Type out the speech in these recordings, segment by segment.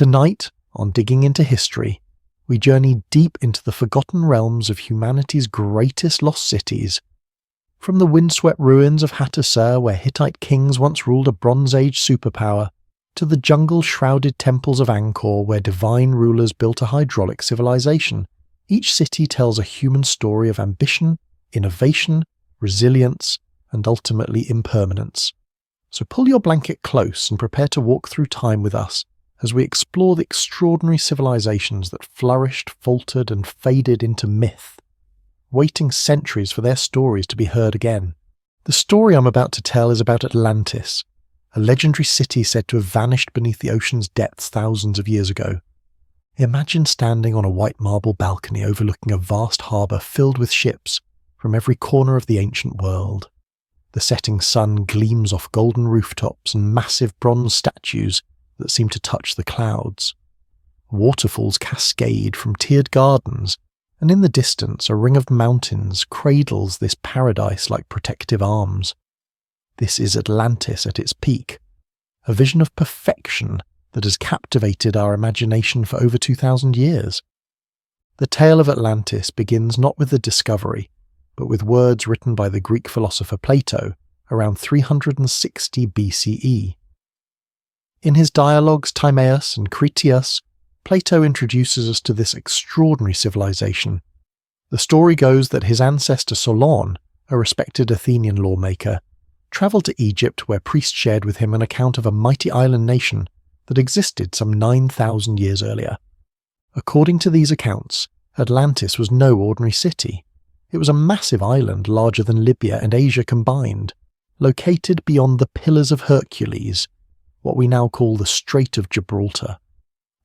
Tonight, on Digging into History, we journey deep into the forgotten realms of humanity's greatest lost cities. From the windswept ruins of Hattusa, where Hittite kings once ruled a Bronze Age superpower, to the jungle-shrouded temples of Angkor, where divine rulers built a hydraulic civilization, each city tells a human story of ambition, innovation, resilience, and ultimately impermanence. So pull your blanket close and prepare to walk through time with us as we explore the extraordinary civilizations that flourished, faltered, and faded into myth, waiting centuries for their stories to be heard again. The story I'm about to tell is about Atlantis, a legendary city said to have vanished beneath the ocean's depths thousands of years ago. Imagine standing on a white marble balcony overlooking a vast harbour filled with ships from every corner of the ancient world. The setting sun gleams off golden rooftops and massive bronze statues that seem to touch the clouds. Waterfalls cascade from tiered gardens, and in the distance a ring of mountains cradles this paradise like protective arms. This is Atlantis at its peak, a vision of perfection that has captivated our imagination for over 2,000 years. The tale of Atlantis begins not with the discovery, but with words written by the Greek philosopher Plato around 360 BCE. In his dialogues Timaeus and Critias, Plato introduces us to this extraordinary civilization. The story goes that his ancestor Solon, a respected Athenian lawmaker, travelled to Egypt where priests shared with him an account of a mighty island nation that existed some 9,000 years earlier. According to these accounts, Atlantis was no ordinary city. It was a massive island larger than Libya and Asia combined, located beyond the Pillars of Hercules, what we now call the Strait of Gibraltar.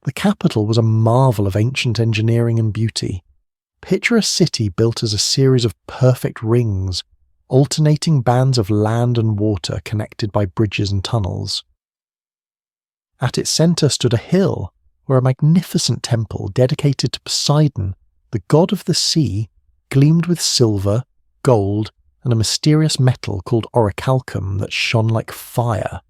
The capital was a marvel of ancient engineering and beauty. Picture a city built as a series of perfect rings, alternating bands of land and water connected by bridges and tunnels. At its centre stood a hill, where a magnificent temple dedicated to Poseidon, the god of the sea, gleamed with silver, gold, and a mysterious metal called orichalcum that shone like fire.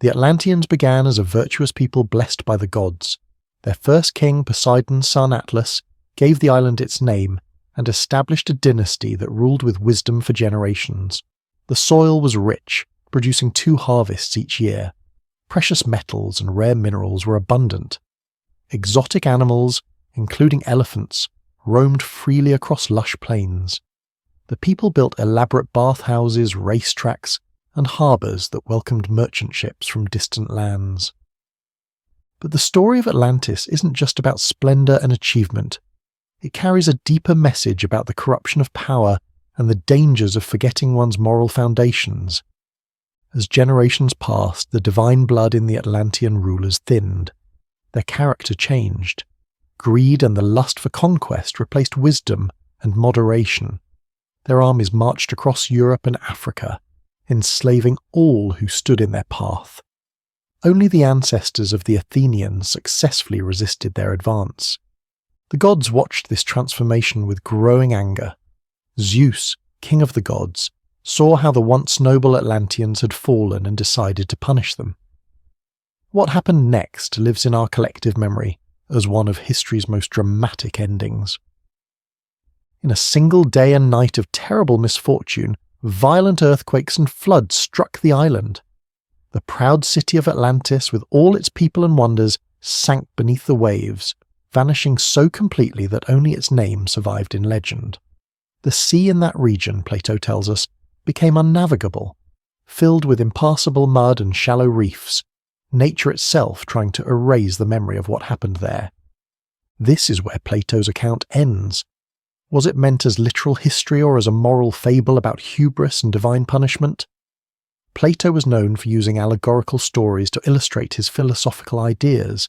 The Atlanteans began as a virtuous people blessed by the gods. Their first king, Poseidon's son Atlas, gave the island its name and established a dynasty that ruled with wisdom for generations. The soil was rich, producing 2 harvests each year. Precious metals and rare minerals were abundant. Exotic animals, including elephants, roamed freely across lush plains. The people built elaborate bathhouses, racetracks, and harbours that welcomed merchant ships from distant lands. But the story of Atlantis isn't just about splendour and achievement. It carries a deeper message about the corruption of power and the dangers of forgetting one's moral foundations. As generations passed, the divine blood in the Atlantean rulers thinned. Their character changed. Greed and the lust for conquest replaced wisdom and moderation. Their armies marched across Europe and Africa, enslaving all who stood in their path. Only the ancestors of the Athenians successfully resisted their advance. The gods watched this transformation with growing anger. Zeus, king of the gods, saw how the once noble Atlanteans had fallen and decided to punish them. What happened next lives in our collective memory as one of history's most dramatic endings. In a single day and night of terrible misfortune, violent earthquakes and floods struck the island. The proud city of Atlantis, with all its people and wonders, sank beneath the waves, vanishing so completely that only its name survived in legend. The sea in that region, Plato tells us, became unnavigable, filled with impassable mud and shallow reefs, nature itself trying to erase the memory of what happened there. This is where Plato's account ends. Was it meant as literal history or as a moral fable about hubris and divine punishment? Plato was known for using allegorical stories to illustrate his philosophical ideas.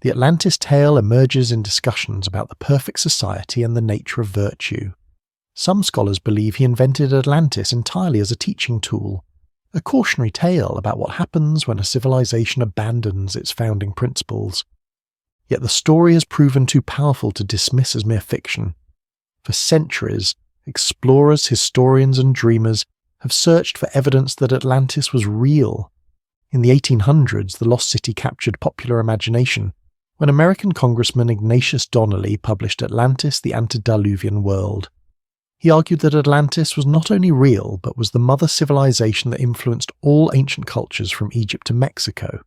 The Atlantis tale emerges in discussions about the perfect society and the nature of virtue. Some scholars believe he invented Atlantis entirely as a teaching tool, a cautionary tale about what happens when a civilization abandons its founding principles. Yet the story has proven too powerful to dismiss as mere fiction. For centuries, explorers, historians, and dreamers have searched for evidence that Atlantis was real. In the 1800s, the lost city captured popular imagination when American Congressman Ignatius Donnelly published Atlantis, the Antediluvian World. He argued that Atlantis was not only real, but was the mother civilization that influenced all ancient cultures from Egypt to Mexico.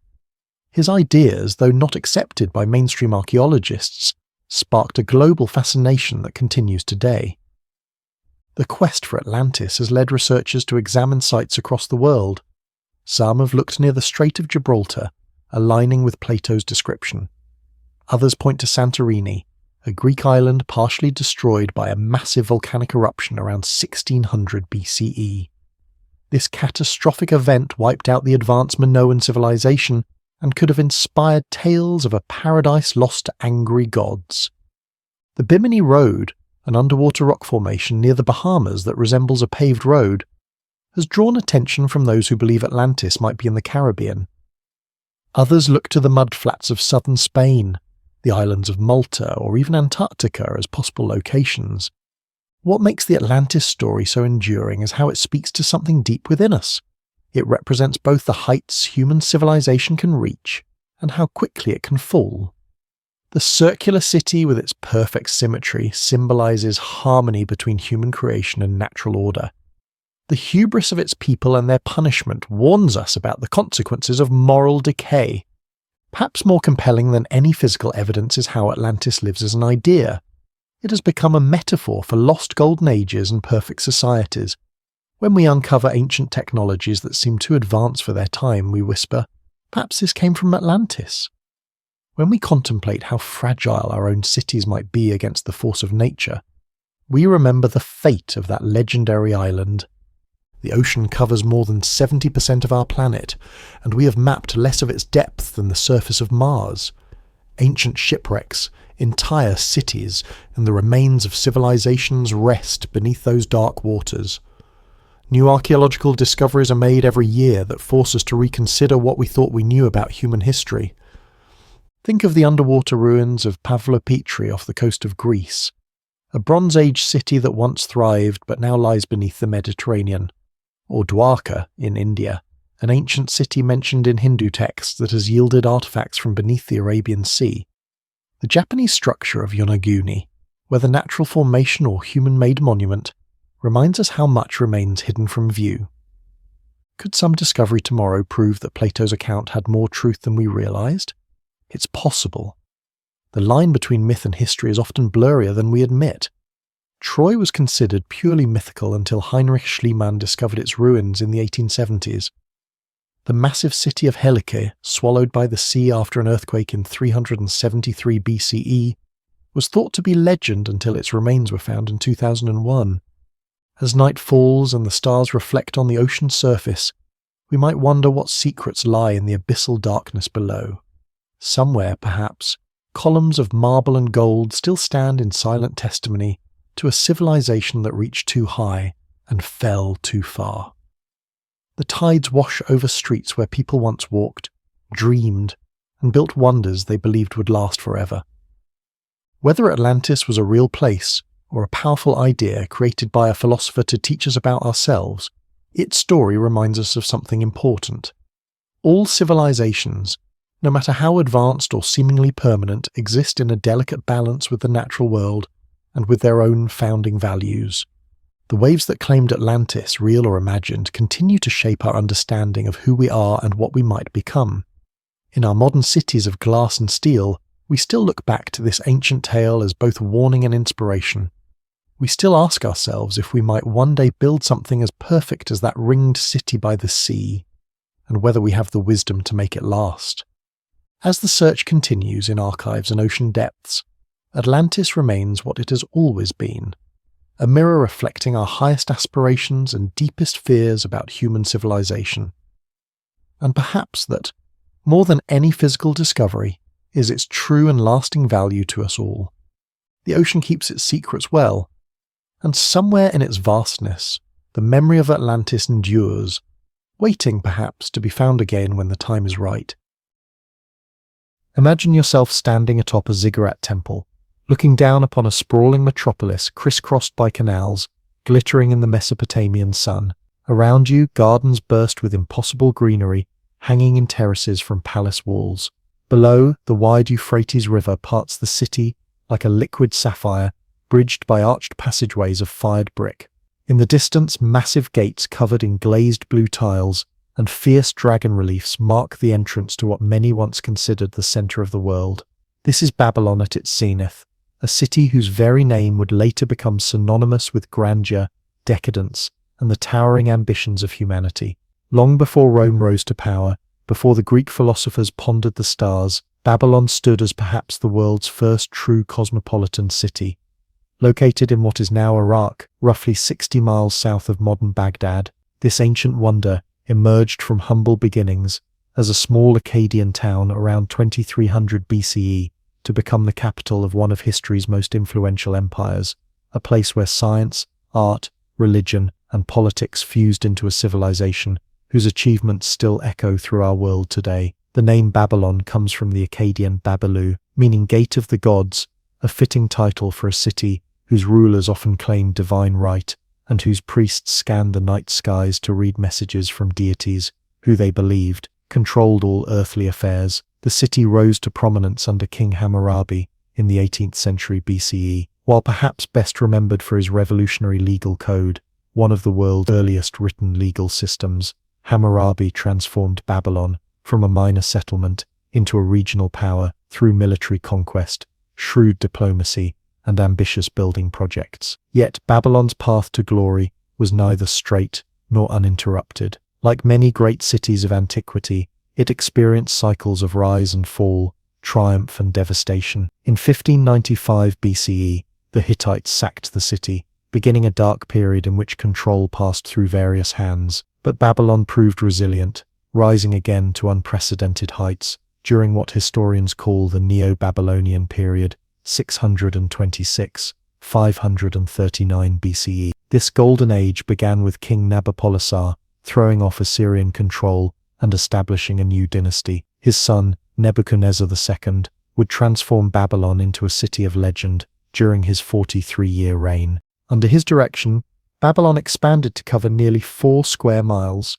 His ideas, though not accepted by mainstream archaeologists, sparked a global fascination that continues today. The quest for Atlantis has led researchers to examine sites across the world. Some have looked near the Strait of Gibraltar, aligning with Plato's description. Others point to Santorini, a Greek island partially destroyed by a massive volcanic eruption around 1600 BCE. This catastrophic event wiped out the advanced Minoan civilization and could have inspired tales of a paradise lost to angry gods. The Bimini Road, an underwater rock formation near the Bahamas that resembles a paved road, has drawn attention from those who believe Atlantis might be in the Caribbean. Others look to the mudflats of southern Spain, the islands of Malta, or even Antarctica as possible locations. What makes the Atlantis story so enduring is how it speaks to something deep within us. It represents both the heights human civilization can reach and how quickly it can fall. The circular city with its perfect symmetry symbolizes harmony between human creation and natural order. The hubris of its people and their punishment warns us about the consequences of moral decay. Perhaps more compelling than any physical evidence is how Atlantis lives as an idea. It has become a metaphor for lost golden ages and perfect societies. When we uncover ancient technologies that seem too advanced for their time, we whisper, perhaps this came from Atlantis. When we contemplate how fragile our own cities might be against the force of nature, we remember the fate of that legendary island. The ocean covers more than 70% of our planet, and we have mapped less of its depth than the surface of Mars. Ancient shipwrecks, entire cities, and the remains of civilizations rest beneath those dark waters. New archaeological discoveries are made every year that force us to reconsider what we thought we knew about human history. Think of the underwater ruins of Petra off the coast of Greece, a Bronze Age city that once thrived but now lies beneath the Mediterranean. Or Dwarka in India, an ancient city mentioned in Hindu texts that has yielded artifacts from beneath the Arabian Sea. The Japanese structure of Yonaguni, whether natural formation or human-made monument, reminds us how much remains hidden from view. Could some discovery tomorrow prove that Plato's account had more truth than we realized? It's possible. The line between myth and history is often blurrier than we admit. Troy was considered purely mythical until Heinrich Schliemann discovered its ruins in the 1870s. The massive city of Helike, swallowed by the sea after an earthquake in 373 BCE, was thought to be legend until its remains were found in 2001. As night falls and the stars reflect on the ocean's surface, we might wonder what secrets lie in the abyssal darkness below. Somewhere, perhaps, columns of marble and gold still stand in silent testimony to a civilization that reached too high and fell too far. The tides wash over streets where people once walked, dreamed, and built wonders they believed would last forever. Whether Atlantis was a real place or a powerful idea created by a philosopher to teach us about ourselves, its story reminds us of something important. All civilizations, no matter how advanced or seemingly permanent, exist in a delicate balance with the natural world and with their own founding values. The waves that claimed Atlantis, real or imagined, continue to shape our understanding of who we are and what we might become. In our modern cities of glass and steel, we still look back to this ancient tale as both warning and inspiration. We still ask ourselves if we might one day build something as perfect as that ringed city by the sea, and whether we have the wisdom to make it last. As the search continues in archives and ocean depths, Atlantis remains what it has always been, a mirror reflecting our highest aspirations and deepest fears about human civilization. And perhaps that, more than any physical discovery, is its true and lasting value to us all. The ocean keeps its secrets well, and somewhere in its vastness, the memory of Atlantis endures, waiting perhaps to be found again when the time is right. Imagine yourself standing atop a ziggurat temple, looking down upon a sprawling metropolis crisscrossed by canals, glittering in the Mesopotamian sun. Around you, gardens burst with impossible greenery, hanging in terraces from palace walls. Below, the wide Euphrates River parts the city like a liquid sapphire, bridged by arched passageways of fired brick. In the distance, massive gates covered in glazed blue tiles and fierce dragon reliefs mark the entrance to what many once considered the center of the world. This is Babylon at its zenith, a city whose very name would later become synonymous with grandeur, decadence, and the towering ambitions of humanity. Long before Rome rose to power, before the Greek philosophers pondered the stars, Babylon stood as perhaps the world's first true cosmopolitan city. Located in what is now Iraq, roughly 60 miles south of modern Baghdad, this ancient wonder emerged from humble beginnings as a small Akkadian town around 2300 BCE to become the capital of one of history's most influential empires, a place where science, art, religion, and politics fused into a civilization whose achievements still echo through our world today. The name Babylon comes from the Akkadian Babalu, meaning Gate of the Gods, a fitting title for a city whose rulers often claimed divine right and whose priests scanned the night skies to read messages from deities who they believed controlled all earthly affairs. The city rose to prominence under King Hammurabi in the 18th century BCE. While perhaps best remembered for his revolutionary legal code, one of the world's earliest written legal systems, Hammurabi transformed Babylon from a minor settlement into a regional power through military conquest, shrewd diplomacy, and ambitious building projects. Yet Babylon's path to glory was neither straight nor uninterrupted. Like many great cities of antiquity, it experienced cycles of rise and fall, triumph and devastation. In 1595 BCE, the Hittites sacked the city, beginning a dark period in which control passed through various hands. But Babylon proved resilient, rising again to unprecedented heights during what historians call the Neo-Babylonian period, 626–539 BCE. This golden age began with King Nabopolassar throwing off Assyrian control and establishing a new dynasty. His son, Nebuchadnezzar II, would transform Babylon into a city of legend during his 43-year reign. Under his direction, Babylon expanded to cover nearly 4 square miles,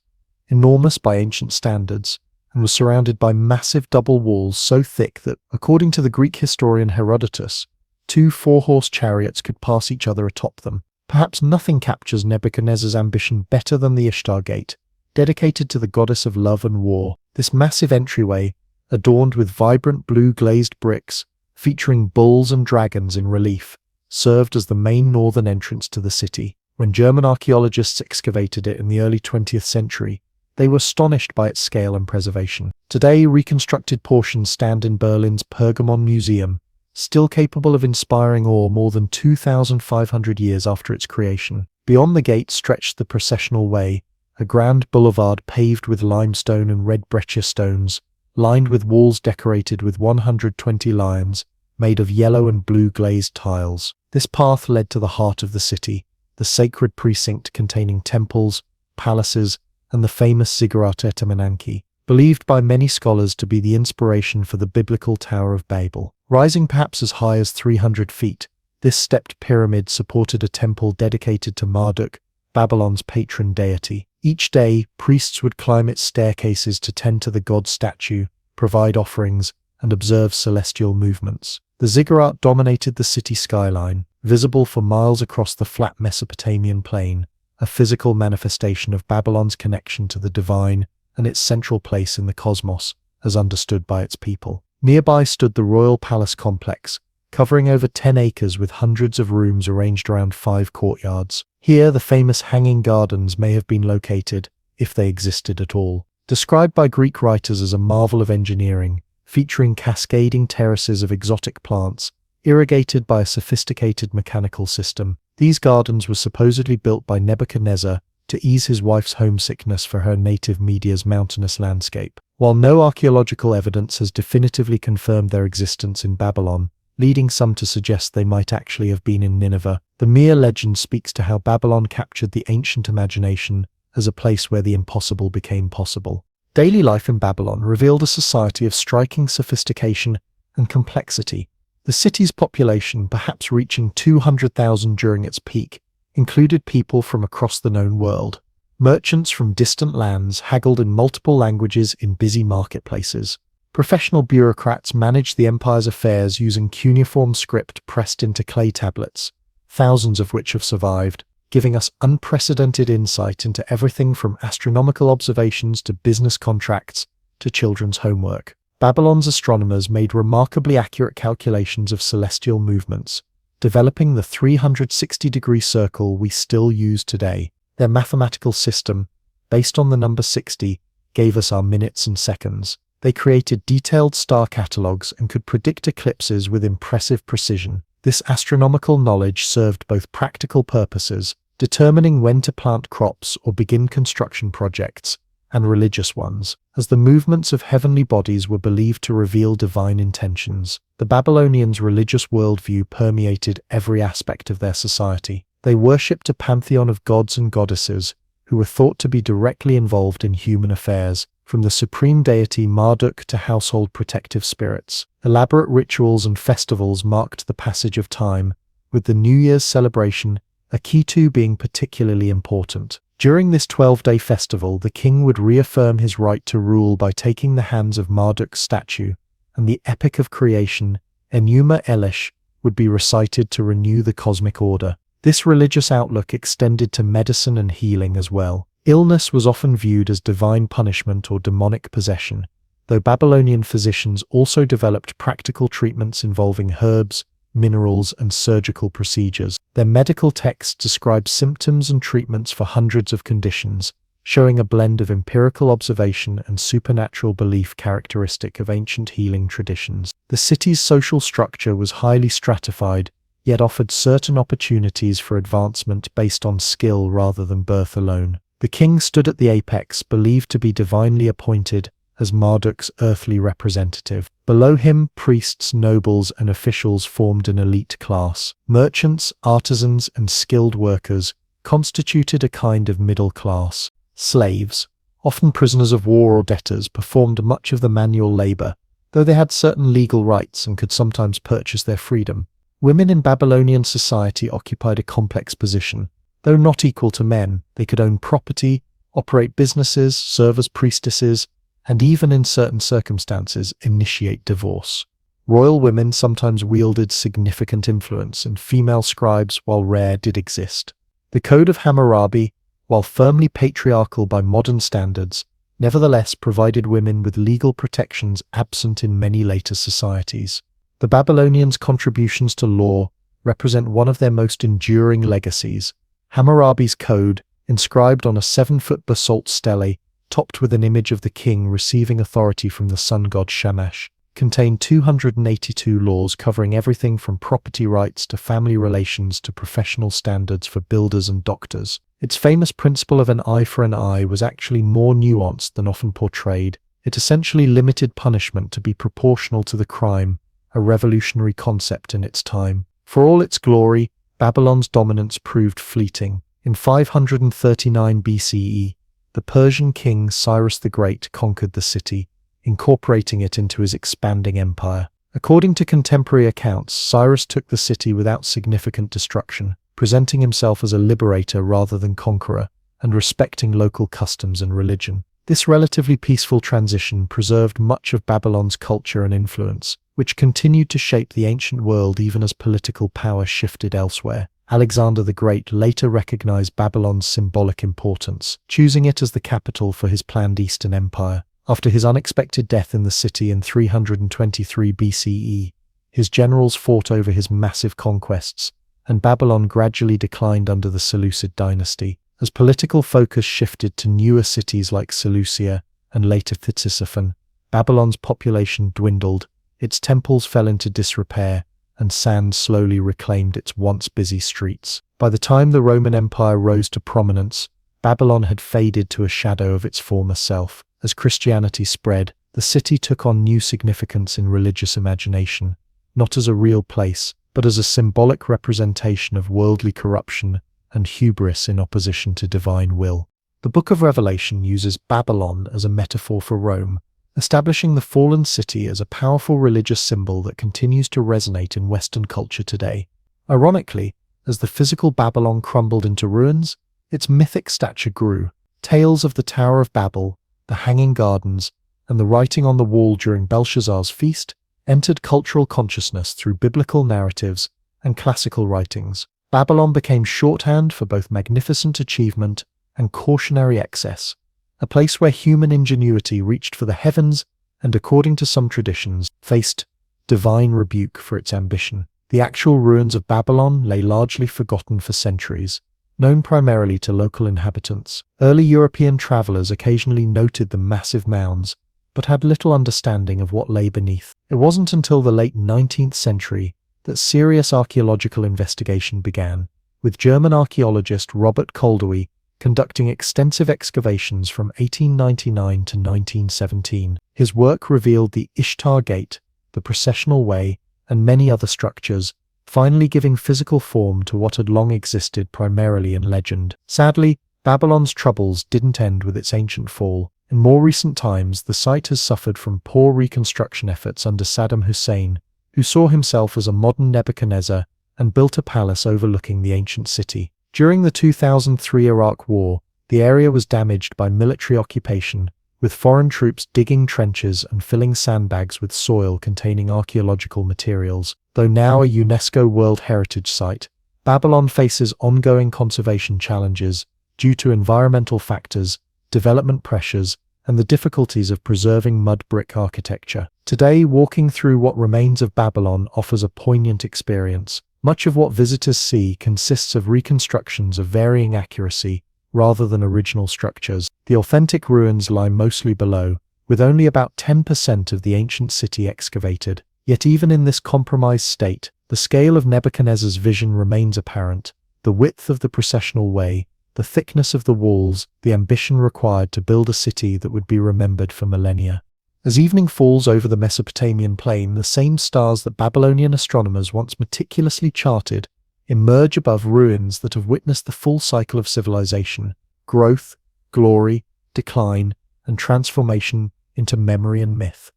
enormous by ancient standards, and was surrounded by massive double walls so thick that, according to the Greek historian Herodotus, 2 4-horse chariots could pass each other atop them. Perhaps nothing captures Nebuchadnezzar's ambition better than the Ishtar Gate, dedicated to the goddess of love and war. This massive entryway, adorned with vibrant blue glazed bricks, featuring bulls and dragons in relief, served as the main northern entrance to the city. When German archaeologists excavated it in the early 20th century, they were astonished by its scale and preservation. Today, reconstructed portions stand in Berlin's Pergamon Museum, still capable of inspiring awe more than 2,500 years after its creation. Beyond the gate stretched the processional way, a grand boulevard paved with limestone and red breccia stones, lined with walls decorated with 120 lions, made of yellow and blue glazed tiles. This path led to the heart of the city, the sacred precinct containing temples, palaces, and the famous Ziggurat et Menanke, believed by many scholars to be the inspiration for the biblical Tower of Babel. Rising perhaps as high as 300 feet, this stepped pyramid supported a temple dedicated to Marduk, Babylon's patron deity. Each day, priests would climb its staircases to tend to the god statue, provide offerings, and observe celestial movements. The ziggurat dominated the city skyline, visible for miles across the flat Mesopotamian plain, a physical manifestation of Babylon's connection to the divine and its central place in the cosmos, as understood by its people. Nearby stood the royal palace complex, covering over 10 acres with hundreds of rooms arranged around 5 courtyards. Here, the famous Hanging Gardens may have been located, if they existed at all. Described by Greek writers as a marvel of engineering, featuring cascading terraces of exotic plants, irrigated by a sophisticated mechanical system, these gardens were supposedly built by Nebuchadnezzar to ease his wife's homesickness for her native Media's mountainous landscape. While no archaeological evidence has definitively confirmed their existence in Babylon, leading some to suggest they might actually have been in Nineveh, the mere legend speaks to how Babylon captured the ancient imagination as a place where the impossible became possible. Daily life in Babylon revealed a society of striking sophistication and complexity. The city's population, perhaps reaching 200,000 during its peak, included people from across the known world, Merchants from distant lands haggled in multiple languages in busy marketplaces. Professional bureaucrats managed the empire's affairs using cuneiform script pressed into clay tablets, thousands of which have survived, giving us unprecedented insight into everything from astronomical observations to business contracts to children's homework. Babylon's astronomers made remarkably accurate calculations of celestial movements, developing the 360-degree circle we still use today. Their mathematical system, based on the number 60, gave us our minutes and seconds. They created detailed star catalogues and could predict eclipses with impressive precision. This astronomical knowledge served both practical purposes, determining when to plant crops or begin construction projects, and religious ones, as the movements of heavenly bodies were believed to reveal divine intentions. The Babylonians' religious worldview permeated every aspect of their society. They worshipped a pantheon of gods and goddesses who were thought to be directly involved in human affairs, from the supreme deity Marduk to household protective spirits. Elaborate rituals and festivals marked the passage of time, with the New Year's celebration, Akitu, being particularly important. During this 12-day festival, the king would reaffirm his right to rule by taking the hands of Marduk's statue, and the epic of creation, Enuma Elish, would be recited to renew the cosmic order. This religious outlook extended to medicine and healing as well. Illness was often viewed as divine punishment or demonic possession, though Babylonian physicians also developed practical treatments involving herbs, minerals, and surgical procedures. Their medical texts describe symptoms and treatments for hundreds of conditions, showing a blend of empirical observation and supernatural belief characteristic of ancient healing traditions. The city's social structure was highly stratified, yet offered certain opportunities for advancement based on skill rather than birth alone. The king stood at the apex, believed to be divinely appointed as Marduk's earthly representative. Below him, priests, nobles, and officials formed an elite class. Merchants, artisans, and skilled workers constituted a kind of middle class. Slaves, often prisoners of war or debtors, performed much of the manual labor, though they had certain legal rights and could sometimes purchase their freedom. Women in Babylonian society occupied a complex position. Though not equal to men, they could own property, operate businesses, serve as priestesses, and even in certain circumstances initiate divorce. Royal women sometimes wielded significant influence, and female scribes, while rare, did exist. The Code of Hammurabi, while firmly patriarchal by modern standards, nevertheless provided women with legal protections absent in many later societies. The Babylonians' contributions to law represent one of their most enduring legacies. Hammurabi's code, inscribed on a 7-foot basalt stele, topped with an image of the king receiving authority from the sun god Shamash, contained 282 laws covering everything from property rights to family relations to professional standards for builders and doctors. Its famous principle of an eye for an eye was actually more nuanced than often portrayed. It essentially limited punishment to be proportional to the crime, a revolutionary concept in its time. For all its glory, Babylon's dominance proved fleeting. In 539 BCE, the Persian king Cyrus the Great conquered the city, incorporating it into his expanding empire. According to contemporary accounts, Cyrus took the city without significant destruction, presenting himself as a liberator rather than conqueror, and respecting local customs and religion. This relatively peaceful transition preserved much of Babylon's culture and influence, which continued to shape the ancient world even as political power shifted elsewhere. Alexander the Great later recognized Babylon's symbolic importance, choosing it as the capital for his planned Eastern Empire. After his unexpected death in the city in 323 BCE, his generals fought over his massive conquests, and Babylon gradually declined under the Seleucid dynasty. As political focus shifted to newer cities like Seleucia and later Ctesiphon, Babylon's population dwindled, its temples fell into disrepair, and sand slowly reclaimed its once busy streets. By the time the Roman Empire rose to prominence, Babylon had faded to a shadow of its former self. As Christianity spread, the city took on new significance in religious imagination, not as a real place, but as a symbolic representation of worldly corruption and hubris in opposition to divine will. The Book of Revelation uses Babylon as a metaphor for Rome, establishing the fallen city as a powerful religious symbol that continues to resonate in Western culture today. Ironically, as the physical Babylon crumbled into ruins, its mythic stature grew. Tales of the Tower of Babel, the Hanging Gardens, and the writing on the wall during Belshazzar's feast entered cultural consciousness through biblical narratives and classical writings. Babylon became shorthand for both magnificent achievement and cautionary excess, a place where human ingenuity reached for the heavens and, according to some traditions, faced divine rebuke for its ambition. The actual ruins of Babylon lay largely forgotten for centuries, known primarily to local inhabitants. Early European travelers occasionally noted the massive mounds, but had little understanding of what lay beneath. It wasn't until the late 19th century that serious archaeological investigation began, with German archaeologist Robert Koldewey conducting extensive excavations from 1899 to 1917. His work revealed the Ishtar Gate, the processional way, and many other structures, finally giving physical form to what had long existed primarily in legend. Sadly, Babylon's troubles didn't end with its ancient fall. In more recent times, the site has suffered from poor reconstruction efforts under Saddam Hussein, who saw himself as a modern Nebuchadnezzar and built a palace overlooking the ancient city. During the 2003 Iraq War, the area was damaged by military occupation, with foreign troops digging trenches and filling sandbags with soil containing archaeological materials. Though now a UNESCO World Heritage Site, Babylon faces ongoing conservation challenges due to environmental factors, development pressures, and the difficulties of preserving mud brick architecture. Today, walking through what remains of Babylon offers a poignant experience. Much of what visitors see consists of reconstructions of varying accuracy rather than original structures. The authentic ruins lie mostly below, with only about 10% of the ancient city excavated. Yet even in this compromised state, the scale of Nebuchadnezzar's vision remains apparent. The width of the processional way, the thickness of the walls, the ambition required to build a city that would be remembered for millennia. As evening falls over the Mesopotamian plain, the same stars that Babylonian astronomers once meticulously charted emerge above ruins that have witnessed the full cycle of civilization: growth, glory, decline, and transformation into memory and myth.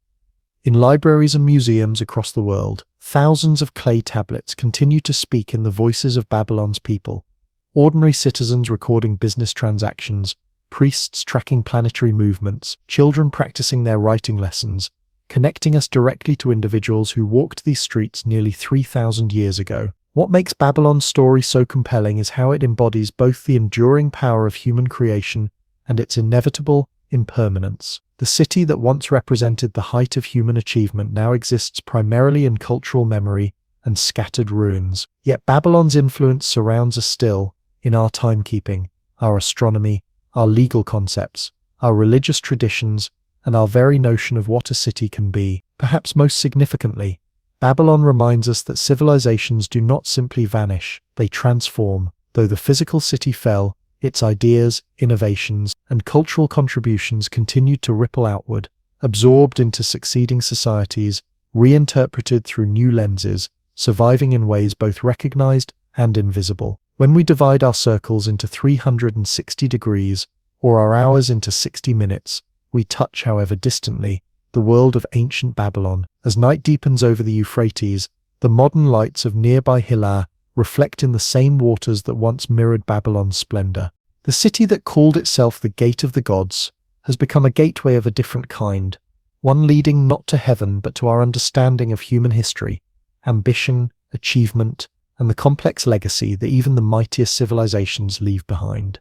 In libraries and museums across the world, thousands of clay tablets continue to speak in the voices of Babylon's people. Ordinary citizens recording business transactions, priests tracking planetary movements, children practicing their writing lessons, connecting us directly to individuals who walked these streets nearly 3,000 years ago. What makes Babylon's story so compelling is how it embodies both the enduring power of human creation and its inevitable impermanence. The city that once represented the height of human achievement now exists primarily in cultural memory and scattered ruins. Yet Babylon's influence surrounds us still, in our timekeeping, our astronomy, our legal concepts, our religious traditions, and our very notion of what a city can be. Perhaps most significantly, Babylon reminds us that civilizations do not simply vanish, they transform. Though the physical city fell, its ideas, innovations, and cultural contributions continued to ripple outward, absorbed into succeeding societies, reinterpreted through new lenses, surviving in ways both recognized and invisible. When we divide our circles into 360 degrees, or our hours into 60 minutes, we touch, however distantly, the world of ancient Babylon. As night deepens over the Euphrates, the modern lights of nearby Hilla reflect in the same waters that once mirrored Babylon's splendor. The city that called itself the Gate of the Gods has become a gateway of a different kind, one leading not to heaven but to our understanding of human history, ambition, achievement, and the complex legacy that even the mightiest civilizations leave behind.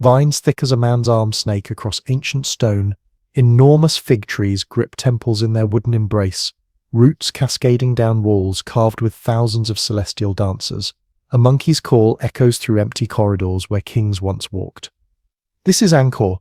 Vines thick as a man's arm snake across ancient stone, enormous fig trees grip temples in their wooden embrace, roots cascading down walls carved with thousands of celestial dancers. A monkey's call echoes through empty corridors where kings once walked. This is Angkor,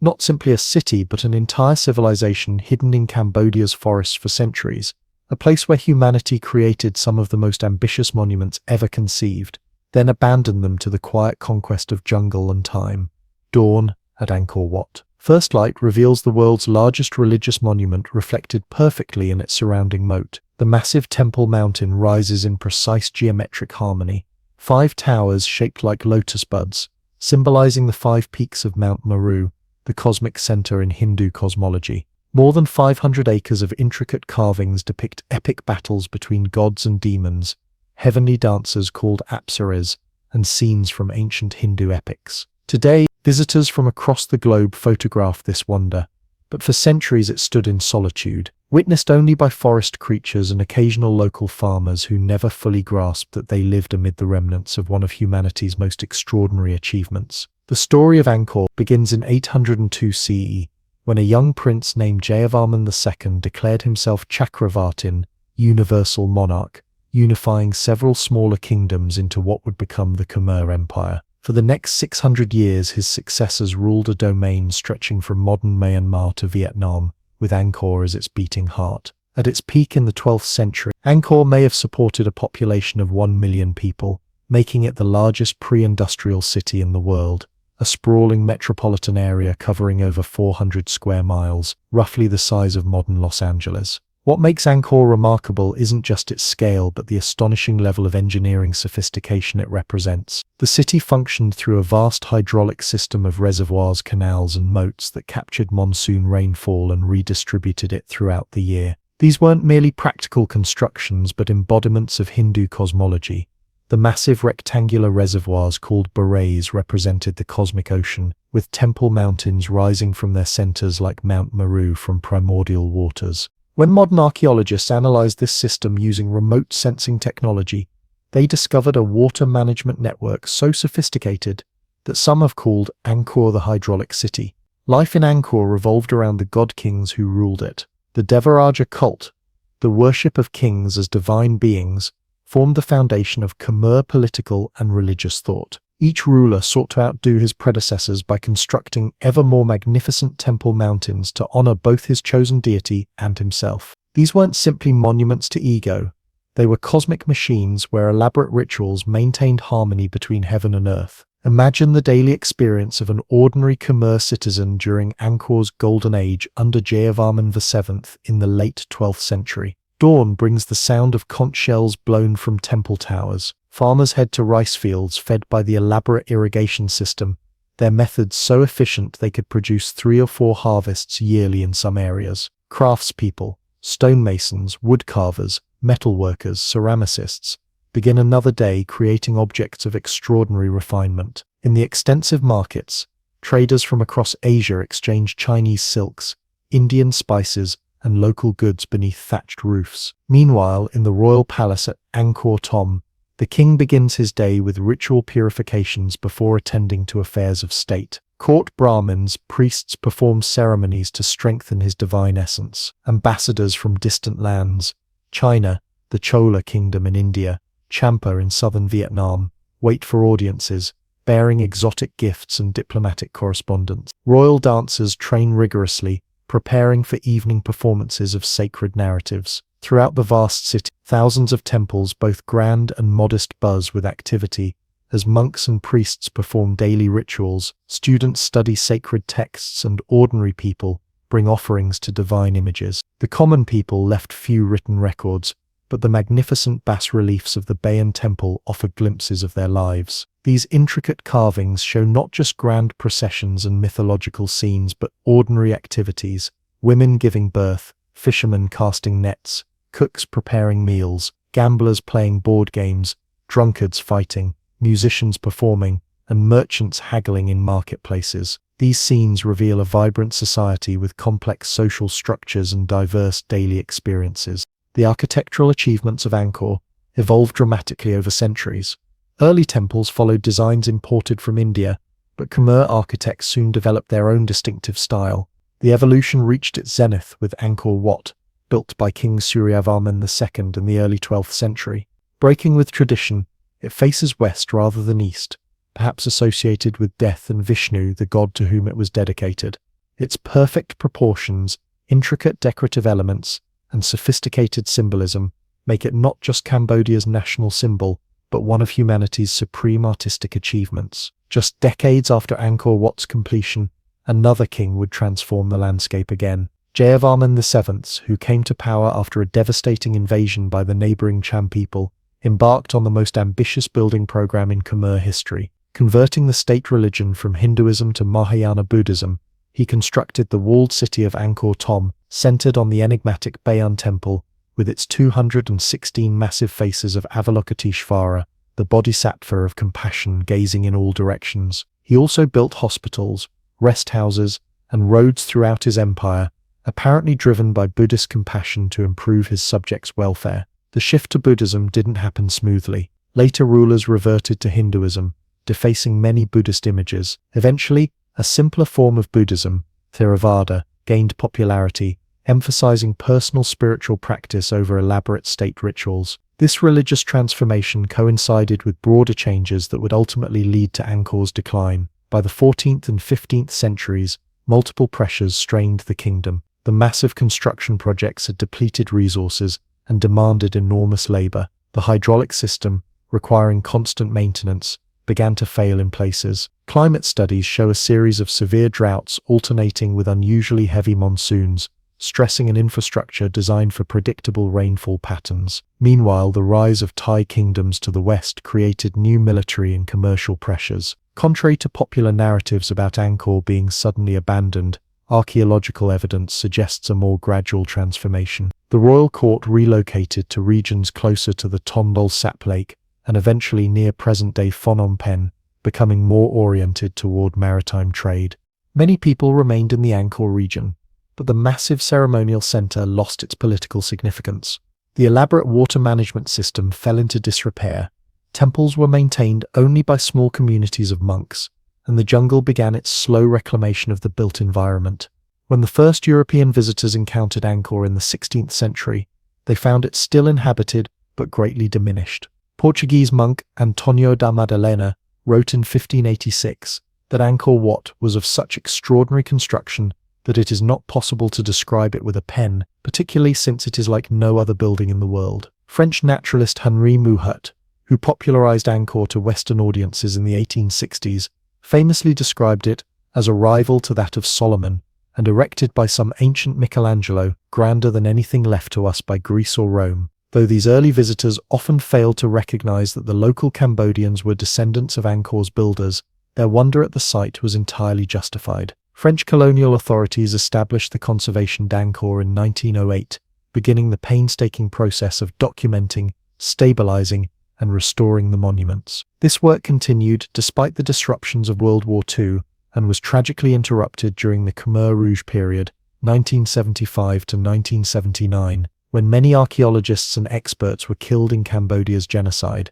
not simply a city but an entire civilization hidden in Cambodia's forests for centuries, a place where humanity created some of the most ambitious monuments ever conceived, then abandoned them to the quiet conquest of jungle and time. Dawn at Angkor Wat. First light reveals the world's largest religious monument reflected perfectly in its surrounding moat. The massive temple mountain rises in precise geometric harmony. 5 towers shaped like lotus buds, symbolizing the 5 peaks of Mount Meru, the cosmic center in Hindu cosmology. More than 500 acres of intricate carvings depict epic battles between gods and demons, heavenly dancers called apsaras, and scenes from ancient Hindu epics. Today, visitors from across the globe photograph this wonder, but for centuries it stood in solitude, witnessed only by forest creatures and occasional local farmers who never fully grasped that they lived amid the remnants of one of humanity's most extraordinary achievements. The story of Angkor begins in 802 CE, when a young prince named Jayavarman II declared himself Chakravartin, universal monarch, unifying several smaller kingdoms into what would become the Khmer Empire. For the next 600 years, his successors ruled a domain stretching from modern Myanmar to Vietnam, with Angkor as its beating heart. At its peak in the 12th century, Angkor may have supported a population of 1 million people, making it the largest pre-industrial city in the world, a sprawling metropolitan area covering over 400 square miles, roughly the size of modern Los Angeles. What makes Angkor remarkable isn't just its scale, but the astonishing level of engineering sophistication it represents. The city functioned through a vast hydraulic system of reservoirs, canals, and moats that captured monsoon rainfall and redistributed it throughout the year. These weren't merely practical constructions, but embodiments of Hindu cosmology. The massive rectangular reservoirs called barays represented the cosmic ocean, with temple mountains rising from their centers like Mount Meru from primordial waters. When modern archaeologists analyzed this system using remote sensing technology, they discovered a water management network so sophisticated that some have called Angkor the hydraulic city. Life in Angkor revolved around the god-kings who ruled it. The Devaraja cult, the worship of kings as divine beings, formed the foundation of Khmer political and religious thought. Each ruler sought to outdo his predecessors by constructing ever more magnificent temple mountains to honor both his chosen deity and himself. These weren't simply monuments to ego. They were cosmic machines where elaborate rituals maintained harmony between heaven and earth. Imagine the daily experience of an ordinary Khmer citizen during Angkor's golden age under Jayavarman VII in the late 12th century. Dawn brings the sound of conch shells blown from temple towers. Farmers head to rice fields fed by the elaborate irrigation system, their methods so efficient they could produce 3 or 4 harvests yearly in some areas. Craftspeople, stonemasons, woodcarvers, metalworkers, ceramicists, begin another day creating objects of extraordinary refinement. In the extensive markets, traders from across Asia exchange Chinese silks, Indian spices, and local goods beneath thatched roofs. Meanwhile, in the royal palace at Angkor Thom, the king begins his day with ritual purifications before attending to affairs of state. Court Brahmins, priests perform ceremonies to strengthen his divine essence. Ambassadors from distant lands, China, the Chola kingdom in India, Champa in southern Vietnam, wait for audiences, bearing exotic gifts and diplomatic correspondence. Royal dancers train rigorously, preparing for evening performances of sacred narratives. Throughout the vast city, thousands of temples, both grand and modest, buzz with activity. As monks and priests perform daily rituals, students study sacred texts, and ordinary people bring offerings to divine images. The common people left few written records, but the magnificent bas-reliefs of the Bayon Temple offer glimpses of their lives. These intricate carvings show not just grand processions and mythological scenes, but ordinary activities: women giving birth, fishermen casting nets, cooks preparing meals, gamblers playing board games, drunkards fighting, musicians performing, and merchants haggling in marketplaces. These scenes reveal a vibrant society with complex social structures and diverse daily experiences. The architectural achievements of Angkor evolved dramatically over centuries. Early temples followed designs imported from India, but Khmer architects soon developed their own distinctive style. The evolution reached its zenith with Angkor Wat, built by King Suryavarman II in the early 12th century. Breaking with tradition, it faces west rather than east, perhaps associated with death and Vishnu, the god to whom it was dedicated. Its perfect proportions, intricate decorative elements, and sophisticated symbolism make it not just Cambodia's national symbol, but one of humanity's supreme artistic achievements. Just decades after Angkor Wat's completion, another king would transform the landscape again. Jayavarman VII, who came to power after a devastating invasion by the neighboring Cham people, embarked on the most ambitious building program in Khmer history. Converting the state religion from Hinduism to Mahayana Buddhism, he constructed the walled city of Angkor Thom, centered on the enigmatic Bayon Temple, with its 216 massive faces of Avalokiteshvara, the the bodhisattva of compassion gazing in all directions. He also built hospitals, rest houses, and roads throughout his empire, apparently driven by Buddhist compassion to improve his subjects' welfare. The shift to Buddhism didn't happen smoothly. Later rulers reverted to Hinduism, defacing many Buddhist images. Eventually, a simpler form of Buddhism, Theravada, gained popularity, emphasizing personal spiritual practice over elaborate state rituals. This religious transformation coincided with broader changes that would ultimately lead to Angkor's decline. By the 14th and 15th centuries, multiple pressures strained the kingdom. The massive construction projects had depleted resources and demanded enormous labor. The hydraulic system, requiring constant maintenance, began to fail in places. Climate studies show a series of severe droughts alternating with unusually heavy monsoons, stressing an infrastructure designed for predictable rainfall patterns. Meanwhile, the rise of Thai kingdoms to the west created new military and commercial pressures. Contrary to popular narratives about Angkor being suddenly abandoned, archaeological evidence suggests a more gradual transformation. The royal court relocated to regions closer to the Tondol Sap Lake and eventually near present-day Phnom Penh, becoming more oriented toward maritime trade. Many people remained in the Angkor region, but the massive ceremonial center lost its political significance. The elaborate water management system fell into disrepair. Temples were maintained only by small communities of monks, and the jungle began its slow reclamation of the built environment. When the first European visitors encountered Angkor in the 16th century, they found it still inhabited but greatly diminished. Portuguese monk António da Madalena wrote in 1586 that Angkor Wat was of such extraordinary construction that it is not possible to describe it with a pen, particularly since it is like no other building in the world. French naturalist Henri Mouhot, who popularized Angkor to Western audiences in the 1860s, famously described it as a rival to that of Solomon, and erected by some ancient Michelangelo, grander than anything left to us by Greece or Rome. Though these early visitors often failed to recognize that the local Cambodians were descendants of Angkor's builders, their wonder at the site was entirely justified. French colonial authorities established the Conservation d'Angkor in 1908, beginning the painstaking process of documenting, stabilizing, and restoring the monuments. This work continued despite the disruptions of World War II and was tragically interrupted during the Khmer Rouge period, 1975 to 1979, when many archaeologists and experts were killed in Cambodia's genocide.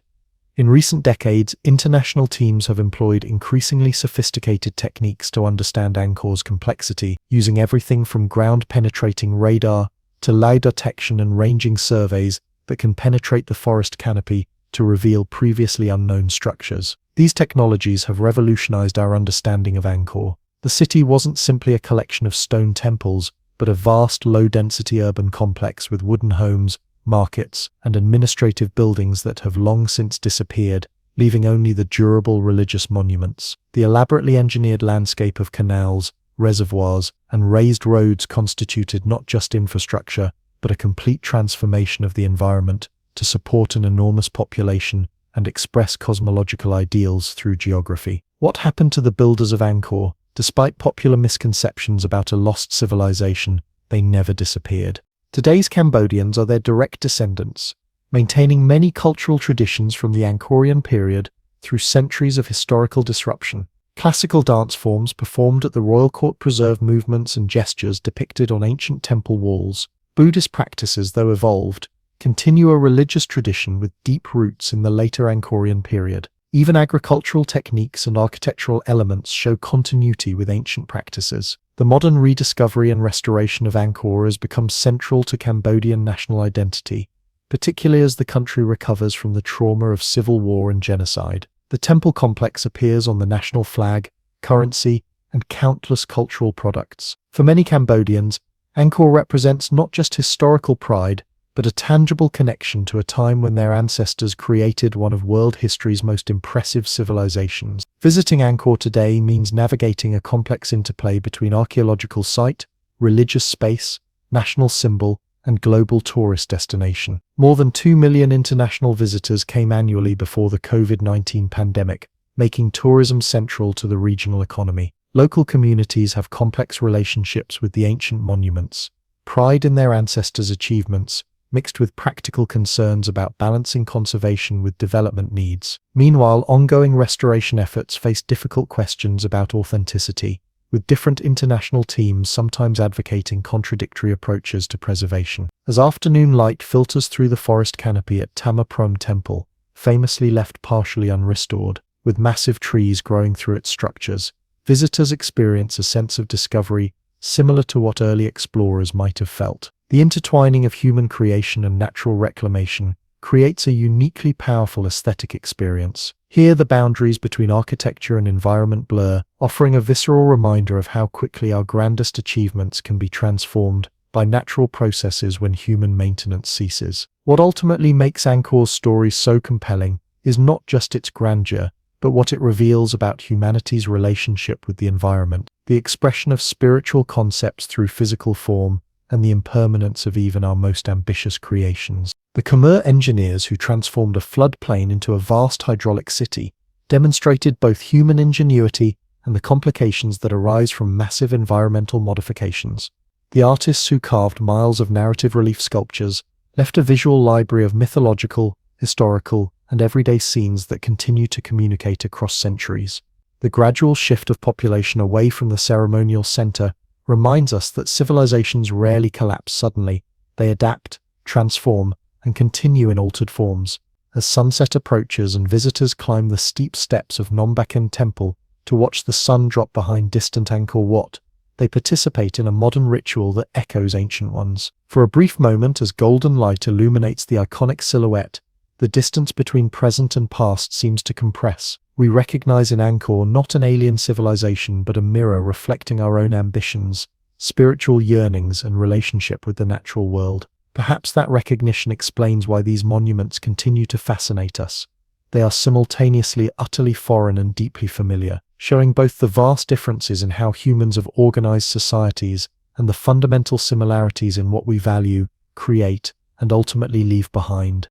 In recent decades, international teams have employed increasingly sophisticated techniques to understand Angkor's complexity, using everything from ground-penetrating radar to LiDAR detection and ranging surveys that can penetrate the forest canopy to reveal previously unknown structures. These technologies have revolutionized our understanding of Angkor. The city wasn't simply a collection of stone temples, but a vast, low-density urban complex with wooden homes, markets, and administrative buildings that have long since disappeared, leaving only the durable religious monuments. The elaborately engineered landscape of canals, reservoirs, and raised roads constituted not just infrastructure, but a complete transformation of the environment to support an enormous population and express cosmological ideals through geography. What happened to the builders of Angkor? Despite popular misconceptions about a lost civilization, they never disappeared. Today's Cambodians are their direct descendants, maintaining many cultural traditions from the Angkorian period through centuries of historical disruption. Classical dance forms performed at the royal court preserve movements and gestures depicted on ancient temple walls. Buddhist practices, though evolved, continue a religious tradition with deep roots in the later Angkorian period. Even agricultural techniques and architectural elements show continuity with ancient practices. The modern rediscovery and restoration of Angkor has become central to Cambodian national identity, particularly as the country recovers from the trauma of civil war and genocide. The temple complex appears on the national flag, currency, and countless cultural products. For many Cambodians, Angkor represents not just historical pride, but a tangible connection to a time when their ancestors created one of world history's most impressive civilizations. Visiting Angkor today means navigating a complex interplay between archaeological site, religious space, national symbol, and global tourist destination. More than 2 million international visitors came annually before the COVID-19 pandemic, making tourism central to the regional economy. Local communities have complex relationships with the ancient monuments, pride in their ancestors' achievements, mixed with practical concerns about balancing conservation with development needs. Meanwhile, ongoing restoration efforts face difficult questions about authenticity, with different international teams sometimes advocating contradictory approaches to preservation. As afternoon light filters through the forest canopy at Tamaprom Temple, famously left partially unrestored, with massive trees growing through its structures, visitors experience a sense of discovery similar to what early explorers might have felt. The intertwining of human creation and natural reclamation creates a uniquely powerful aesthetic experience. Here, the boundaries between architecture and environment blur, offering a visceral reminder of how quickly our grandest achievements can be transformed by natural processes when human maintenance ceases. What ultimately makes Angkor's story so compelling is not just its grandeur, but what it reveals about humanity's relationship with the environment, the expression of spiritual concepts through physical form, and the impermanence of even our most ambitious creations. The Khmer engineers who transformed a floodplain into a vast hydraulic city demonstrated both human ingenuity and the complications that arise from massive environmental modifications. The artists who carved miles of narrative relief sculptures left a visual library of mythological, historical, and everyday scenes that continue to communicate across centuries. The gradual shift of population away from the ceremonial center reminds us that civilizations rarely collapse suddenly. They adapt, transform, and continue in altered forms. As sunset approaches and visitors climb the steep steps of Nambakan Temple to watch the sun drop behind distant Angkor Wat, they participate in a modern ritual that echoes ancient ones. For a brief moment, as golden light illuminates the iconic silhouette, the distance between present and past seems to compress. We recognize in Angkor not an alien civilization but a mirror reflecting our own ambitions, spiritual yearnings, and relationship with the natural world. Perhaps that recognition explains why these monuments continue to fascinate us. They are simultaneously utterly foreign and deeply familiar, showing both the vast differences in how humans have organized societies and the fundamental similarities in what we value, create, and ultimately leave behind.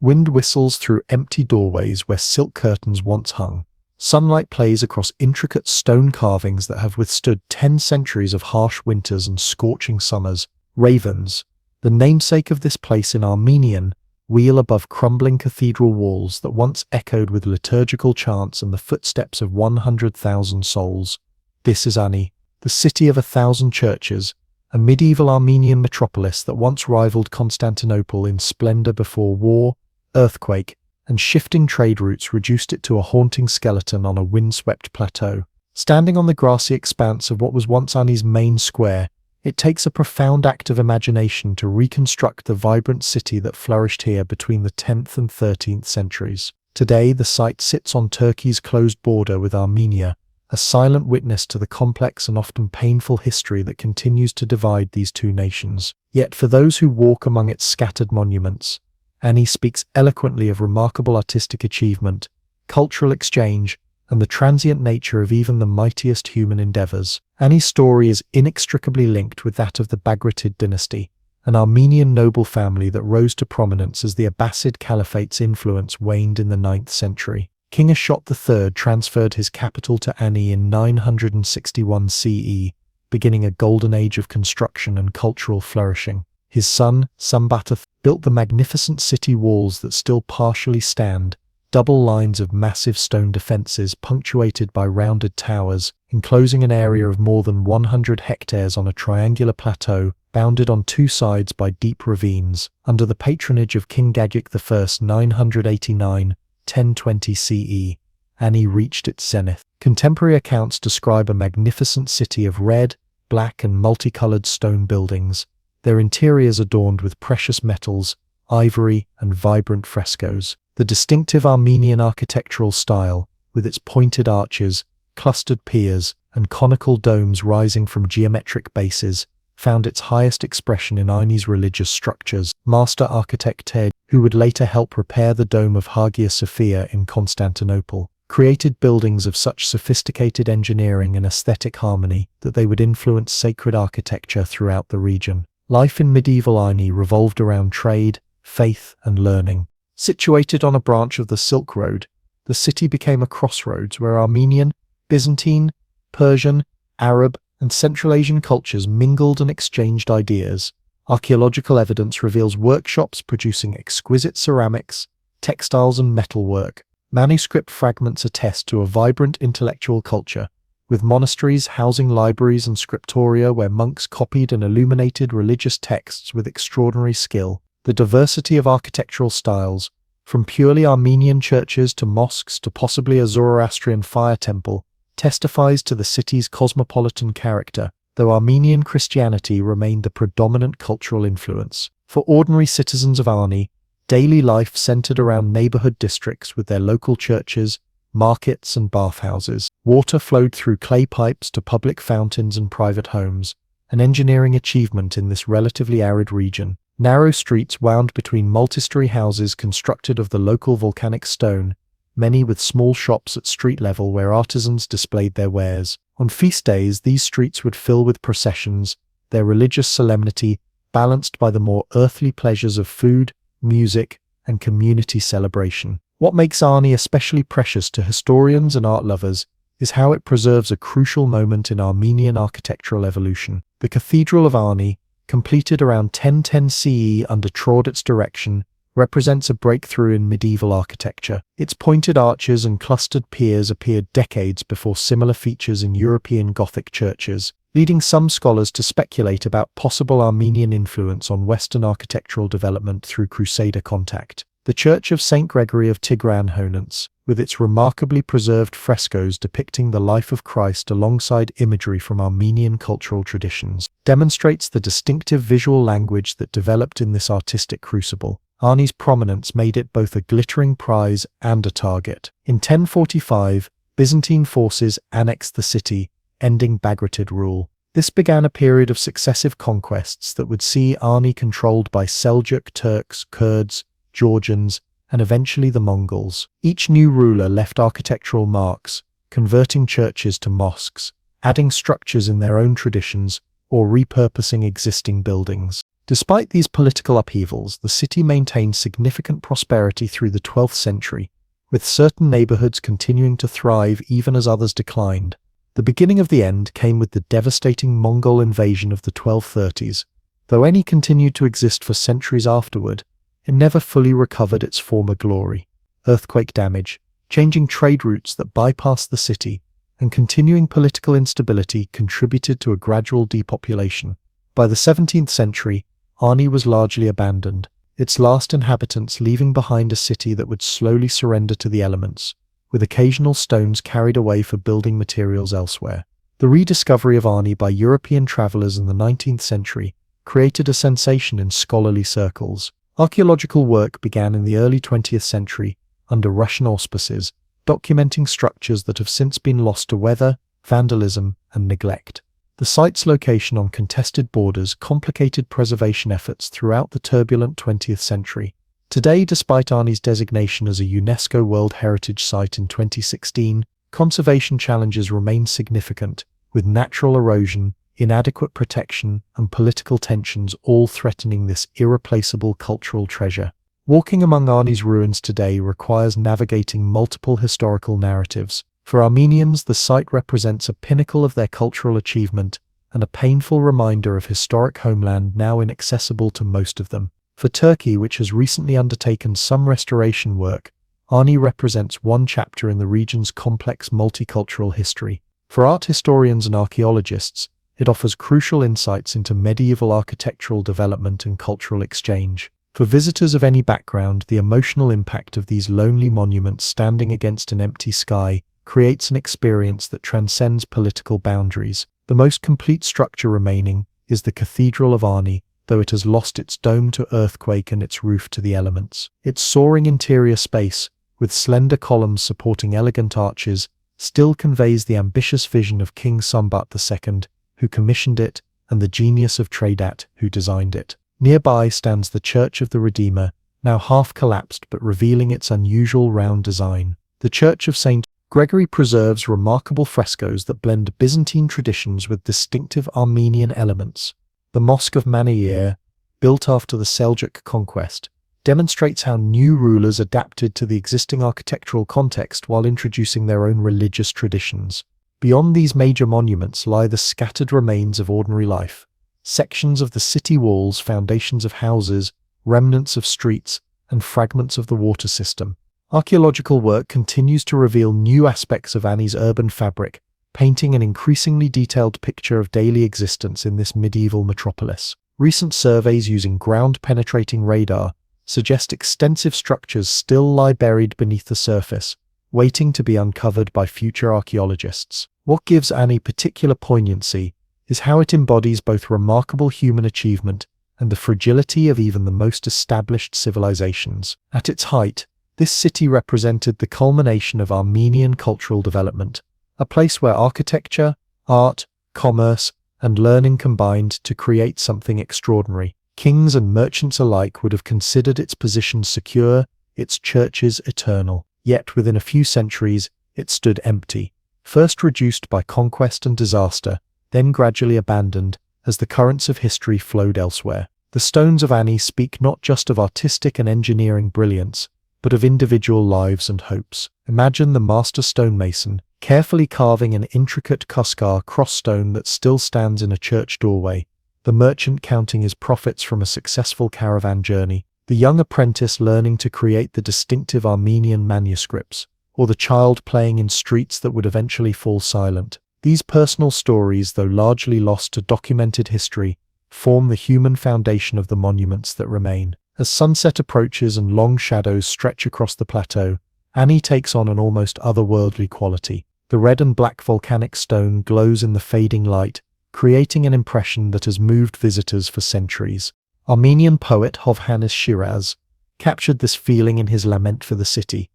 Wind whistles through empty doorways where silk curtains once hung. Sunlight plays across intricate stone carvings that have withstood 10 centuries of harsh winters and scorching summers. Ravens, the namesake of this place in Armenian, wheel above crumbling cathedral walls that once echoed with liturgical chants and the footsteps of 100,000 souls. This is Ani, the city of 1,000 churches, a medieval Armenian metropolis that once rivaled Constantinople in splendor before war, earthquake, and shifting trade routes reduced it to a haunting skeleton on a windswept plateau. Standing on the grassy expanse of what was once Ani's main square, it takes a profound act of imagination to reconstruct the vibrant city that flourished here between the 10th and 13th centuries. Today, the site sits on Turkey's closed border with Armenia, a silent witness to the complex and often painful history that continues to divide these two nations. Yet for those who walk among its scattered monuments, Ani speaks eloquently of remarkable artistic achievement, cultural exchange, and the transient nature of even the mightiest human endeavors. Ani's story is inextricably linked with that of the Bagratid dynasty, an Armenian noble family that rose to prominence as the Abbasid Caliphate's influence waned in the 9th century. King Ashot III transferred his capital to Ani in 961 CE, beginning a golden age of construction and cultural flourishing. His son, Sambata, built the magnificent city walls that still partially stand, double lines of massive stone defenses punctuated by rounded towers, enclosing an area of more than 100 hectares on a triangular plateau, bounded on two sides by deep ravines. Under the patronage of King Gagyuk I 989-1020 CE, Ani reached its zenith. Contemporary accounts describe a magnificent city of red, black, and multicolored stone buildings, their interiors adorned with precious metals, ivory, and vibrant frescoes. The distinctive Armenian architectural style, with its pointed arches, clustered piers, and conical domes rising from geometric bases, found its highest expression in Ani's religious structures. Master architect Ted, who would later help repair the dome of Hagia Sophia in Constantinople, created buildings of such sophisticated engineering and aesthetic harmony that they would influence sacred architecture throughout the region. Life in medieval Ani revolved around trade, faith, and learning. Situated on a branch of the Silk Road, the city became a crossroads where Armenian, Byzantine, Persian, Arab, and Central Asian cultures mingled and exchanged ideas. Archaeological evidence reveals workshops producing exquisite ceramics, textiles, and metalwork. Manuscript fragments attest to a vibrant intellectual culture, with monasteries housing libraries and scriptoria where monks copied and illuminated religious texts with extraordinary skill. The diversity of architectural styles, from purely Armenian churches to mosques to possibly a Zoroastrian fire temple, testifies to the city's cosmopolitan character, though Armenian Christianity remained the predominant cultural influence. For ordinary citizens of Ani, daily life centered around neighborhood districts with their local churches, markets, and bathhouses. Water flowed through clay pipes to public fountains and private homes, an engineering achievement in this relatively arid region. Narrow streets wound between multi-story houses constructed of the local volcanic stone, many with small shops at street level where artisans displayed their wares. On feast days, these streets would fill with processions, their religious solemnity balanced by the more earthly pleasures of food, music, and community celebration. What makes Ani especially precious to historians and art lovers is how it preserves a crucial moment in Armenian architectural evolution. The Cathedral of Ani, completed around 1010 CE under Traudit's direction, represents a breakthrough in medieval architecture. Its pointed arches and clustered piers appeared decades before similar features in European Gothic churches, leading some scholars to speculate about possible Armenian influence on Western architectural development through Crusader contact. The Church of St. Gregory of Tigran-Honans, with its remarkably preserved frescoes depicting the life of Christ alongside imagery from Armenian cultural traditions, demonstrates the distinctive visual language that developed in this artistic crucible. Ani's prominence made it both a glittering prize and a target. In 1045, Byzantine forces annexed the city, ending Bagratid rule. This began a period of successive conquests that would see Ani controlled by Seljuk Turks, Kurds, Georgians, and eventually the Mongols. Each new ruler left architectural marks, converting churches to mosques, adding structures in their own traditions, or repurposing existing buildings. Despite these political upheavals, the city maintained significant prosperity through the 12th century, with certain neighborhoods continuing to thrive even as others declined. The beginning of the end came with the devastating Mongol invasion of the 1230s. Though Ani continued to exist for centuries afterward, it never fully recovered its former glory. Earthquake damage, changing trade routes that bypassed the city, and continuing political instability contributed to a gradual depopulation. By the 17th century, Ani was largely abandoned, its last inhabitants leaving behind a city that would slowly surrender to the elements, with occasional stones carried away for building materials elsewhere. The rediscovery of Ani by European travelers in the 19th century created a sensation in scholarly circles. Archaeological work began in the early 20th century under Russian auspices, documenting structures that have since been lost to weather, vandalism, and neglect. The site's location on contested borders complicated preservation efforts throughout the turbulent 20th century. Today, despite Ani's designation as a UNESCO World Heritage Site in 2016, conservation challenges remain significant, with natural erosion, inadequate protection, and political tensions all threatening this irreplaceable cultural treasure. Walking among Ani's ruins today requires navigating multiple historical narratives. For Armenians, the site represents a pinnacle of their cultural achievement and a painful reminder of historic homeland now inaccessible to most of them. For Turkey, which has recently undertaken some restoration work, Ani represents one chapter in the region's complex multicultural history. For art historians and archaeologists, it offers crucial insights into medieval architectural development and cultural exchange. For visitors of any background, the emotional impact of these lonely monuments standing against an empty sky creates an experience that transcends political boundaries. The most complete structure remaining is the Cathedral of Ani, though it has lost its dome to earthquake and its roof to the elements. Its soaring interior space, with slender columns supporting elegant arches, still conveys the ambitious vision of King Sambat II, who commissioned it, and the genius of Tradat, who designed it. Nearby stands the Church of the Redeemer, now half collapsed but revealing its unusual round design. The Church of St. Gregory preserves remarkable frescoes that blend Byzantine traditions with distinctive Armenian elements. The Mosque of Manayir, built after the Seljuk conquest, demonstrates how new rulers adapted to the existing architectural context while introducing their own religious traditions. Beyond these major monuments lie the scattered remains of ordinary life. sections of the city walls, foundations of houses, remnants of streets, and fragments of the water system. Archaeological work continues to reveal new aspects of Ani's urban fabric, painting an increasingly detailed picture of daily existence in this medieval metropolis. Recent surveys using ground-penetrating radar suggest extensive structures still lie buried beneath the surface, waiting to be uncovered by future archaeologists. What gives Ani particular poignancy is how it embodies both remarkable human achievement and the fragility of even the most established civilizations. At its height, this city represented the culmination of Armenian cultural development, a place where architecture, art, commerce, and learning combined to create something extraordinary. Kings and merchants alike would have considered its position secure, its churches eternal. Yet within a few centuries, it stood empty, first reduced by conquest and disaster, then gradually abandoned as the currents of history flowed elsewhere. The stones of Ani speak not just of artistic and engineering brilliance, but of individual lives and hopes. Imagine the master stonemason carefully carving an intricate Kuskar cross-stone that still stands in a church doorway, the merchant counting his profits from a successful caravan journey, the young apprentice learning to create the distinctive Armenian manuscripts, or the child playing in streets that would eventually fall silent. These personal stories, though largely lost to documented history, form the human foundation of the monuments that remain. As sunset approaches and long shadows stretch across the plateau, Ani takes on an almost otherworldly quality. The red and black volcanic stone glows in the fading light, creating an impression that has moved visitors for centuries. Armenian poet Hovhannes Shiraz captured this feeling in his lament for the city.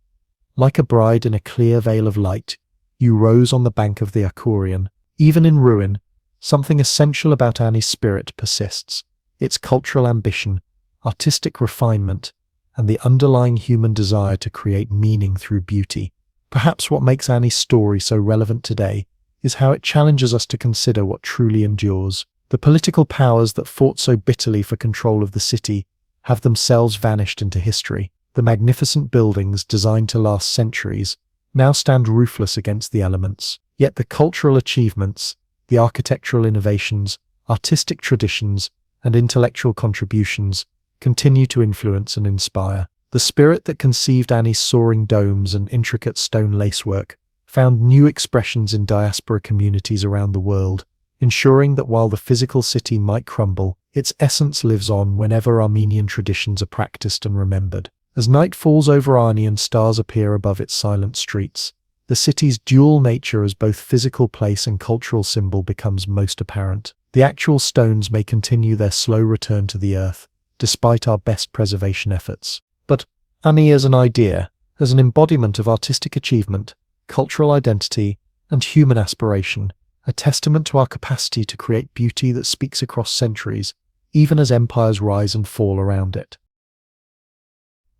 Like a bride in a clear veil of light, you rose on the bank of the Angkorian. Even in ruin, something essential about Ani's spirit persists: its cultural ambition, artistic refinement, and the underlying human desire to create meaning through beauty. Perhaps what makes Ani's story so relevant today is how it challenges us to consider what truly endures. The political powers that fought so bitterly for control of the city have themselves vanished into history. The magnificent buildings, designed to last centuries, now stand roofless against the elements. Yet the cultural achievements, the architectural innovations, artistic traditions, and intellectual contributions continue to influence and inspire. The spirit that conceived Ani's soaring domes and intricate stone lacework found new expressions in diaspora communities around the world, ensuring that while the physical city might crumble, its essence lives on whenever Armenian traditions are practiced and remembered. As night falls over Ani and stars appear above its silent streets, the city's dual nature as both physical place and cultural symbol becomes most apparent. The actual stones may continue their slow return to the earth, despite our best preservation efforts. But Ani as an idea, as an embodiment of artistic achievement, cultural identity, and human aspiration, a testament to our capacity to create beauty that speaks across centuries, even as empires rise and fall around it.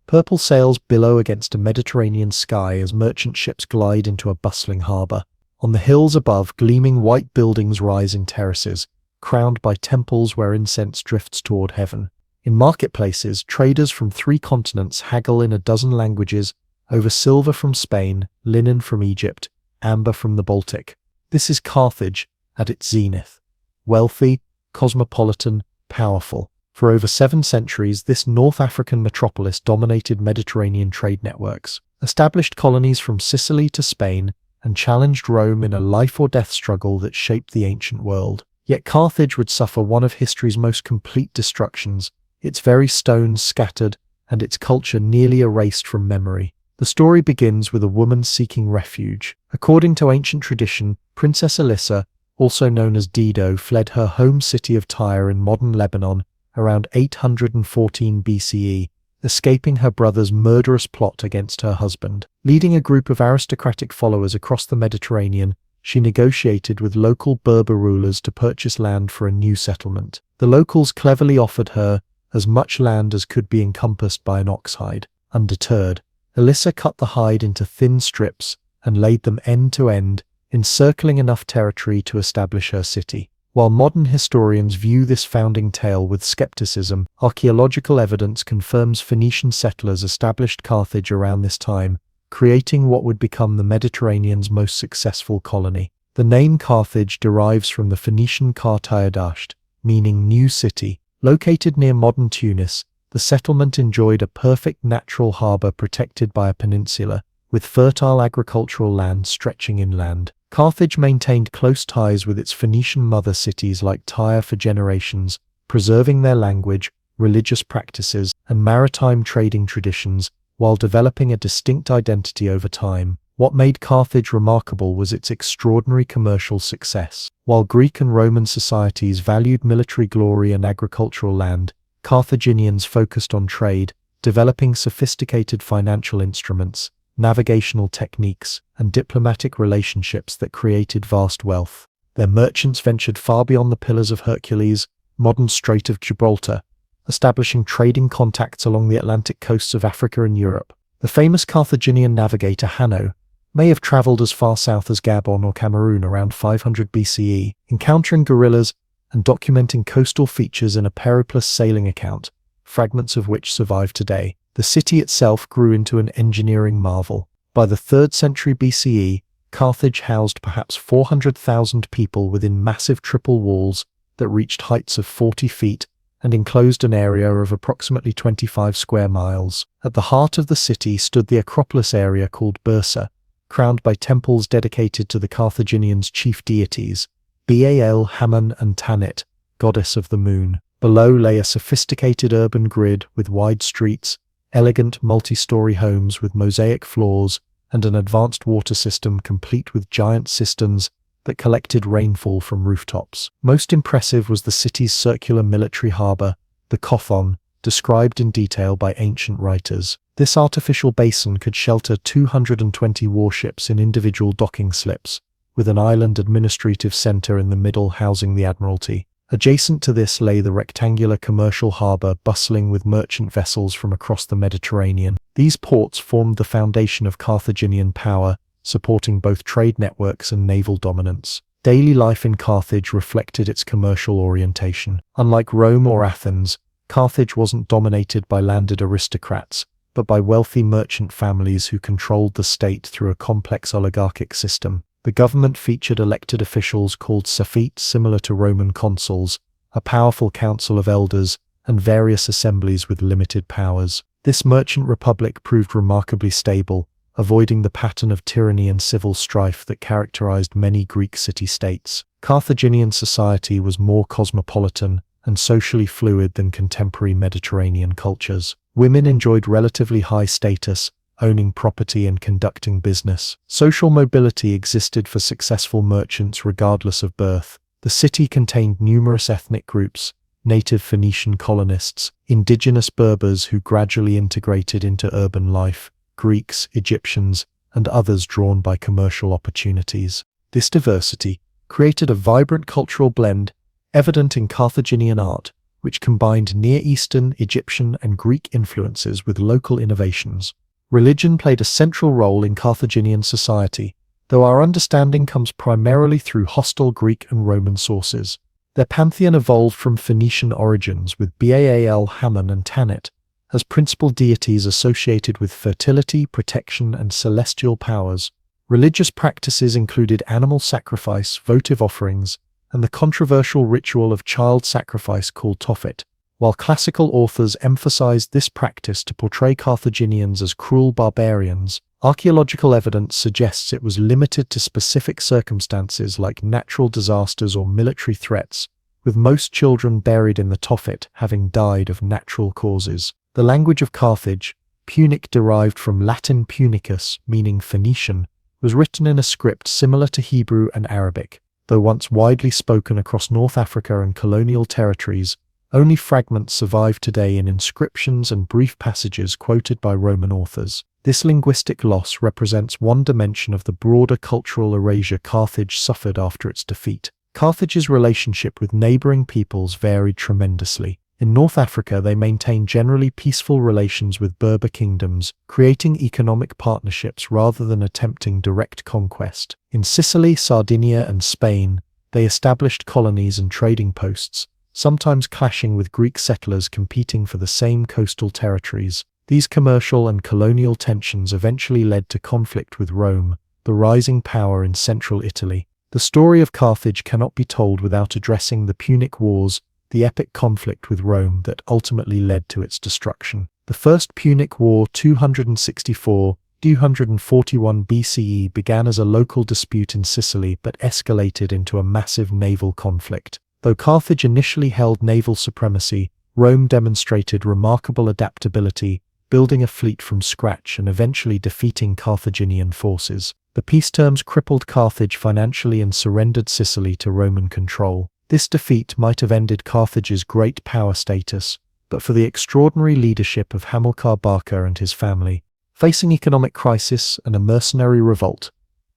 Purple sails billow against a Mediterranean sky as merchant ships glide into a bustling harbour. On the hills above, gleaming white buildings rise in terraces, crowned by temples where incense drifts toward heaven. In marketplaces, traders from 3 continents haggle in a dozen languages over silver from Spain, linen from Egypt, amber from the Baltic. This is Carthage at its zenith. Wealthy, cosmopolitan, powerful. For over 7 centuries, this North African metropolis dominated Mediterranean trade networks, established colonies from Sicily to Spain, and challenged Rome in a life-or-death struggle that shaped the ancient world. Yet Carthage would suffer one of history's most complete destructions, its very stones scattered, and its culture nearly erased from memory. The story begins with a woman seeking refuge. According to ancient tradition, Princess Elissa, also known as Dido, fled her home city of Tyre in modern Lebanon around 814 BCE, escaping her brother's murderous plot against her husband. Leading a group of aristocratic followers across the Mediterranean, she negotiated with local Berber rulers to purchase land for a new settlement. The locals cleverly offered her as much land as could be encompassed by an ox hide. Undeterred, Elissa cut the hide into thin strips and laid them end to end, encircling enough territory to establish her city. While modern historians view this founding tale with skepticism, archaeological evidence confirms Phoenician settlers established Carthage around this time, creating what would become the Mediterranean's most successful colony. The name Carthage derives from the Phoenician Kar Tayadasht, meaning new city. Located near modern Tunis, the settlement enjoyed a perfect natural harbour protected by a peninsula, with fertile agricultural land stretching inland. Carthage maintained close ties with its Phoenician mother cities like Tyre for generations, preserving their language, religious practices, and maritime trading traditions, while developing a distinct identity over time. What made Carthage remarkable was its extraordinary commercial success. While Greek and Roman societies valued military glory and agricultural land, Carthaginians focused on trade, developing sophisticated financial instruments, navigational techniques, and diplomatic relationships that created vast wealth. Their merchants ventured far beyond the Pillars of Hercules, modern Strait of Gibraltar, establishing trading contacts along the Atlantic coasts of Africa and Europe. The famous Carthaginian navigator Hanno may have traveled as far south as Gabon or Cameroon around 500 BCE, encountering gorillas and documenting coastal features in a periplus sailing account, fragments of which survive today. The city itself grew into an engineering marvel. By the 3rd century BCE, Carthage housed perhaps 400,000 people within massive triple walls that reached heights of 40 feet and enclosed an area of approximately 25 square miles. At the heart of the city stood the Acropolis area called Bursa, crowned by temples dedicated to the Carthaginians' chief deities, Baal, Hammon, and Tanit, goddess of the moon. Below lay a sophisticated urban grid with wide streets, elegant multi-story homes with mosaic floors, and an advanced water system complete with giant cisterns that collected rainfall from rooftops. Most impressive was the city's circular military harbour, the Kothon, described in detail by ancient writers. This artificial basin could shelter 220 warships in individual docking slips, with an island administrative centre in the middle housing the Admiralty. Adjacent to this lay the rectangular commercial harbour bustling with merchant vessels from across the Mediterranean. These ports formed the foundation of Carthaginian power, supporting both trade networks and naval dominance. Daily life in Carthage reflected its commercial orientation. Unlike Rome or Athens, Carthage wasn't dominated by landed aristocrats, but by wealthy merchant families who controlled the state through a complex oligarchic system. The government featured elected officials called Safit, similar to Roman consuls, a powerful council of elders, and various assemblies with limited powers. This merchant republic proved remarkably stable, avoiding the pattern of tyranny and civil strife that characterized many Greek city-states. Carthaginian society was more cosmopolitan and socially fluid than contemporary Mediterranean cultures. Women enjoyed relatively high status, owning property and conducting business. Social mobility existed for successful merchants regardless of birth. The city contained numerous ethnic groups, native Phoenician colonists, indigenous Berbers who gradually integrated into urban life, Greeks, Egyptians, and others drawn by commercial opportunities. This diversity created a vibrant cultural blend, evident in Carthaginian art, which combined Near Eastern, Egyptian, and Greek influences with local innovations. Religion played a central role in Carthaginian society, though our understanding comes primarily through hostile Greek and Roman sources. Their pantheon evolved from Phoenician origins, with Baal, Hammon, and Tanit as principal deities associated with fertility, protection, and celestial powers. Religious practices included animal sacrifice, votive offerings, and the controversial ritual of child sacrifice called Tophet. While classical authors emphasized this practice to portray Carthaginians as cruel barbarians, archaeological evidence suggests it was limited to specific circumstances like natural disasters or military threats, with most children buried in the Tophet having died of natural causes. The language of Carthage, Punic derived from Latin punicus, meaning Phoenician, was written in a script similar to Hebrew and Arabic. Though once widely spoken across North Africa and colonial territories, only fragments survive today in inscriptions and brief passages quoted by Roman authors. This linguistic loss represents one dimension of the broader cultural erasure Carthage suffered after its defeat. Carthage's relationship with neighboring peoples varied tremendously. In North Africa, they maintained generally peaceful relations with Berber kingdoms, creating economic partnerships rather than attempting direct conquest. In Sicily, Sardinia, and Spain, they established colonies and trading posts, sometimes clashing with Greek settlers competing for the same coastal territories. These commercial and colonial tensions eventually led to conflict with Rome, the rising power in central Italy. The story of Carthage cannot be told without addressing the Punic Wars, the epic conflict with Rome that ultimately led to its destruction. The First Punic War 264–241 BCE began as a local dispute in Sicily but escalated into a massive naval conflict. Though Carthage initially held naval supremacy, Rome demonstrated remarkable adaptability, building a fleet from scratch and eventually defeating Carthaginian forces. The peace terms crippled Carthage financially and surrendered Sicily to Roman control. This defeat might have ended Carthage's great power status, but for the extraordinary leadership of Hamilcar Barca and his family. Facing economic crisis and a mercenary revolt,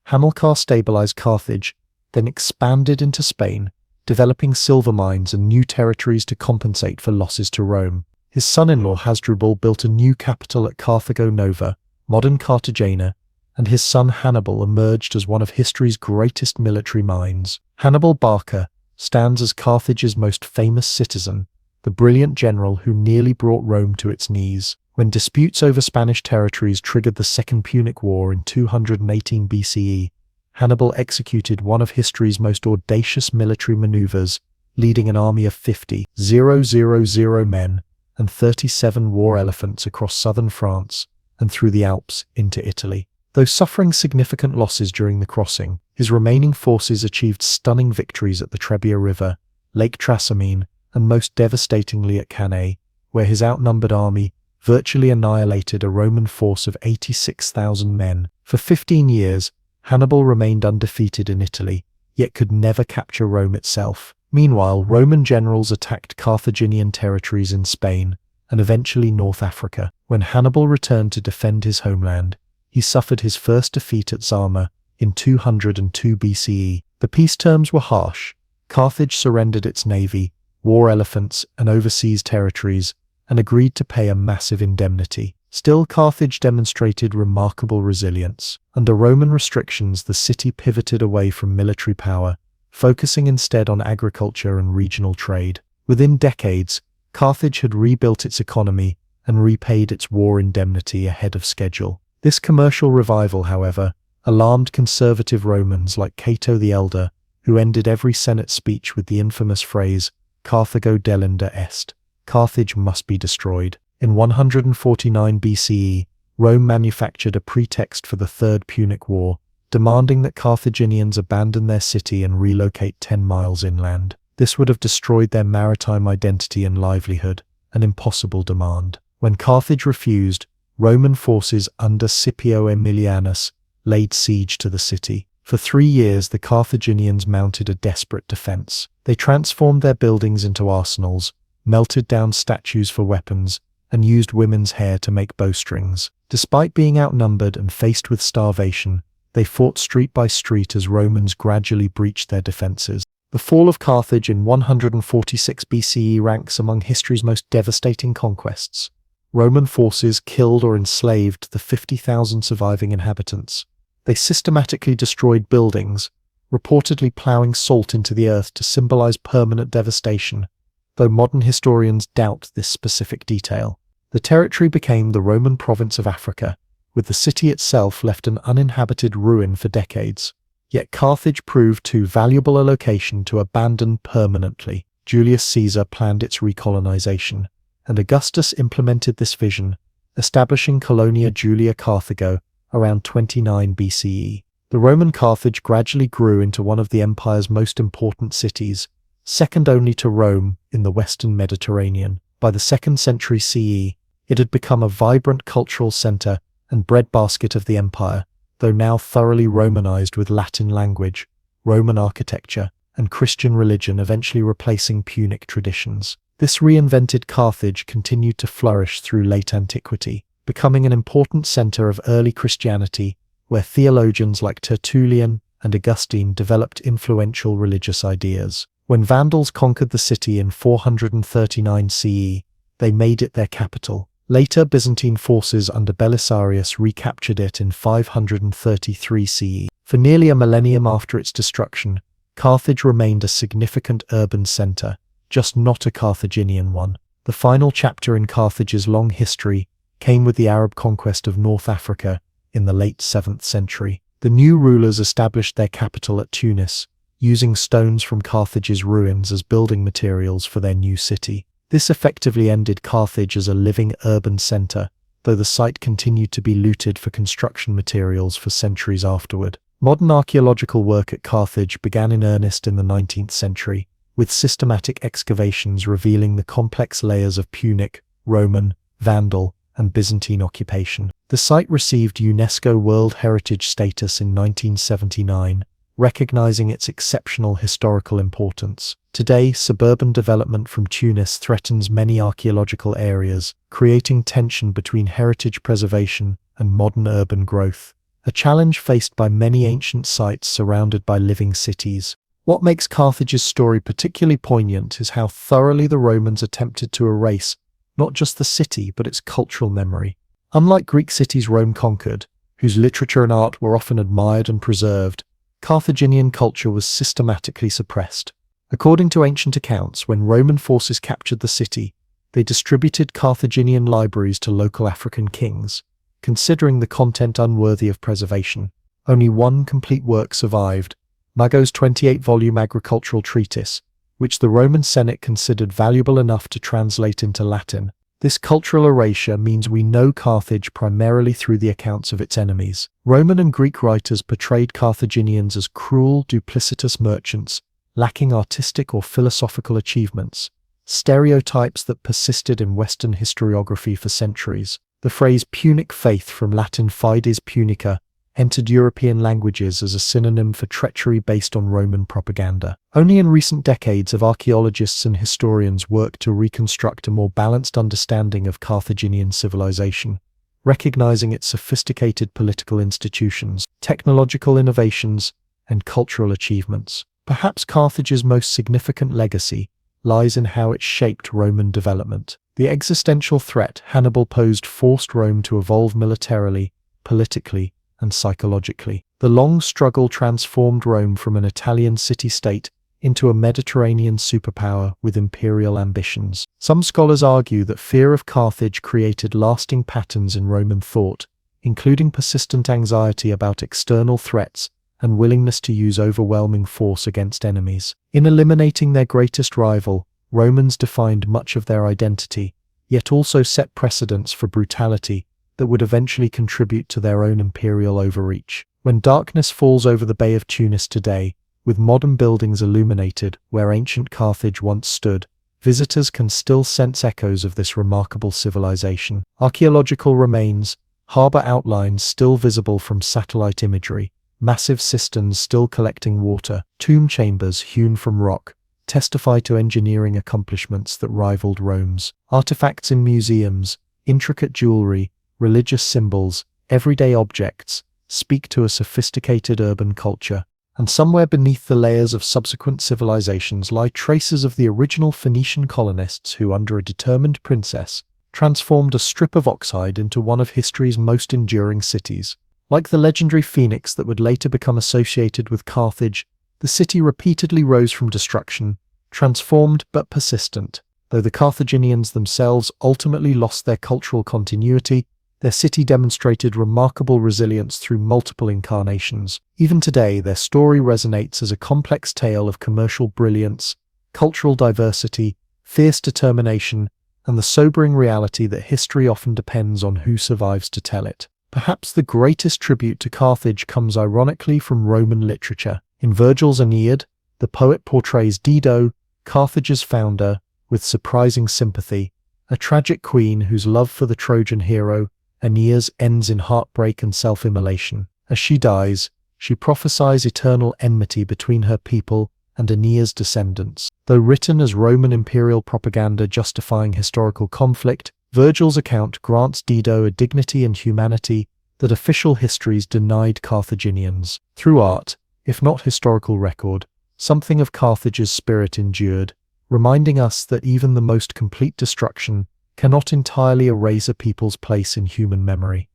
Hamilcar stabilized Carthage, then expanded into Spain, developing silver mines and new territories to compensate for losses to Rome. His son-in-law Hasdrubal built a new capital at Carthago Nova, modern Cartagena, and his son Hannibal emerged as one of history's greatest military minds. Hannibal Barca stands as Carthage's most famous citizen, the brilliant general who nearly brought Rome to its knees. When disputes over Spanish territories triggered the Second Punic War in 218 BCE, Hannibal executed one of history's most audacious military maneuvers, leading an army of 50,000 men and 37 war elephants across southern France and through the Alps into Italy. Though suffering significant losses during the crossing, his remaining forces achieved stunning victories at the Trebia River, Lake Trasimene, and most devastatingly at Cannae, where his outnumbered army virtually annihilated a Roman force of 86,000 men. For 15 years, Hannibal remained undefeated in Italy, yet could never capture Rome itself. Meanwhile, Roman generals attacked Carthaginian territories in Spain and eventually North Africa. When Hannibal returned to defend his homeland, he suffered his first defeat at Zama in 202 BCE. The peace terms were harsh. Carthage surrendered its navy, war elephants, and overseas territories, and agreed to pay a massive indemnity. Still, Carthage demonstrated remarkable resilience. Under Roman restrictions, the city pivoted away from military power, focusing instead on agriculture and regional trade. Within decades, Carthage had rebuilt its economy and repaid its war indemnity ahead of schedule. This commercial revival, however, alarmed conservative Romans like Cato the Elder, who ended every Senate speech with the infamous phrase, Carthago delenda est, Carthage must be destroyed. In 149 BCE, Rome manufactured a pretext for the Third Punic War, demanding that Carthaginians abandon their city and relocate 10 miles inland. This would have destroyed their maritime identity and livelihood, an impossible demand. When Carthage refused, Roman forces under Scipio Aemilianus laid siege to the city. For 3 years, the Carthaginians mounted a desperate defense. They transformed their buildings into arsenals, melted down statues for weapons, and used women's hair to make bowstrings. Despite being outnumbered and faced with starvation, they fought street by street as Romans gradually breached their defenses. The fall of Carthage in 146 BCE ranks among history's most devastating conquests. Roman forces killed or enslaved the 50,000 surviving inhabitants. They systematically destroyed buildings, reportedly plowing salt into the earth to symbolize permanent devastation, though modern historians doubt this specific detail. The territory became the Roman province of Africa, with the city itself left an uninhabited ruin for decades. Yet Carthage proved too valuable a location to abandon permanently. Julius Caesar planned its recolonization, and Augustus implemented this vision, establishing Colonia Julia Carthago around 29 BCE. The Roman Carthage gradually grew into one of the empire's most important cities, second only to Rome in the western Mediterranean. By the 2nd century CE, it had become a vibrant cultural center and breadbasket of the empire, though now thoroughly Romanized with Latin language, Roman architecture, and Christian religion eventually replacing Punic traditions. This reinvented Carthage continued to flourish through late antiquity, becoming an important center of early Christianity, where theologians like Tertullian and Augustine developed influential religious ideas. When Vandals conquered the city in 439 CE, they made it their capital. Later, Byzantine forces under Belisarius recaptured it in 533 CE. For nearly a millennium after its destruction, Carthage remained a significant urban center, just not a Carthaginian one. The final chapter in Carthage's long history came with the Arab conquest of North Africa in the late 7th century. The new rulers established their capital at Tunis, using stones from Carthage's ruins as building materials for their new city. This effectively ended Carthage as a living urban center, though the site continued to be looted for construction materials for centuries afterward. Modern archaeological work at Carthage began in earnest in the 19th century, with systematic excavations revealing the complex layers of Punic, Roman, Vandal, and Byzantine occupation. The site received UNESCO World Heritage status in 1979, recognizing its exceptional historical importance. Today, suburban development from Tunis threatens many archaeological areas, creating tension between heritage preservation and modern urban growth, a challenge faced by many ancient sites surrounded by living cities. What makes Carthage's story particularly poignant is how thoroughly the Romans attempted to erase not just the city but its cultural memory. Unlike Greek cities Rome conquered, whose literature and art were often admired and preserved, Carthaginian culture was systematically suppressed. According to ancient accounts, when Roman forces captured the city, they distributed Carthaginian libraries to local African kings, considering the content unworthy of preservation. Only one complete work survived, Mago's 28-volume agricultural treatise, which the Roman Senate considered valuable enough to translate into Latin. This cultural erasure means we know Carthage primarily through the accounts of its enemies. Roman and Greek writers portrayed Carthaginians as cruel, duplicitous merchants, lacking artistic or philosophical achievements, stereotypes that persisted in Western historiography for centuries. The phrase Punic faith, from Latin fides punica, entered European languages as a synonym for treachery based on Roman propaganda. Only in recent decades have archaeologists and historians worked to reconstruct a more balanced understanding of Carthaginian civilization, recognizing its sophisticated political institutions, technological innovations, and cultural achievements. Perhaps Carthage's most significant legacy lies in how it shaped Roman development. The existential threat Hannibal posed forced Rome to evolve militarily, politically, and psychologically. The long struggle transformed Rome from an Italian city-state into a Mediterranean superpower with imperial ambitions. Some scholars argue that fear of Carthage created lasting patterns in Roman thought, including persistent anxiety about external threats and willingness to use overwhelming force against enemies. In eliminating their greatest rival, Romans defined much of their identity, yet also set precedents for brutality that would eventually contribute to their own imperial overreach. When darkness falls over the Bay of Tunis today, with modern buildings illuminated where ancient Carthage once stood, visitors can still sense echoes of this remarkable civilization. Archaeological remains, harbor outlines still visible from satellite imagery, massive cisterns still collecting water, tomb chambers hewn from rock, testify to engineering accomplishments that rivaled Rome's. Artifacts in museums, intricate jewelry, religious symbols, everyday objects, speak to a sophisticated urban culture. And somewhere beneath the layers of subsequent civilizations lie traces of the original Phoenician colonists who, under a determined princess, transformed a strip of oxhide into one of history's most enduring cities. Like the legendary phoenix that would later become associated with Carthage, the city repeatedly rose from destruction, transformed but persistent. Though the Carthaginians themselves ultimately lost their cultural continuity, their city demonstrated remarkable resilience through multiple incarnations. Even today, their story resonates as a complex tale of commercial brilliance, cultural diversity, fierce determination, and the sobering reality that history often depends on who survives to tell it. Perhaps the greatest tribute to Carthage comes ironically from Roman literature. In Virgil's Aeneid, the poet portrays Dido, Carthage's founder, with surprising sympathy, a tragic queen whose love for the Trojan hero, Aeneas, ends in heartbreak and self-immolation. As she dies, she prophesies eternal enmity between her people and Aeneas' descendants. Though written as Roman imperial propaganda justifying historical conflict, Virgil's account grants Dido a dignity and humanity that official histories denied Carthaginians. Through art, if not historical record, something of Carthage's spirit endured, reminding us that even the most complete destruction cannot entirely erase a people's place in human memory.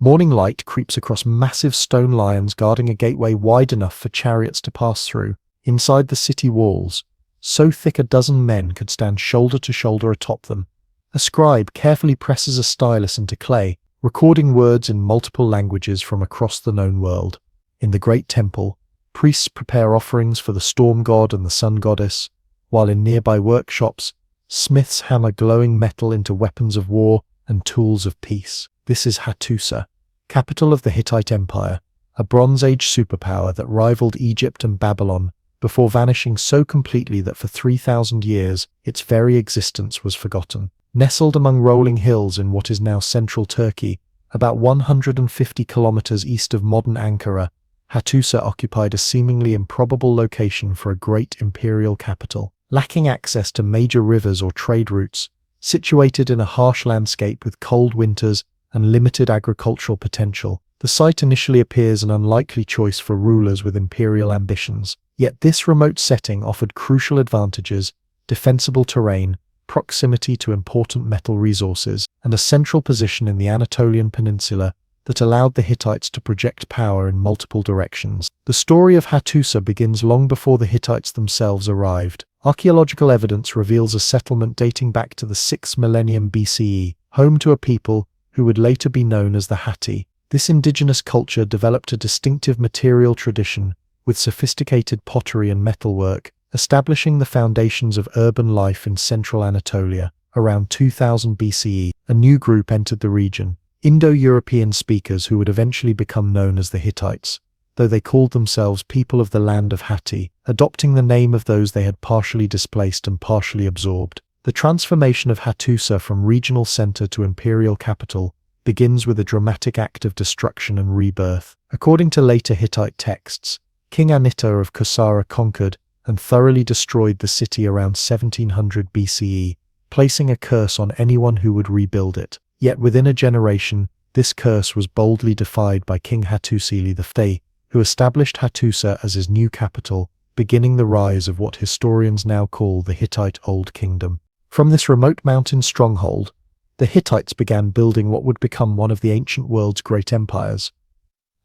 Morning light creeps across massive stone lions guarding a gateway wide enough for chariots to pass through. Inside the city walls, so thick a dozen men could stand shoulder to shoulder atop them, a scribe carefully presses a stylus into clay, recording words in multiple languages from across the known world. In the great temple, Priests prepare offerings for the storm god and the sun goddess, while in nearby workshops, smiths hammer glowing metal into weapons of war and tools of peace. This is Hattusa, capital of the Hittite Empire, a Bronze Age superpower that rivaled Egypt and Babylon before vanishing so completely that for 3,000 years its very existence was forgotten. Nestled among rolling hills in what is now central Turkey, about 150 kilometers east of modern Ankara, Hattusa occupied a seemingly improbable location for a great imperial capital. Lacking access to major rivers or trade routes, situated in a harsh landscape with cold winters and limited agricultural potential, the site initially appears an unlikely choice for rulers with imperial ambitions. Yet this remote setting offered crucial advantages: defensible terrain, proximity to important metal resources, and a central position in the Anatolian peninsula that allowed the Hittites to project power in multiple directions. The story of Hattusa begins long before the Hittites themselves arrived. Archaeological evidence reveals a settlement dating back to the 6th millennium BCE, home to a people who would later be known as the Hatti. This indigenous culture developed a distinctive material tradition with sophisticated pottery and metalwork, establishing the foundations of urban life in central Anatolia. Around 2000 BCE, a new group entered the region, Indo-European speakers who would eventually become known as the Hittites, though they called themselves people of the land of Hatti, adopting the name of those they had partially displaced and partially absorbed. The transformation of Hattusa from regional center to imperial capital begins with a dramatic act of destruction and rebirth. According to later Hittite texts, King Anitta of Knossos conquered and thoroughly destroyed the city around 1700 BCE, placing a curse on anyone who would rebuild it. Yet within a generation, this curse was boldly defied by King Hattusili I, who established Hattusa as his new capital, beginning the rise of what historians now call the Hittite Old Kingdom. From this remote mountain stronghold, the Hittites began building what would become one of the ancient world's great empires.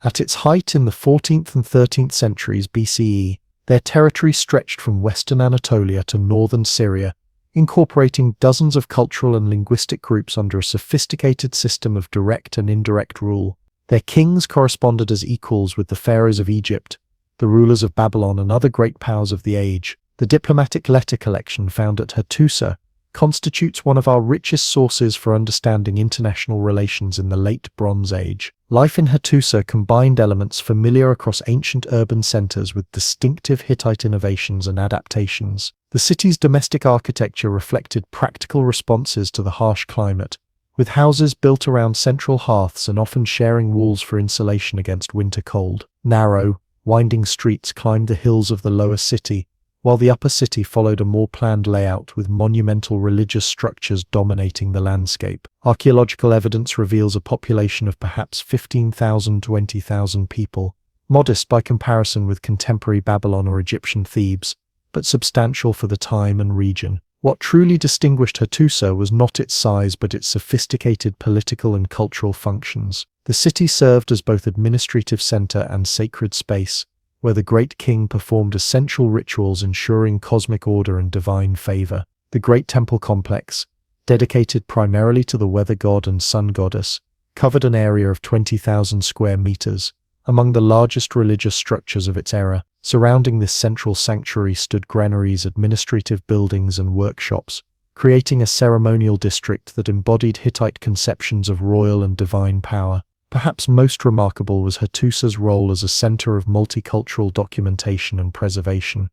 At its height in the 14th and 13th centuries BCE, their territory stretched from western Anatolia to northern Syria, incorporating dozens of cultural and linguistic groups under a sophisticated system of direct and indirect rule. Their kings corresponded as equals with the pharaohs of Egypt, the rulers of Babylon, and other great powers of the age. The diplomatic letter collection found at Hattusa constitutes one of our richest sources for understanding international relations in the late Bronze Age. Life in Hattusa combined elements familiar across ancient urban centers with distinctive Hittite innovations and adaptations. The city's domestic architecture reflected practical responses to the harsh climate, with houses built around central hearths and often sharing walls for insulation against winter cold. Narrow, winding streets climbed the hills of the lower city, while the upper city followed a more planned layout with monumental religious structures dominating the landscape. Archaeological evidence reveals a population of perhaps 15,000 to 20,000 people, modest by comparison with contemporary Babylon or Egyptian Thebes, but substantial for the time and region. What truly distinguished Hattusa was not its size but its sophisticated political and cultural functions. The city served as both administrative center and sacred space, where the great king performed essential rituals ensuring cosmic order and divine favor. The great temple complex, dedicated primarily to the weather god and sun goddess, covered an area of 20,000 square meters, among the largest religious structures of its era. Surrounding this central sanctuary stood granaries, administrative buildings, and workshops, creating a ceremonial district that embodied Hittite conceptions of royal and divine power. Perhaps most remarkable was Hattusa's role as a center of multicultural documentation and preservation.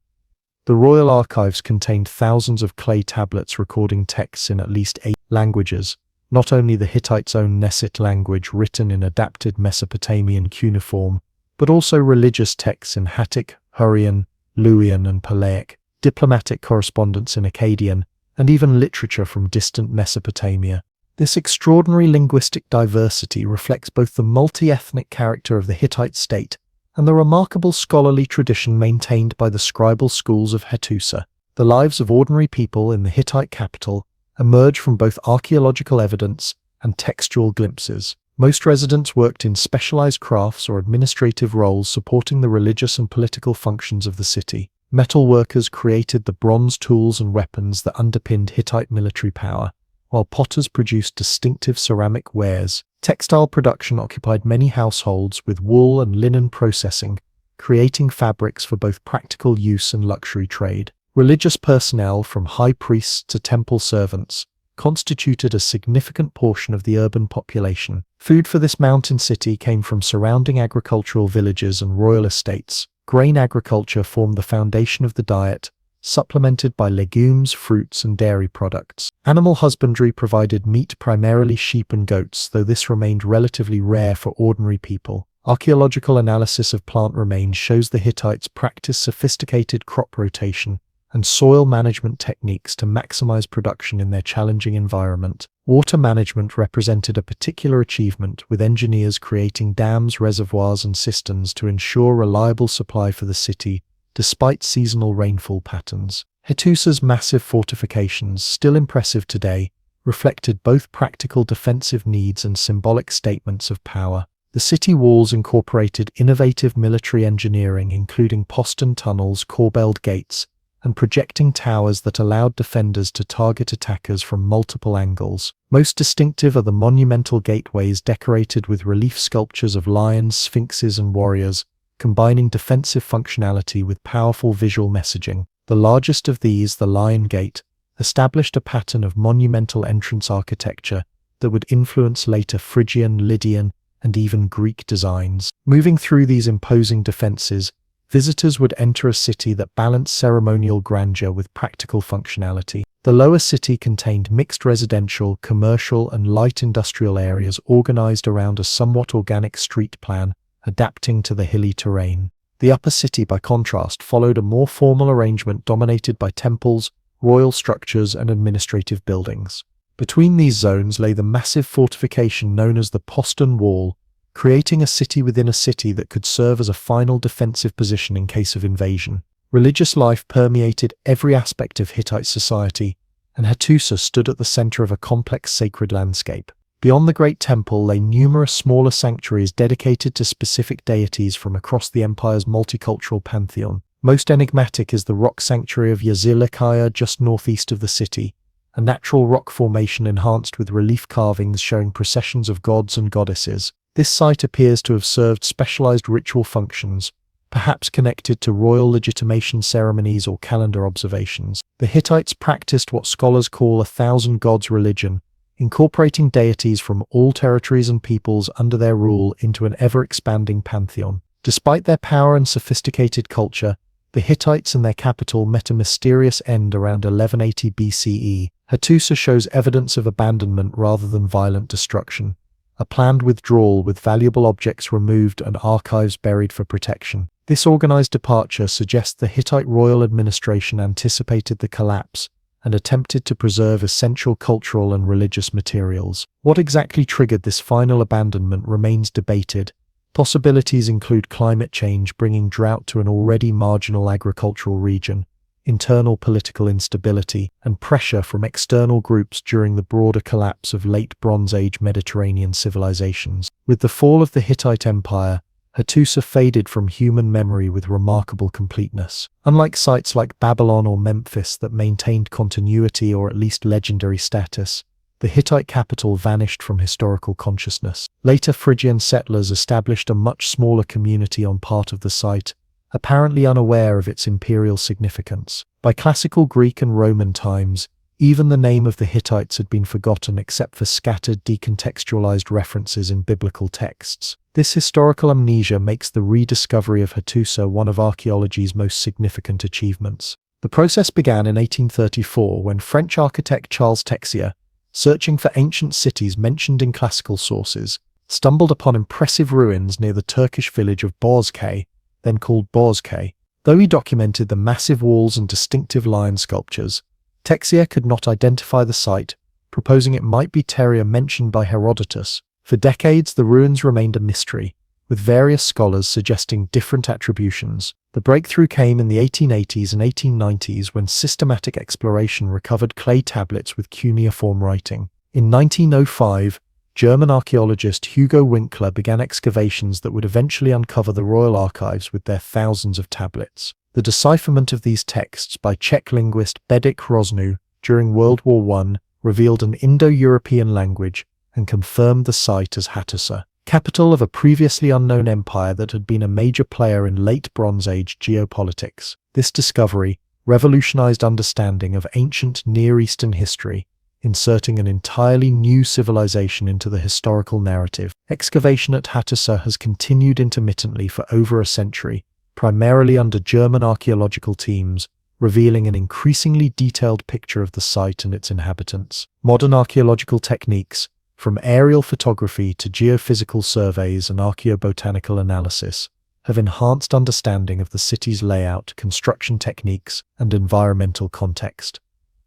The royal archives contained thousands of clay tablets recording texts in at least 8 languages, not only the Hittites' own Nesit language written in adapted Mesopotamian cuneiform, but also religious texts in Hattic, Hurrian, Luwian, and Palaic, diplomatic correspondence in Akkadian, and even literature from distant Mesopotamia. This extraordinary linguistic diversity reflects both the multi-ethnic character of the Hittite state and the remarkable scholarly tradition maintained by the scribal schools of Hattusa. The lives of ordinary people in the Hittite capital emerge from both archaeological evidence and textual glimpses. Most residents worked in specialized crafts or administrative roles supporting the religious and political functions of the city. Metal workers created the bronze tools and weapons that underpinned Hittite military power, while potters produced distinctive ceramic wares. Textile production occupied many households, with wool and linen processing, creating fabrics for both practical use and luxury trade. Religious personnel, from high priests to temple servants, constituted a significant portion of the urban population. Food for this mountain city came from surrounding agricultural villages and royal estates. Grain agriculture formed the foundation of the diet, supplemented by legumes, fruits, and dairy products. Animal husbandry provided meat, primarily sheep and goats, though this remained relatively rare for ordinary people. Archaeological analysis of plant remains shows the Hittites practiced sophisticated crop rotation and soil management techniques to maximize production in their challenging environment. Water management represented a particular achievement, with engineers creating dams, reservoirs, and cisterns to ensure reliable supply for the city, despite seasonal rainfall patterns. Hattusa's massive fortifications, still impressive today, reflected both practical defensive needs and symbolic statements of power. The city walls incorporated innovative military engineering, including postern tunnels, corbelled gates, and projecting towers that allowed defenders to target attackers from multiple angles. Most distinctive are the monumental gateways decorated with relief sculptures of lions, sphinxes, and warriors, combining defensive functionality with powerful visual messaging. The largest of these, the Lion Gate, established a pattern of monumental entrance architecture that would influence later Phrygian, Lydian, and even Greek designs. Moving through these imposing defenses, visitors would enter a city that balanced ceremonial grandeur with practical functionality. The lower city contained mixed residential, commercial, and light industrial areas organized around a somewhat organic street plan, adapting to the hilly terrain. The upper city, by contrast, followed a more formal arrangement dominated by temples, royal structures, and administrative buildings. Between these zones lay the massive fortification known as the postern wall, creating a city within a city that could serve as a final defensive position in case of invasion. Religious life permeated every aspect of Hittite society, and Hattusa stood at the center of a complex sacred landscape. Beyond the great temple lay numerous smaller sanctuaries dedicated to specific deities from across the empire's multicultural pantheon. Most enigmatic is the rock sanctuary of Yazilakaya just northeast of the city, a natural rock formation enhanced with relief carvings showing processions of gods and goddesses. This site appears to have served specialized ritual functions, perhaps connected to royal legitimation ceremonies or calendar observations. The Hittites practiced what scholars call a thousand gods religion, incorporating deities from all territories and peoples under their rule into an ever-expanding pantheon. Despite their power and sophisticated culture, the Hittites and their capital met a mysterious end around 1180 BCE. Hattusa shows evidence of abandonment rather than violent destruction, a planned withdrawal with valuable objects removed and archives buried for protection. This organized departure suggests the Hittite royal administration anticipated the collapse and attempted to preserve essential cultural and religious materials. What exactly triggered this final abandonment remains debated. Possibilities include climate change bringing drought to an already marginal agricultural region, internal political instability, and pressure from external groups during the broader collapse of late Bronze Age Mediterranean civilizations. With the fall of the Hittite Empire, Hattusa faded from human memory with remarkable completeness. Unlike sites like Babylon or Memphis that maintained continuity or at least legendary status, the Hittite capital vanished from historical consciousness. Later Phrygian settlers established a much smaller community on part of the site, apparently unaware of its imperial significance. By classical Greek and Roman times, even the name of the Hittites had been forgotten except for scattered decontextualized references in biblical texts. This historical amnesia makes the rediscovery of Hattusa one of archaeology's most significant achievements. The process began in 1834 when French architect Charles Texier, searching for ancient cities mentioned in classical sources, stumbled upon impressive ruins near the Turkish village of Bozkay, then called Bozkay. Though he documented the massive walls and distinctive lion sculptures, Texier could not identify the site, proposing it might be Teria mentioned by Herodotus. For decades, the ruins remained a mystery, with various scholars suggesting different attributions. The breakthrough came in the 1880s and 1890s when systematic exploration recovered clay tablets with cuneiform writing. In 1905, German archaeologist Hugo Winkler began excavations that would eventually uncover the royal archives with their thousands of tablets. The decipherment of these texts by Czech linguist Bedek Roznu during World War I revealed an Indo-European language and confirmed the site as Hattusa. capital of a previously unknown empire that had been a major player in late Bronze Age geopolitics. This discovery revolutionized understanding of ancient Near Eastern history, inserting an entirely new civilization into the historical narrative. Excavation at Hattusa has continued intermittently for over a century, primarily under German archaeological teams, revealing an increasingly detailed picture of the site and its inhabitants. Modern archaeological techniques, from aerial photography to geophysical surveys and archaeobotanical analysis, have enhanced understanding of the city's layout, construction techniques, and environmental context.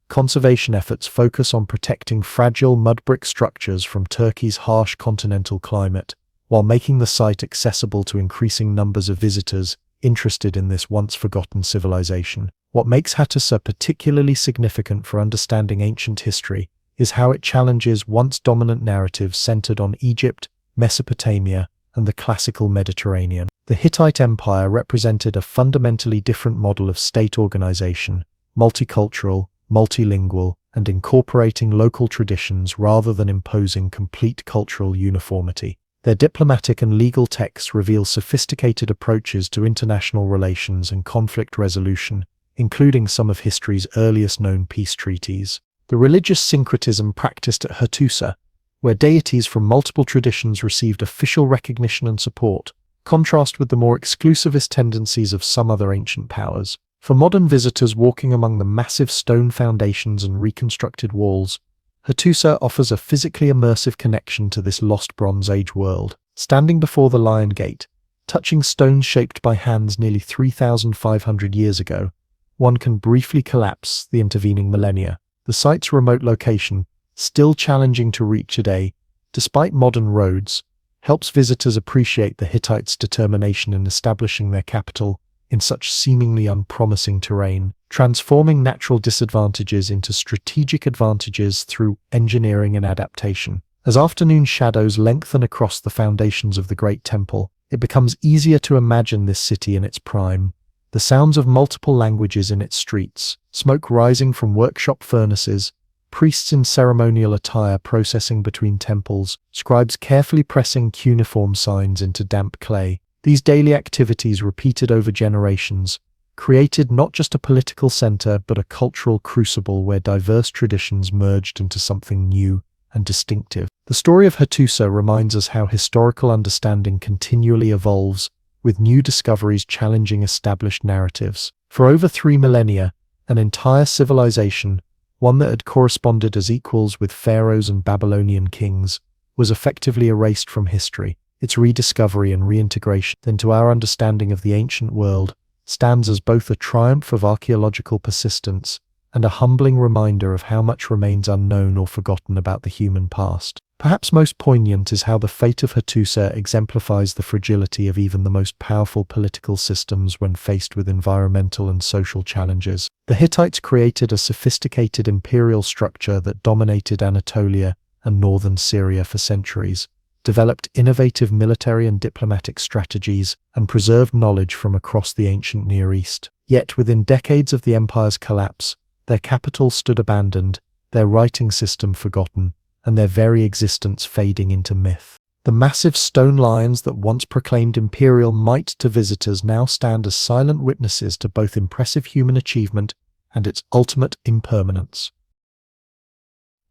Conservation efforts focus on protecting fragile mud brick structures from Turkey's harsh continental climate, while making the site accessible to increasing numbers of visitors interested in this once-forgotten civilization. What makes Hattusa particularly significant for understanding ancient history is how it challenges once-dominant narratives centered on Egypt, Mesopotamia, and the classical Mediterranean. The Hittite Empire represented a fundamentally different model of state organization, multicultural, multilingual, and incorporating local traditions rather than imposing complete cultural uniformity. Their diplomatic and legal texts reveal sophisticated approaches to international relations and conflict resolution, including some of history's earliest known peace treaties. The religious syncretism practiced at Hattusa, where deities from multiple traditions received official recognition and support, contrast with the more exclusivist tendencies of some other ancient powers. For modern visitors walking among the massive stone foundations and reconstructed walls, Hattusa offers a physically immersive connection to this lost Bronze Age world. Standing before the Lion Gate, touching stones shaped by hands nearly 3,500 years ago, one can briefly collapse the intervening millennia. The site's remote location, still challenging to reach today, despite modern roads, helps visitors appreciate the Hittites' determination in establishing their capital in such seemingly unpromising terrain, transforming natural disadvantages into strategic advantages through engineering and adaptation. As afternoon shadows lengthen across the foundations of the Great Temple, it becomes easier to imagine this city in its prime. The sounds of multiple languages in its streets, smoke rising from workshop furnaces, priests in ceremonial attire processing between temples, scribes carefully pressing cuneiform signs into damp clay. These daily activities, repeated over generations, created not just a political center but a cultural crucible where diverse traditions merged into something new and distinctive. The story of Hattusa reminds us how historical understanding continually evolves, with new discoveries challenging established narratives. For over 3 millennia, an entire civilization, one that had corresponded as equals with pharaohs and Babylonian kings, was effectively erased from history. Its rediscovery and reintegration into our understanding of the ancient world stands as both a triumph of archaeological persistence and a humbling reminder of how much remains unknown or forgotten about the human past. Perhaps most poignant is how the fate of Hattusa exemplifies the fragility of even the most powerful political systems when faced with environmental and social challenges. The Hittites created a sophisticated imperial structure that dominated Anatolia and northern Syria for centuries, developed innovative military and diplomatic strategies, and preserved knowledge from across the ancient Near East. Yet within decades of the empire's collapse, their capital stood abandoned, their writing system forgotten, and their very existence fading into myth. The massive stone lions that once proclaimed imperial might to visitors now stand as silent witnesses to both impressive human achievement and its ultimate impermanence.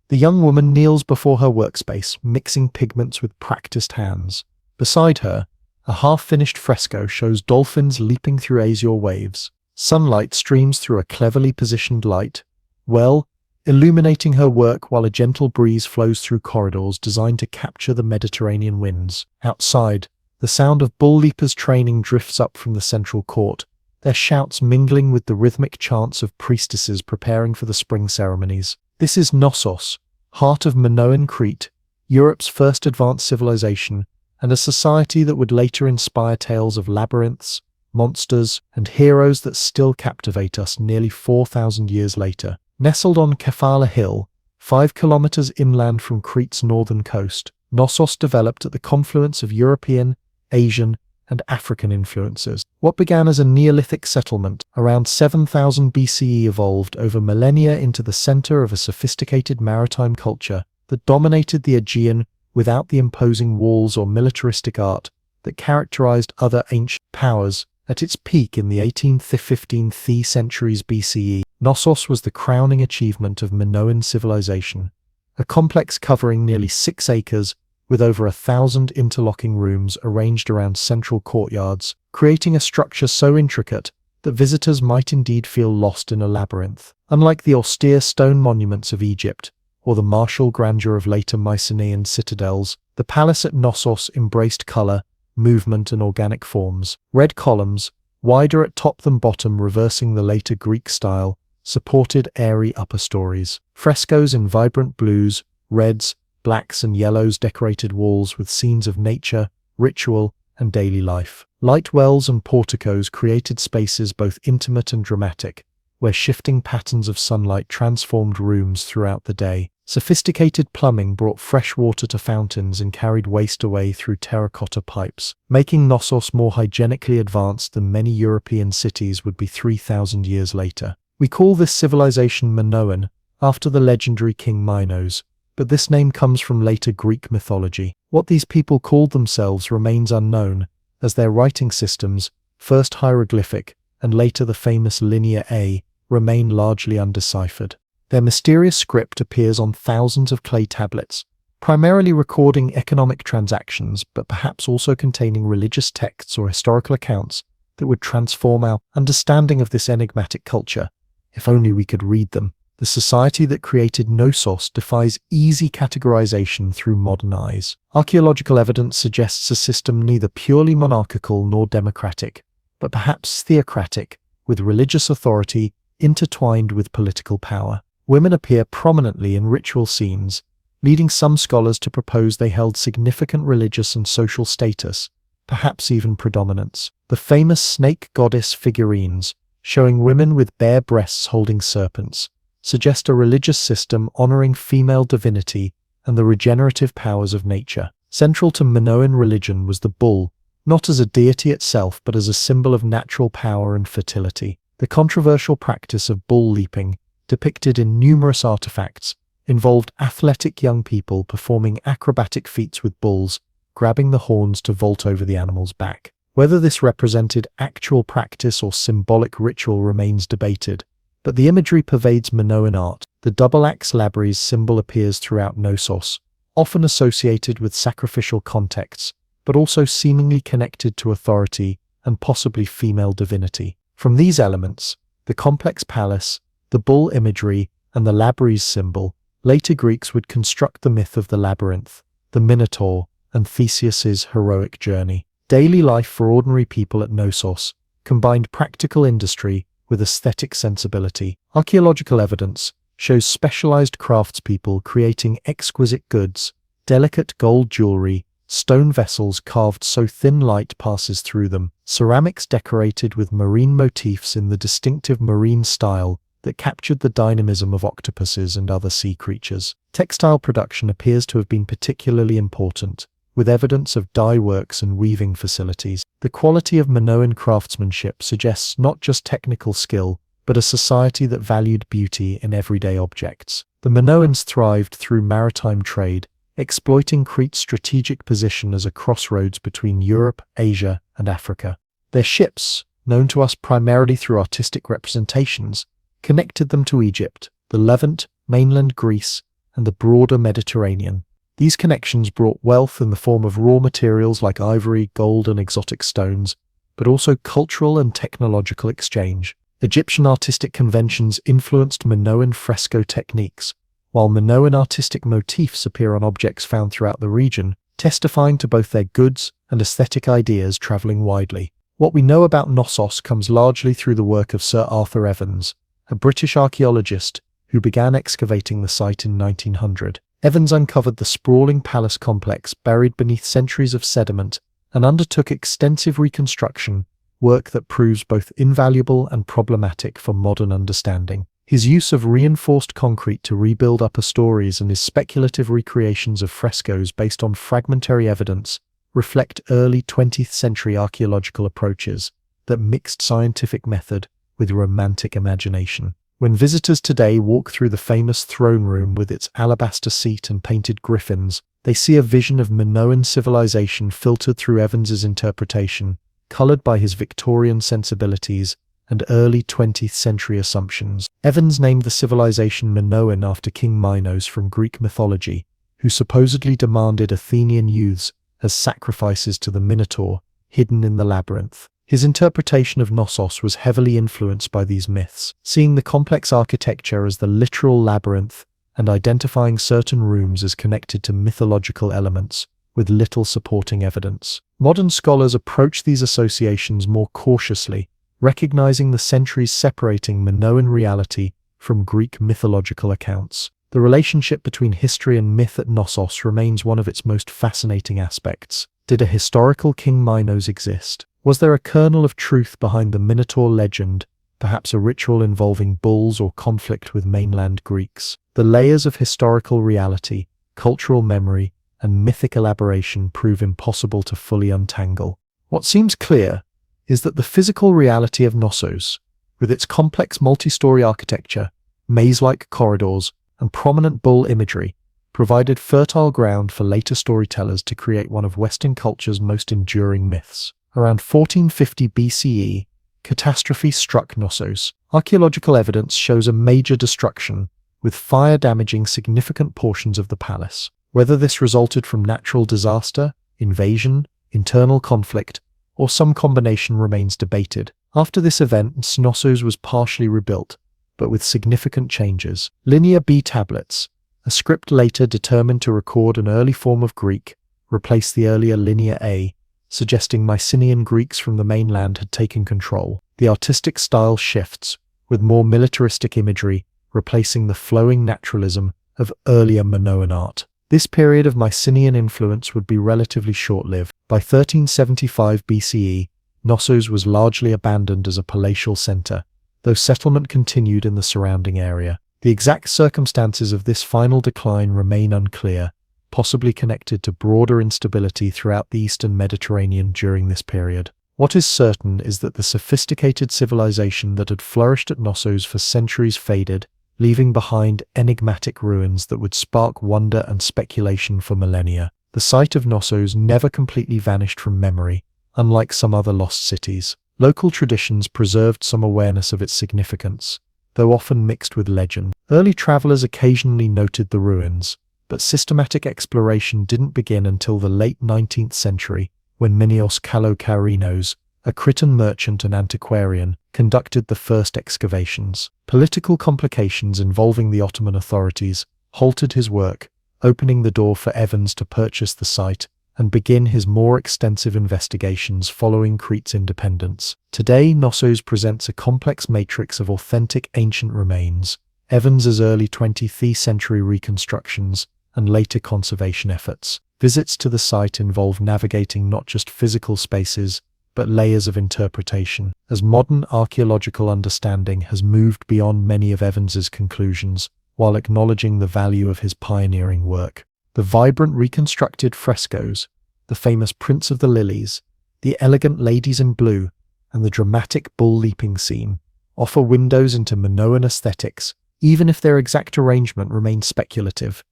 The young woman kneels before her workspace, mixing pigments with practiced hands. Beside her, a half-finished fresco shows dolphins leaping through azure waves. Sunlight streams through a cleverly positioned light well, illuminating her work while a gentle breeze flows through corridors designed to capture the Mediterranean winds. Outside, the sound of bull leapers training drifts up from the central court, their shouts mingling with the rhythmic chants of priestesses preparing for the spring ceremonies. This is Knossos, heart of Minoan Crete, Europe's first advanced civilization, and a society that would later inspire tales of labyrinths, monsters, and heroes that still captivate us nearly 4,000 years later. Nestled on Kefala Hill, 5 kilometers inland from Crete's northern coast, Knossos developed at the confluence of European, Asian, and African influences. What began as a Neolithic settlement around 7000 BCE evolved over millennia into the center of a sophisticated maritime culture that dominated the Aegean without the imposing walls or militaristic art that characterized other ancient powers. At its peak in the 18th to 15th centuries BCE, Knossos was the crowning achievement of Minoan civilization, a complex covering nearly 6 acres with over 1,000 interlocking rooms arranged around central courtyards, creating a structure so intricate that visitors might indeed feel lost in a labyrinth. Unlike the austere stone monuments of Egypt or the martial grandeur of later Mycenaean citadels, the palace at Knossos embraced color, movement, and organic forms. Red columns, wider at top than bottom, reversing the later Greek style, supported airy upper stories. Frescoes in vibrant blues, reds, blacks, and yellows decorated walls with scenes of nature, ritual, and daily life. Light wells and porticos created spaces both intimate and dramatic, where shifting patterns of sunlight transformed rooms throughout the day. Sophisticated plumbing brought fresh water to fountains and carried waste away through terracotta pipes, making Knossos more hygienically advanced than many European cities would be 3,000 years later. We call this civilization Minoan, after the legendary King Minos, but this name comes from later Greek mythology. What these people called themselves remains unknown, as their writing systems, first hieroglyphic and later the famous Linear A, remain largely undeciphered. Their mysterious script appears on thousands of clay tablets, primarily recording economic transactions, but perhaps also containing religious texts or historical accounts that would transform our understanding of this enigmatic culture. If only we could read them. The society that created Knossos defies easy categorization through modern eyes. Archaeological evidence suggests a system neither purely monarchical nor democratic, but perhaps theocratic, with religious authority intertwined with political power. Women appear prominently in ritual scenes, leading some scholars to propose they held significant religious and social status, perhaps even predominance. The famous snake goddess figurines, showing women with bare breasts holding serpents, suggest a religious system honoring female divinity and the regenerative powers of nature. Central to Minoan religion was the bull, not as a deity itself but as a symbol of natural power and fertility. The controversial practice of bull leaping, depicted in numerous artifacts, involved athletic young people performing acrobatic feats with bulls, grabbing the horns to vault over the animal's back. Whether this represented actual practice or symbolic ritual remains debated, but the imagery pervades Minoan art. The double-axe labrys symbol appears throughout Knossos, often associated with sacrificial contexts, but also seemingly connected to authority and possibly female divinity. From these elements, the complex palace, the bull imagery, and the labrys symbol, later Greeks would construct the myth of the labyrinth, the Minotaur, and Theseus's heroic journey. Daily life for ordinary people at Knossos combined practical industry with aesthetic sensibility. Archaeological evidence shows specialized craftspeople creating exquisite goods, delicate gold jewelry, stone vessels carved so thin light passes through them, ceramics decorated with marine motifs in the distinctive marine style that captured the dynamism of octopuses and other sea creatures. Textile production appears to have been particularly important, with evidence of dye works and weaving facilities. The quality of Minoan craftsmanship suggests not just technical skill, but a society that valued beauty in everyday objects. The Minoans thrived through maritime trade, exploiting Crete's strategic position as a crossroads between Europe, Asia, and Africa. Their ships, known to us primarily through artistic representations, connected them to Egypt, the Levant, mainland Greece, and the broader Mediterranean. These connections brought wealth in the form of raw materials like ivory, gold, and exotic stones, but also cultural and technological exchange. Egyptian artistic conventions influenced Minoan fresco techniques, while Minoan artistic motifs appear on objects found throughout the region, testifying to both their goods and aesthetic ideas traveling widely. What we know about Knossos comes largely through the work of Sir Arthur Evans, a British archaeologist who began excavating the site in 1900. Evans uncovered the sprawling palace complex buried beneath centuries of sediment and undertook extensive reconstruction, work that proves both invaluable and problematic for modern understanding. His use of reinforced concrete to rebuild upper stories and his speculative recreations of frescoes based on fragmentary evidence reflect early 20th century archaeological approaches that mixed scientific method with romantic imagination. When visitors today walk through the famous throne room with its alabaster seat and painted griffins, they see a vision of Minoan civilization filtered through Evans's interpretation, colored by his Victorian sensibilities and early 20th century assumptions. Evans named the civilization Minoan after King Minos from Greek mythology, who supposedly demanded Athenian youths as sacrifices to the Minotaur, hidden in the labyrinth. His interpretation of Knossos was heavily influenced by these myths, seeing the complex architecture as the literal labyrinth and identifying certain rooms as connected to mythological elements, with little supporting evidence. Modern scholars approach these associations more cautiously, recognizing the centuries separating Minoan reality from Greek mythological accounts. The relationship between history and myth at Knossos remains one of its most fascinating aspects. Did a historical King Minos exist? Was there a kernel of truth behind the Minotaur legend, perhaps a ritual involving bulls or conflict with mainland Greeks? The layers of historical reality, cultural memory, and mythic elaboration prove impossible to fully untangle. What seems clear is that the physical reality of Knossos, with its complex multi-story architecture, maze-like corridors, and prominent bull imagery, provided fertile ground for later storytellers to create one of Western culture's most enduring myths. Around 1450 BCE, catastrophe struck Knossos. Archaeological evidence shows a major destruction, with fire damaging significant portions of the palace. Whether this resulted from natural disaster, invasion, internal conflict, or some combination remains debated. After this event, Knossos was partially rebuilt, but with significant changes. Linear B tablets, a script later determined to record an early form of Greek, replaced the earlier Linear A, suggesting Mycenaean Greeks from the mainland had taken control. The artistic style shifts, with more militaristic imagery replacing the flowing naturalism of earlier Minoan art. This period of Mycenaean influence would be relatively short-lived. By 1375 BCE, Knossos was largely abandoned as a palatial center, though settlement continued in the surrounding area. The exact circumstances of this final decline remain unclear, possibly connected to broader instability throughout the eastern Mediterranean during this period. What is certain is that the sophisticated civilization that had flourished at Knossos for centuries faded, leaving behind enigmatic ruins that would spark wonder and speculation for millennia. The site of Knossos never completely vanished from memory, unlike some other lost cities. Local traditions preserved some awareness of its significance, though often mixed with legend. Early travelers occasionally noted the ruins, but systematic exploration didn't begin until the late 19th century, when Minios Kalokarinos, a Cretan merchant and antiquarian, conducted the first excavations. Political complications involving the Ottoman authorities halted his work, opening the door for Evans to purchase the site and begin his more extensive investigations following Crete's independence. Today, Knossos presents a complex matrix of authentic ancient remains, Evans's early 20th century reconstructions, and later conservation efforts. Visits to the site involve navigating not just physical spaces, but layers of interpretation, as modern archaeological understanding has moved beyond many of Evans's conclusions, while acknowledging the value of his pioneering work. The vibrant reconstructed frescoes, the famous Prince of the Lilies, the elegant Ladies in Blue, and the dramatic bull leaping scene offer windows into Minoan aesthetics, even if their exact arrangement remains speculative.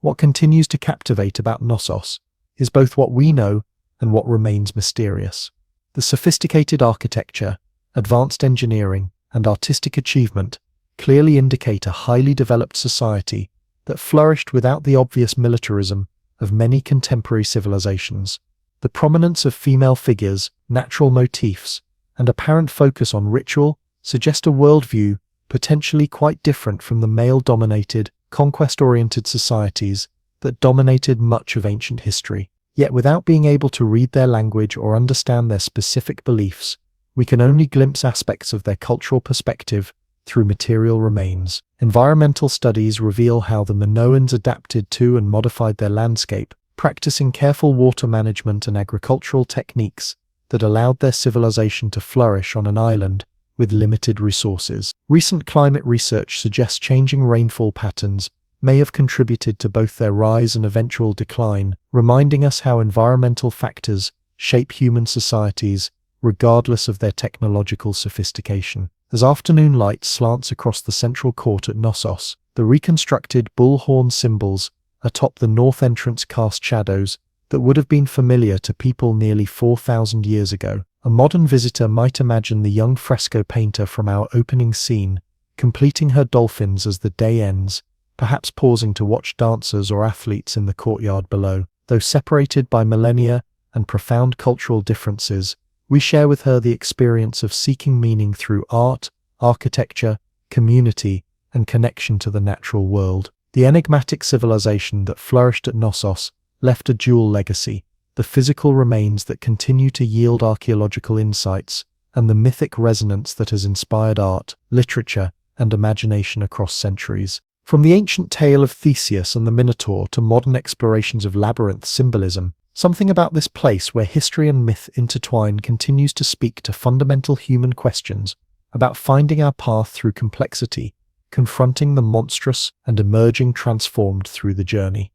What continues to captivate about Knossos is both what we know and what remains mysterious. The sophisticated architecture, advanced engineering, and artistic achievement clearly indicate a highly developed society that flourished without the obvious militarism of many contemporary civilizations. The prominence of female figures, natural motifs, and apparent focus on ritual suggest a worldview potentially quite different from the male-dominated, conquest-oriented societies that dominated much of ancient history. Yet without being able to read their language or understand their specific beliefs, we can only glimpse aspects of their cultural perspective through material remains. Environmental studies reveal how the Minoans adapted to and modified their landscape, practicing careful water management and agricultural techniques that allowed their civilization to flourish on an island with limited resources. Recent climate research suggests changing rainfall patterns may have contributed to both their rise and eventual decline, reminding us how environmental factors shape human societies regardless of their technological sophistication. As afternoon light slants across the central court at Knossos, the reconstructed bull-horn symbols atop the north entrance cast shadows that would have been familiar to people nearly 4,000 years ago. A modern visitor might imagine the young fresco painter from our opening scene, completing her dolphins as the day ends, perhaps pausing to watch dancers or athletes in the courtyard below. Though separated by millennia and profound cultural differences, we share with her the experience of seeking meaning through art, architecture, community, and connection to the natural world. The enigmatic civilization that flourished at Knossos left a dual legacy: the physical remains that continue to yield archaeological insights, and the mythic resonance that has inspired art, literature, and imagination across centuries. From the ancient tale of Theseus and the Minotaur to modern explorations of labyrinth symbolism, something about this place where history and myth intertwine continues to speak to fundamental human questions about finding our path through complexity, confronting the monstrous, and emerging transformed through the journey.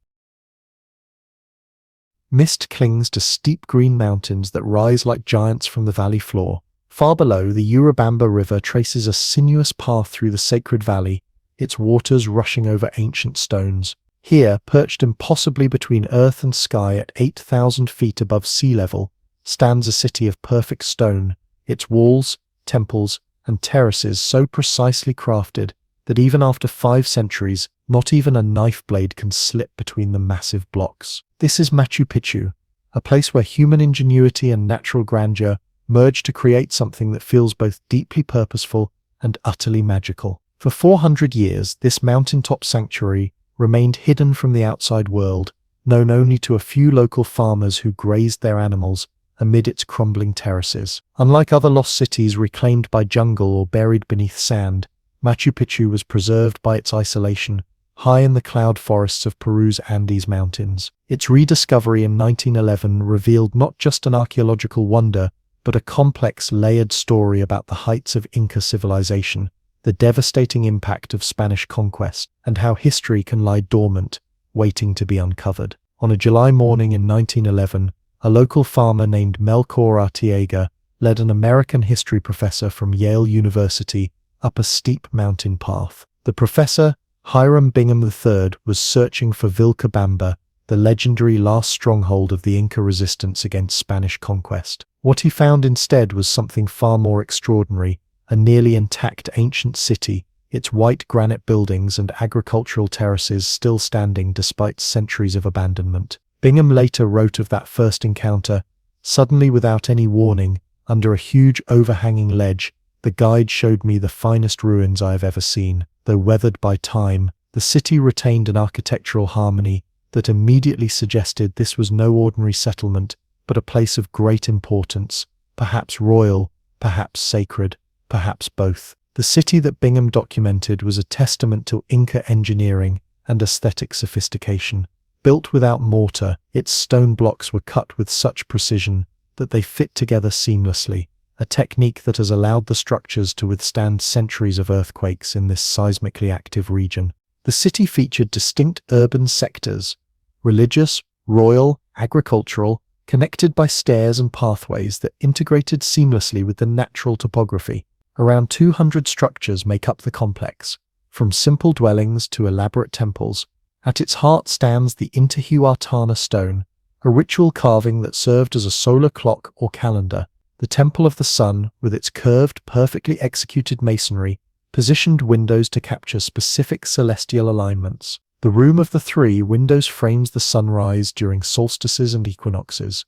Mist clings to steep green mountains that rise like giants from the valley floor. Far below, the Urubamba River traces a sinuous path through the sacred valley, its waters rushing over ancient stones. Here, perched impossibly between earth and sky at 8,000 feet above sea level, stands a city of perfect stone, its walls, temples, and terraces so precisely crafted that even after 5 centuries, not even a knife blade can slip between the massive blocks. This is Machu Picchu, a place where human ingenuity and natural grandeur merge to create something that feels both deeply purposeful and utterly magical. For 400 years, this mountaintop sanctuary remained hidden from the outside world, known only to a few local farmers who grazed their animals amid its crumbling terraces. Unlike other lost cities reclaimed by jungle or buried beneath sand, Machu Picchu was preserved by its isolation, high in the cloud forests of Peru's Andes Mountains. Its rediscovery in 1911 revealed not just an archaeological wonder, but a complex, layered story about the heights of Inca civilization, the devastating impact of Spanish conquest, and how history can lie dormant, waiting to be uncovered. On a July morning in 1911, a local farmer named Melchor Arteaga led an American history professor from Yale University up a steep mountain path. The professor, Hiram Bingham III, was searching for Vilcabamba, the legendary last stronghold of the Inca resistance against Spanish conquest. What he found instead was something far more extraordinary: a nearly intact ancient city, its white granite buildings and agricultural terraces still standing despite centuries of abandonment. Bingham later wrote of that first encounter: "Suddenly, without any warning, under a huge overhanging ledge, the guide showed me the finest ruins I have ever seen. Though weathered by time, the city retained an architectural harmony that immediately suggested this was no ordinary settlement, but a place of great importance, perhaps royal, perhaps sacred, perhaps both." The city that Bingham documented was a testament to Inca engineering and aesthetic sophistication. Built without mortar, its stone blocks were cut with such precision that they fit together seamlessly, a technique that has allowed the structures to withstand centuries of earthquakes in this seismically active region. The city featured distinct urban sectors: religious, royal, agricultural, connected by stairs and pathways that integrated seamlessly with the natural topography. Around 200 structures make up the complex, from simple dwellings to elaborate temples. At its heart stands the Intihuatana stone, a ritual carving that served as a solar clock or calendar. The Temple of the Sun, with its curved, perfectly executed masonry, positioned windows to capture specific celestial alignments. The Room of the Three Windows frames the sunrise during solstices and equinoxes.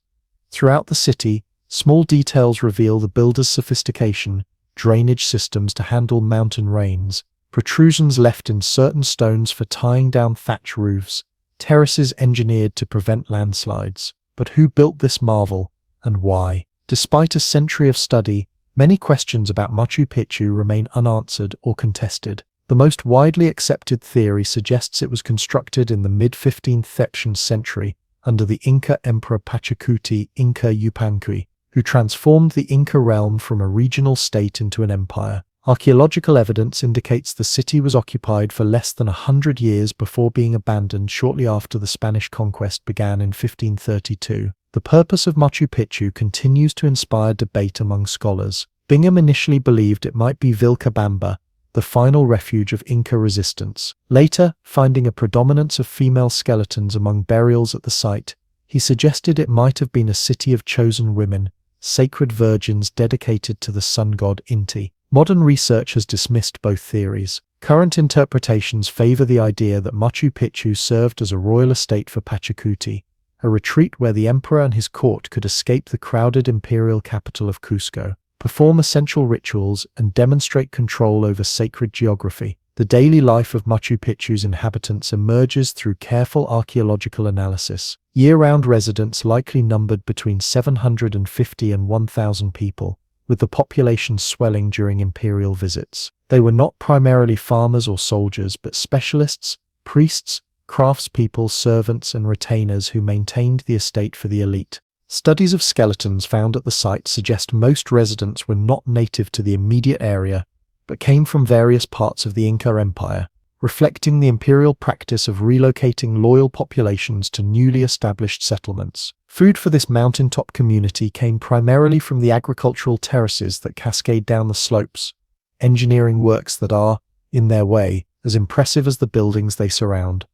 Throughout the city, small details reveal the builder's sophistication: drainage systems to handle mountain rains, protrusions left in certain stones for tying down thatch roofs, terraces engineered to prevent landslides. But who built this marvel, and why? Despite a century of study, many questions about Machu Picchu remain unanswered or contested. The most widely accepted theory suggests it was constructed in the mid-15th century under the Inca Emperor Pachacuti Inca Yupanqui, who transformed the Inca realm from a regional state into an empire. Archaeological evidence indicates the city was occupied for less than 100 years before being abandoned shortly after the Spanish conquest began in 1532. The purpose of Machu Picchu continues to inspire debate among scholars. Bingham initially believed it might be Vilcabamba, the final refuge of Inca resistance. Later, finding a predominance of female skeletons among burials at the site, he suggested it might have been a city of chosen women, sacred virgins dedicated to the sun god Inti. Modern research has dismissed both theories. Current interpretations favor the idea that Machu Picchu served as a royal estate for Pachacuti, a retreat where the emperor and his court could escape the crowded imperial capital of Cusco, perform essential rituals, and demonstrate control over sacred geography. The daily life of Machu Picchu's inhabitants emerges through careful archaeological analysis. Year-round residents likely numbered between 750 and 1,000 people, with the population swelling during imperial visits. They were not primarily farmers or soldiers, but specialists, priests, craftspeople, servants, and retainers who maintained the estate for the elite. Studies of skeletons found at the site suggest most residents were not native to the immediate area, but came from various parts of the Inca Empire, reflecting the imperial practice of relocating loyal populations to newly established settlements. Food for this mountaintop community came primarily from the agricultural terraces that cascade down the slopes, engineering works that are, in their way, as impressive as the buildings they surround.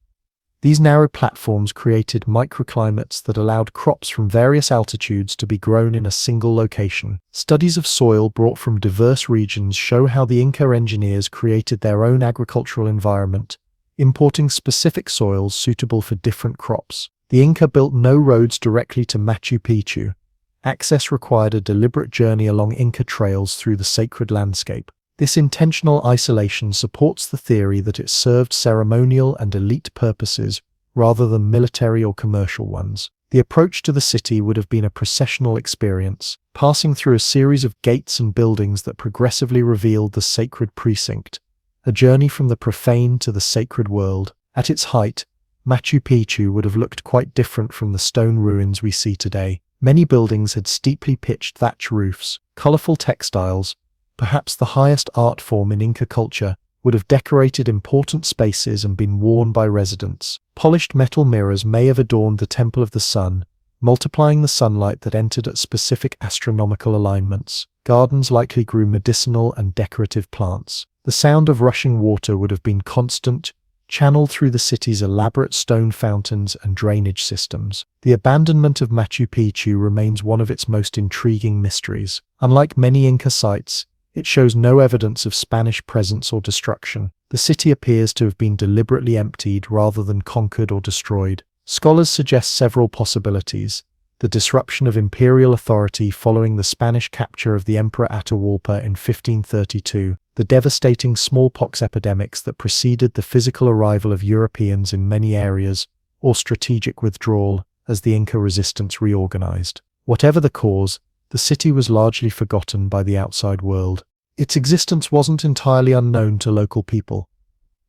These narrow platforms created microclimates that allowed crops from various altitudes to be grown in a single location. Studies of soil brought from diverse regions show how the Inca engineers created their own agricultural environment, importing specific soils suitable for different crops. The Inca built no roads directly to Machu Picchu. Access required a deliberate journey along Inca trails through the sacred landscape. This intentional isolation supports the theory that it served ceremonial and elite purposes rather than military or commercial ones. The approach to the city would have been a processional experience, passing through a series of gates and buildings that progressively revealed the sacred precinct, a journey from the profane to the sacred world. At its height, Machu Picchu would have looked quite different from the stone ruins we see today. Many buildings had steeply pitched thatch roofs, colorful textiles, perhaps the highest art form in Inca culture, would have decorated important spaces and been worn by residents. Polished metal mirrors may have adorned the Temple of the Sun, multiplying the sunlight that entered at specific astronomical alignments. Gardens likely grew medicinal and decorative plants. The sound of rushing water would have been constant, channeled through the city's elaborate stone fountains and drainage systems. The abandonment of Machu Picchu remains one of its most intriguing mysteries. Unlike many Inca sites, it shows no evidence of Spanish presence or destruction. The city appears to have been deliberately emptied rather than conquered or destroyed. Scholars suggest several possibilities: the disruption of imperial authority following the Spanish capture of the Emperor Atahualpa in 1532, the devastating smallpox epidemics that preceded the physical arrival of Europeans in many areas, or strategic withdrawal as the Inca resistance reorganized. Whatever the cause, the city was largely forgotten by the outside world. Its existence wasn't entirely unknown to local people.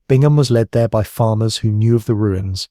Bingham was led there by farmers who knew of the ruins,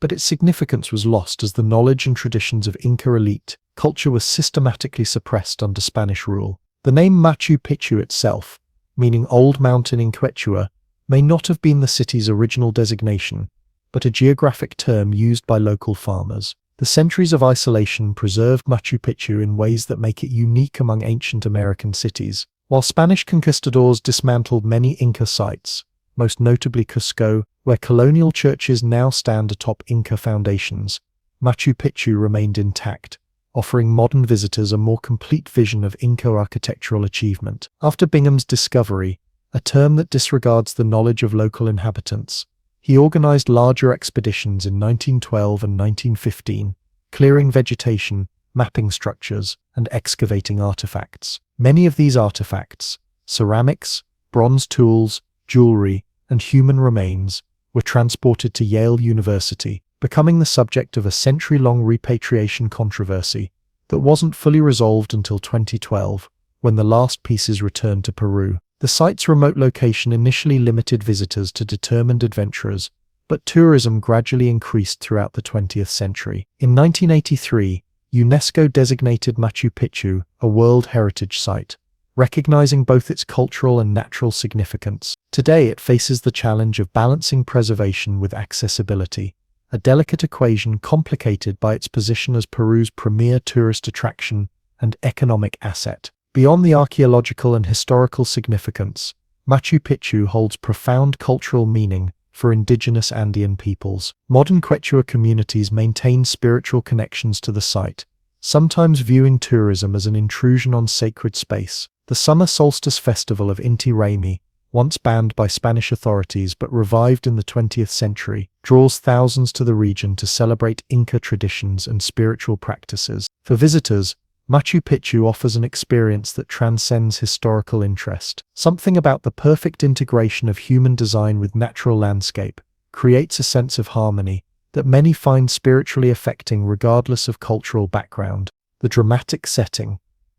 but its significance was lost as the knowledge and traditions of Inca elite culture was systematically suppressed under Spanish rule. The name Machu Picchu itself, meaning Old Mountain in Quechua, may not have been the city's original designation, but a geographic term used by local farmers. The centuries of isolation preserved Machu Picchu in ways that make it unique among ancient American cities. While Spanish conquistadors dismantled many Inca sites, most notably Cusco, where colonial churches now stand atop Inca foundations, Machu Picchu remained intact, offering modern visitors a more complete vision of Inca architectural achievement. After Bingham's discovery, a term that disregards the knowledge of local inhabitants, he organized larger expeditions in 1912 and 1915, clearing vegetation, mapping structures, and excavating artifacts. Many of these artifacts, ceramics, bronze tools, jewelry, and human remains, were transported to Yale University, becoming the subject of a century-long repatriation controversy that wasn't fully resolved until 2012, when the last pieces returned to Peru. The site's remote location initially limited visitors to determined adventurers, but tourism gradually increased throughout the 20th century. In 1983, UNESCO designated Machu Picchu a World Heritage Site, recognizing both its cultural and natural significance. Today it faces the challenge of balancing preservation with accessibility, a delicate equation complicated by its position as Peru's premier tourist attraction and economic asset. Beyond the archaeological and historical significance, Machu Picchu holds profound cultural meaning for indigenous Andean peoples. Modern Quechua communities maintain spiritual connections to the site, sometimes viewing tourism as an intrusion on sacred space. The summer solstice festival of Inti Raymi, once banned by Spanish authorities but revived in the 20th century, draws thousands to the region to celebrate Inca traditions and spiritual practices. For visitors, Machu Picchu offers an experience that transcends historical interest. Something about the perfect integration of human design with natural landscape creates a sense of harmony that many find spiritually affecting regardless of cultural background. The dramatic setting,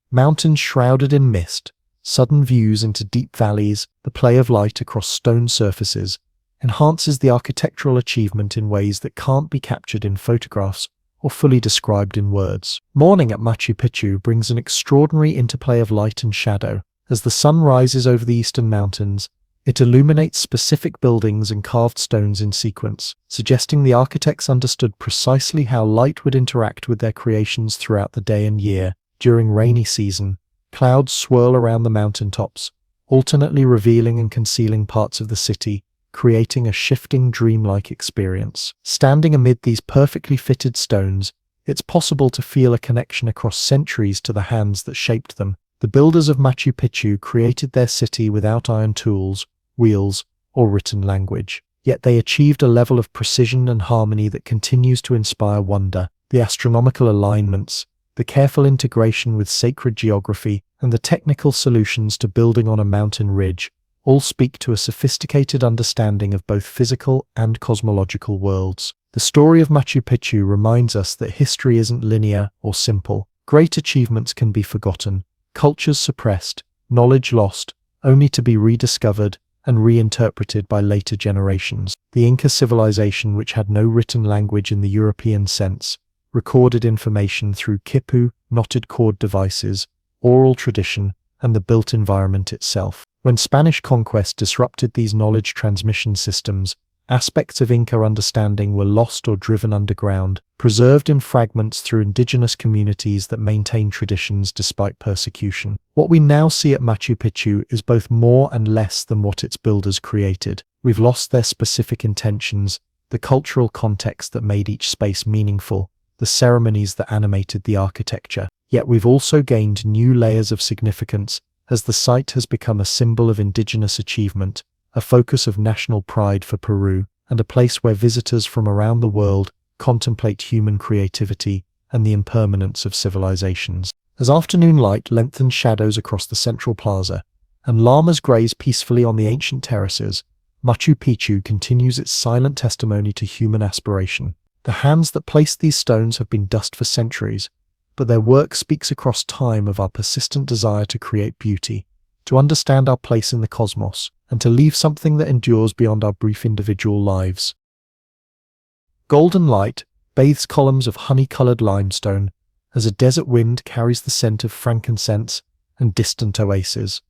mountains shrouded in mist, sudden views into deep valleys, the play of light across stone surfaces, enhances the architectural achievement in ways that can't be captured in photographs or fully described in words. Morning at Machu Picchu brings an extraordinary interplay of light and shadow. As the sun rises over the eastern mountains, it illuminates specific buildings and carved stones in sequence, suggesting the architects understood precisely how light would interact with their creations throughout the day and year. During rainy season, clouds swirl around the mountaintops, alternately revealing and concealing parts of the city, creating a shifting, dreamlike experience. Standing amid these perfectly fitted stones, it's possible to feel a connection across centuries to the hands that shaped them. The builders of Machu Picchu created their city without iron tools, wheels, or written language. Yet they achieved a level of precision and harmony that continues to inspire wonder. The astronomical alignments, the careful integration with sacred geography, and the technical solutions to building on a mountain ridge all speak to a sophisticated understanding of both physical and cosmological worlds. The story of Machu Picchu reminds us that history isn't linear or simple. Great achievements can be forgotten, cultures suppressed, knowledge lost, only to be rediscovered and reinterpreted by later generations. The Inca civilization, which had no written language in the European sense, recorded information through quipu, knotted cord devices, oral tradition, and the built environment itself. When Spanish conquest disrupted these knowledge transmission systems, aspects of Inca understanding were lost or driven underground, preserved in fragments through indigenous communities that maintain traditions despite persecution. What we now see at Machu Picchu is both more and less than what its builders created. We've lost their specific intentions, the cultural context that made each space meaningful, the ceremonies that animated the architecture. Yet we've also gained new layers of significance, as the site has become a symbol of indigenous achievement, a focus of national pride for Peru, and a place where visitors from around the world contemplate human creativity and the impermanence of civilizations. As afternoon light lengthens shadows across the central plaza, and llamas graze peacefully on the ancient terraces, Machu Picchu continues its silent testimony to human aspiration. The hands that placed these stones have been dust for centuries, but their work speaks across time of our persistent desire to create beauty, to understand our place in the cosmos, and to leave something that endures beyond our brief individual lives. Golden light bathes columns of honey-colored limestone as a desert wind carries the scent of frankincense and distant oases.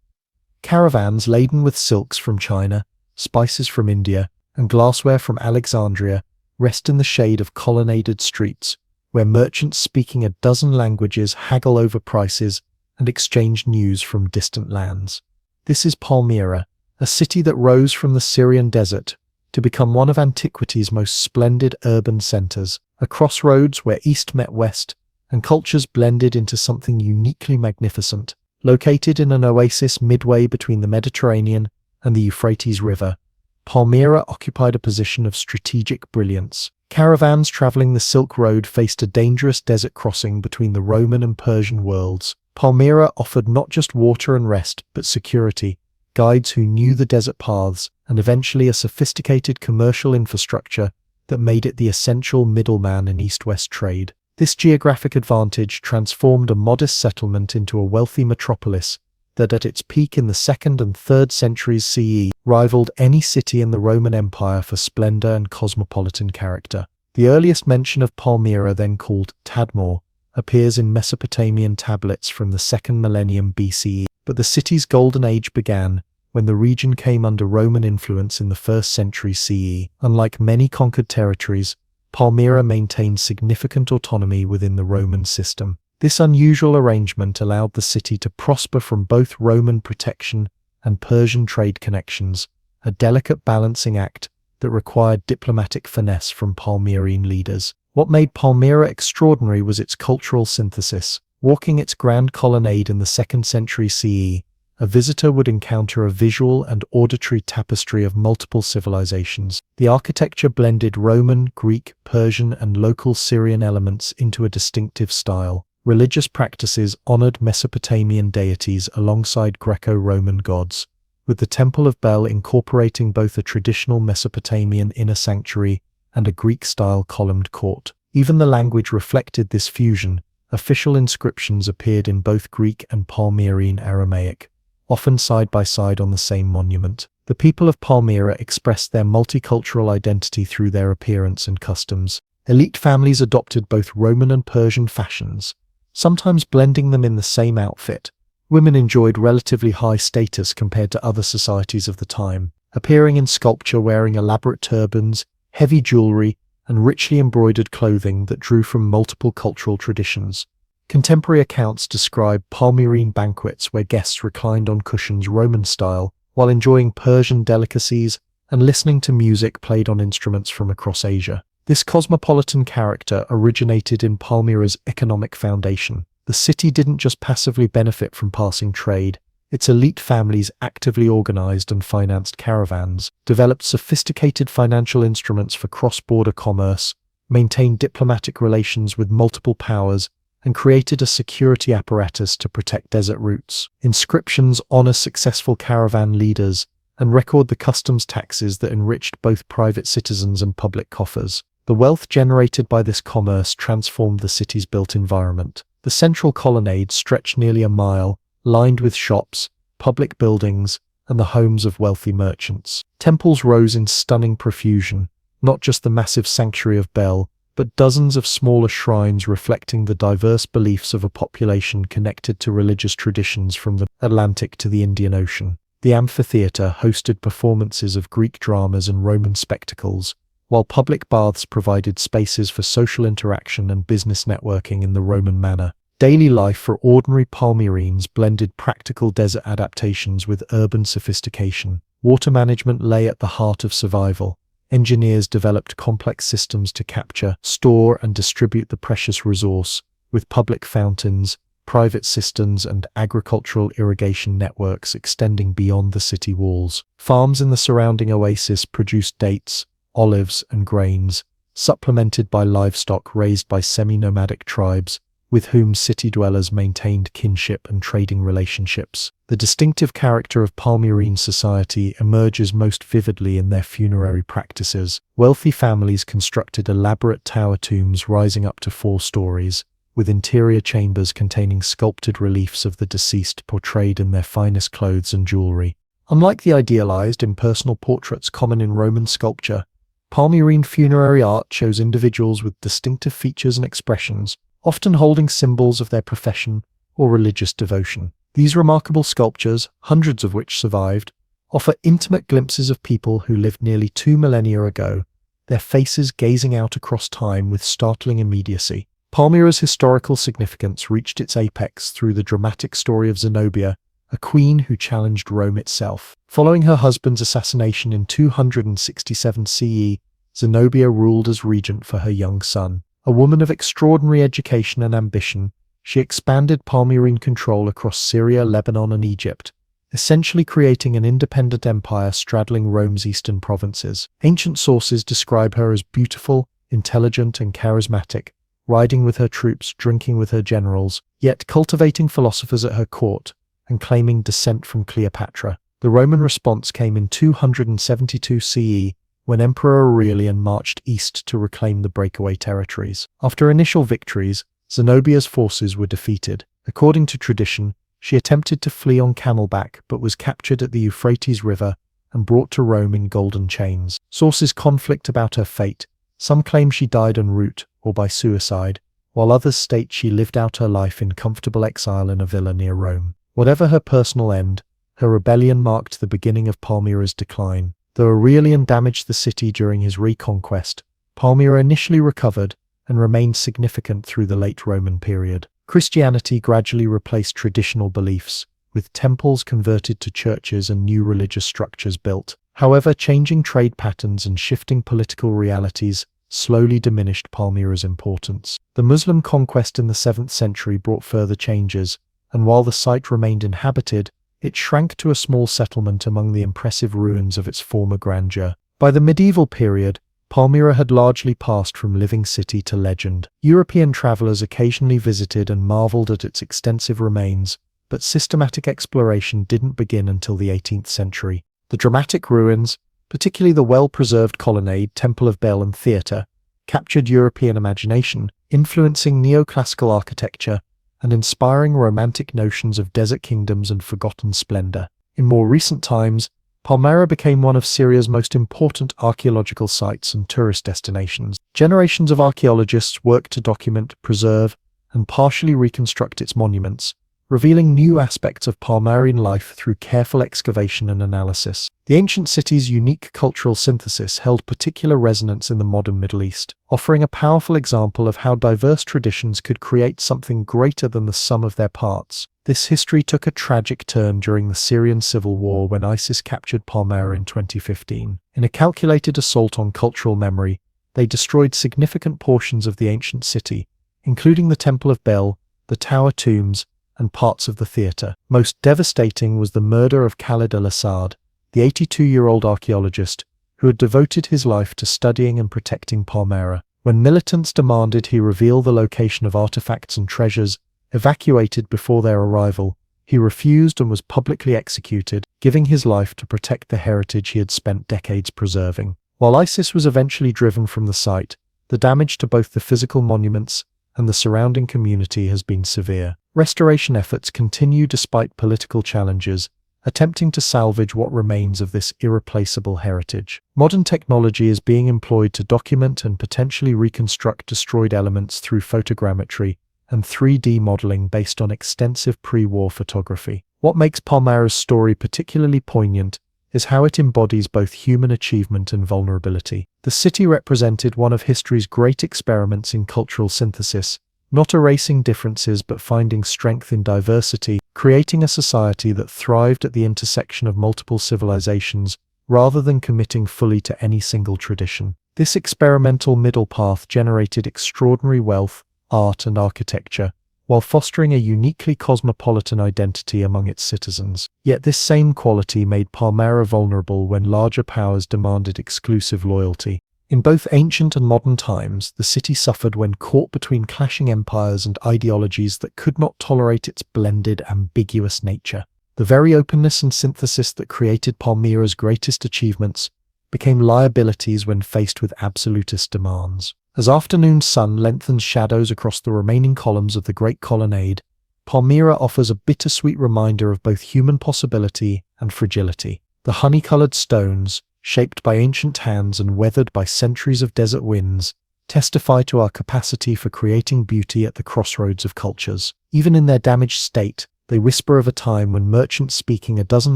Caravans laden with silks from China, spices from India, and glassware from Alexandria rest in the shade of colonnaded streets, where merchants speaking a dozen languages haggle over prices and exchange news from distant lands. This is Palmyra, a city that rose from the Syrian desert to become one of antiquity's most splendid urban centers, a crossroads where East met West and cultures blended into something uniquely magnificent. Located in an oasis midway between the Mediterranean and the Euphrates River, Palmyra occupied a position of strategic brilliance. Caravans traveling the Silk Road faced a dangerous desert crossing between the Roman and Persian worlds. Palmyra offered not just water and rest, but security, guides who knew the desert paths, and eventually a sophisticated commercial infrastructure that made it the essential middleman in East-West trade. This geographic advantage transformed a modest settlement into a wealthy metropolis that at its peak in the 2nd and 3rd centuries CE rivaled any city in the Roman Empire for splendor and cosmopolitan character. The earliest mention of Palmyra, then called Tadmor, appears in Mesopotamian tablets from the 2nd millennium BCE, but the city's golden age began when the region came under Roman influence in the 1st century CE. Unlike many conquered territories, Palmyra maintained significant autonomy within the Roman system. This unusual arrangement allowed the city to prosper from both Roman protection and Persian trade connections, a delicate balancing act that required diplomatic finesse from Palmyrene leaders. What made Palmyra extraordinary was its cultural synthesis. Walking its grand colonnade in the 2nd century CE, a visitor would encounter a visual and auditory tapestry of multiple civilizations. The architecture blended Roman, Greek, Persian, and local Syrian elements into a distinctive style. Religious practices honored Mesopotamian deities alongside Greco-Roman gods, with the Temple of Bel incorporating both a traditional Mesopotamian inner sanctuary and a Greek-style columned court. Even the language reflected this fusion. Official inscriptions appeared in both Greek and Palmyrene Aramaic, often side by side on the same monument. The people of Palmyra expressed their multicultural identity through their appearance and customs. Elite families adopted both Roman and Persian fashions, sometimes blending them in the same outfit. Women enjoyed relatively high status compared to other societies of the time, appearing in sculpture wearing elaborate turbans, heavy jewelry, and richly embroidered clothing that drew from multiple cultural traditions. Contemporary accounts describe Palmyrene banquets where guests reclined on cushions Roman style while enjoying Persian delicacies and listening to music played on instruments from across Asia. This cosmopolitan character originated in Palmyra's economic foundation. The city didn't just passively benefit from passing trade. Its elite families actively organized and financed caravans, developed sophisticated financial instruments for cross-border commerce, maintained diplomatic relations with multiple powers, and created a security apparatus to protect desert routes. Inscriptions honor successful caravan leaders and record the customs taxes that enriched both private citizens and public coffers. The wealth generated by this commerce transformed the city's built environment. The central colonnade stretched nearly a mile, lined with shops, public buildings, and the homes of wealthy merchants. Temples rose in stunning profusion, not just the massive sanctuary of Bel, but dozens of smaller shrines reflecting the diverse beliefs of a population connected to religious traditions from the Atlantic to the Indian Ocean. The amphitheater hosted performances of Greek dramas and Roman spectacles, while public baths provided spaces for social interaction and business networking in the Roman manner. Daily life for ordinary Palmyrenes blended practical desert adaptations with urban sophistication. Water management lay at the heart of survival. Engineers developed complex systems to capture, store, and distribute the precious resource, with public fountains, private cisterns, and agricultural irrigation networks extending beyond the city walls. Farms in the surrounding oasis produced dates, olives, and grains, supplemented by livestock raised by semi-nomadic tribes, with whom city dwellers maintained kinship and trading relationships. The distinctive character of Palmyrene society emerges most vividly in their funerary practices. Wealthy families constructed elaborate tower tombs rising up to 4 stories, with interior chambers containing sculpted reliefs of the deceased portrayed in their finest clothes and jewelry. Unlike the idealized, impersonal portraits common in Roman sculpture, Palmyrene funerary art shows individuals with distinctive features and expressions, often holding symbols of their profession or religious devotion. These remarkable sculptures, hundreds of which survived, offer intimate glimpses of people who lived nearly 2 millennia ago, their faces gazing out across time with startling immediacy. Palmyra's historical significance reached its apex through the dramatic story of Zenobia, a queen who challenged Rome itself. Following her husband's assassination in 267 CE, Zenobia ruled as regent for her young son. A woman of extraordinary education and ambition, she expanded Palmyrene control across Syria, Lebanon, and Egypt, essentially creating an independent empire straddling Rome's eastern provinces. Ancient sources describe her as beautiful, intelligent, and charismatic, riding with her troops, drinking with her generals, yet cultivating philosophers at her court and claiming descent from Cleopatra. The Roman response came in 272 CE, when Emperor Aurelian marched east to reclaim the breakaway territories. After initial victories, Zenobia's forces were defeated. According to tradition, she attempted to flee on camelback but was captured at the Euphrates River and brought to Rome in golden chains. Sources conflict about her fate. Some claim she died en route or by suicide, while others state she lived out her life in comfortable exile in a villa near Rome. Whatever her personal end, her rebellion marked the beginning of Palmyra's decline. Though Aurelian damaged the city during his reconquest, Palmyra initially recovered and remained significant through the late Roman period. Christianity gradually replaced traditional beliefs, with temples converted to churches and new religious structures built. However, changing trade patterns and shifting political realities slowly diminished Palmyra's importance. The Muslim conquest in the 7th century brought further changes, and while the site remained inhabited, it shrank to a small settlement among the impressive ruins of its former grandeur. By the medieval period, Palmyra had largely passed from living city to legend. European travelers occasionally visited and marveled at its extensive remains, but systematic exploration didn't begin until the 18th century. The dramatic ruins, particularly the well-preserved colonnade, Temple of Bel and Theatre, captured European imagination, influencing neoclassical architecture and inspiring romantic notions of desert kingdoms and forgotten splendor. In more recent times, Palmyra became one of Syria's most important archaeological sites and tourist destinations. Generations of archaeologists worked to document, preserve, and partially reconstruct its monuments, revealing new aspects of Palmyran life through careful excavation and analysis. The ancient city's unique cultural synthesis held particular resonance in the modern Middle East, offering a powerful example of how diverse traditions could create something greater than the sum of their parts. This history took a tragic turn during the Syrian civil war when ISIS captured Palmyra in 2015. In a calculated assault on cultural memory, they destroyed significant portions of the ancient city, including the Temple of Bel, the Tower tombs, and parts of the theatre. Most devastating was the murder of Khalid al-Assad, the 82-year-old archaeologist who had devoted his life to studying and protecting Palmyra. When militants demanded he reveal the location of artifacts and treasures evacuated before their arrival, he refused and was publicly executed, giving his life to protect the heritage he had spent decades preserving. While ISIS was eventually driven from the site, the damage to both the physical monuments and the surrounding community has been severe. Restoration efforts continue despite political challenges, attempting to salvage what remains of this irreplaceable heritage. Modern technology is being employed to document and potentially reconstruct destroyed elements through photogrammetry and 3D modeling based on extensive pre-war photography. What makes Palmyra's story particularly poignant is how it embodies both human achievement and vulnerability. The city represented one of history's great experiments in cultural synthesis, not erasing differences but finding strength in diversity, creating a society that thrived at the intersection of multiple civilizations rather than committing fully to any single tradition. This experimental middle path generated extraordinary wealth, art, and architecture, while fostering a uniquely cosmopolitan identity among its citizens. Yet this same quality made Palmyra vulnerable when larger powers demanded exclusive loyalty. In both ancient and modern times, the city suffered when caught between clashing empires and ideologies that could not tolerate its blended, ambiguous nature. The very openness and synthesis that created Palmyra's greatest achievements became liabilities when faced with absolutist demands. As afternoon sun lengthens shadows across the remaining columns of the Great Colonnade, Palmyra offers a bittersweet reminder of both human possibility and fragility. The honey-colored stones, shaped by ancient hands and weathered by centuries of desert winds, testify to our capacity for creating beauty at the crossroads of cultures. Even in their damaged state, they whisper of a time when merchants speaking a dozen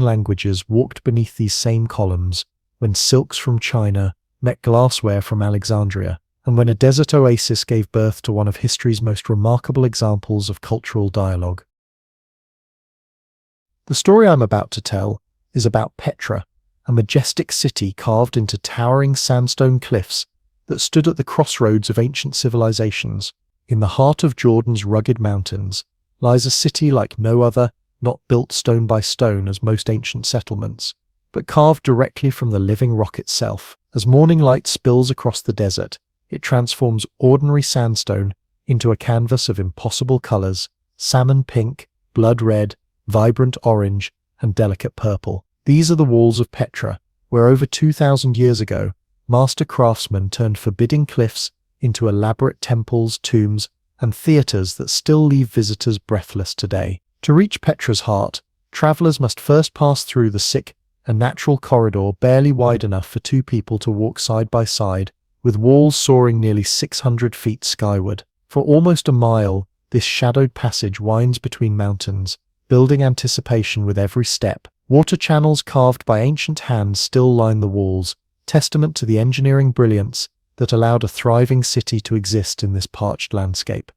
languages walked beneath these same columns, when silks from China met glassware from Alexandria, and when a desert oasis gave birth to one of history's most remarkable examples of cultural dialogue. The story I'm about to tell is about Petra, a majestic city carved into towering sandstone cliffs that stood at the crossroads of ancient civilizations. In the heart of Jordan's rugged mountains lies a city like no other, not built stone by stone as most ancient settlements, but carved directly from the living rock itself. As morning light spills across the desert, it transforms ordinary sandstone into a canvas of impossible colors: salmon pink, blood red, vibrant orange, and delicate purple. These are the walls of Petra, where over 2,000 years ago, master craftsmen turned forbidding cliffs into elaborate temples, tombs, and theaters that still leave visitors breathless today. To reach Petra's heart, travelers must first pass through the Sikh, a natural corridor barely wide enough for two people to walk side by side, with walls soaring nearly 600 feet skyward. For almost a mile, this shadowed passage winds between mountains, building anticipation with every step. Water channels carved by ancient hands still line the walls, testament to the engineering brilliance that allowed a thriving city to exist in this parched landscape.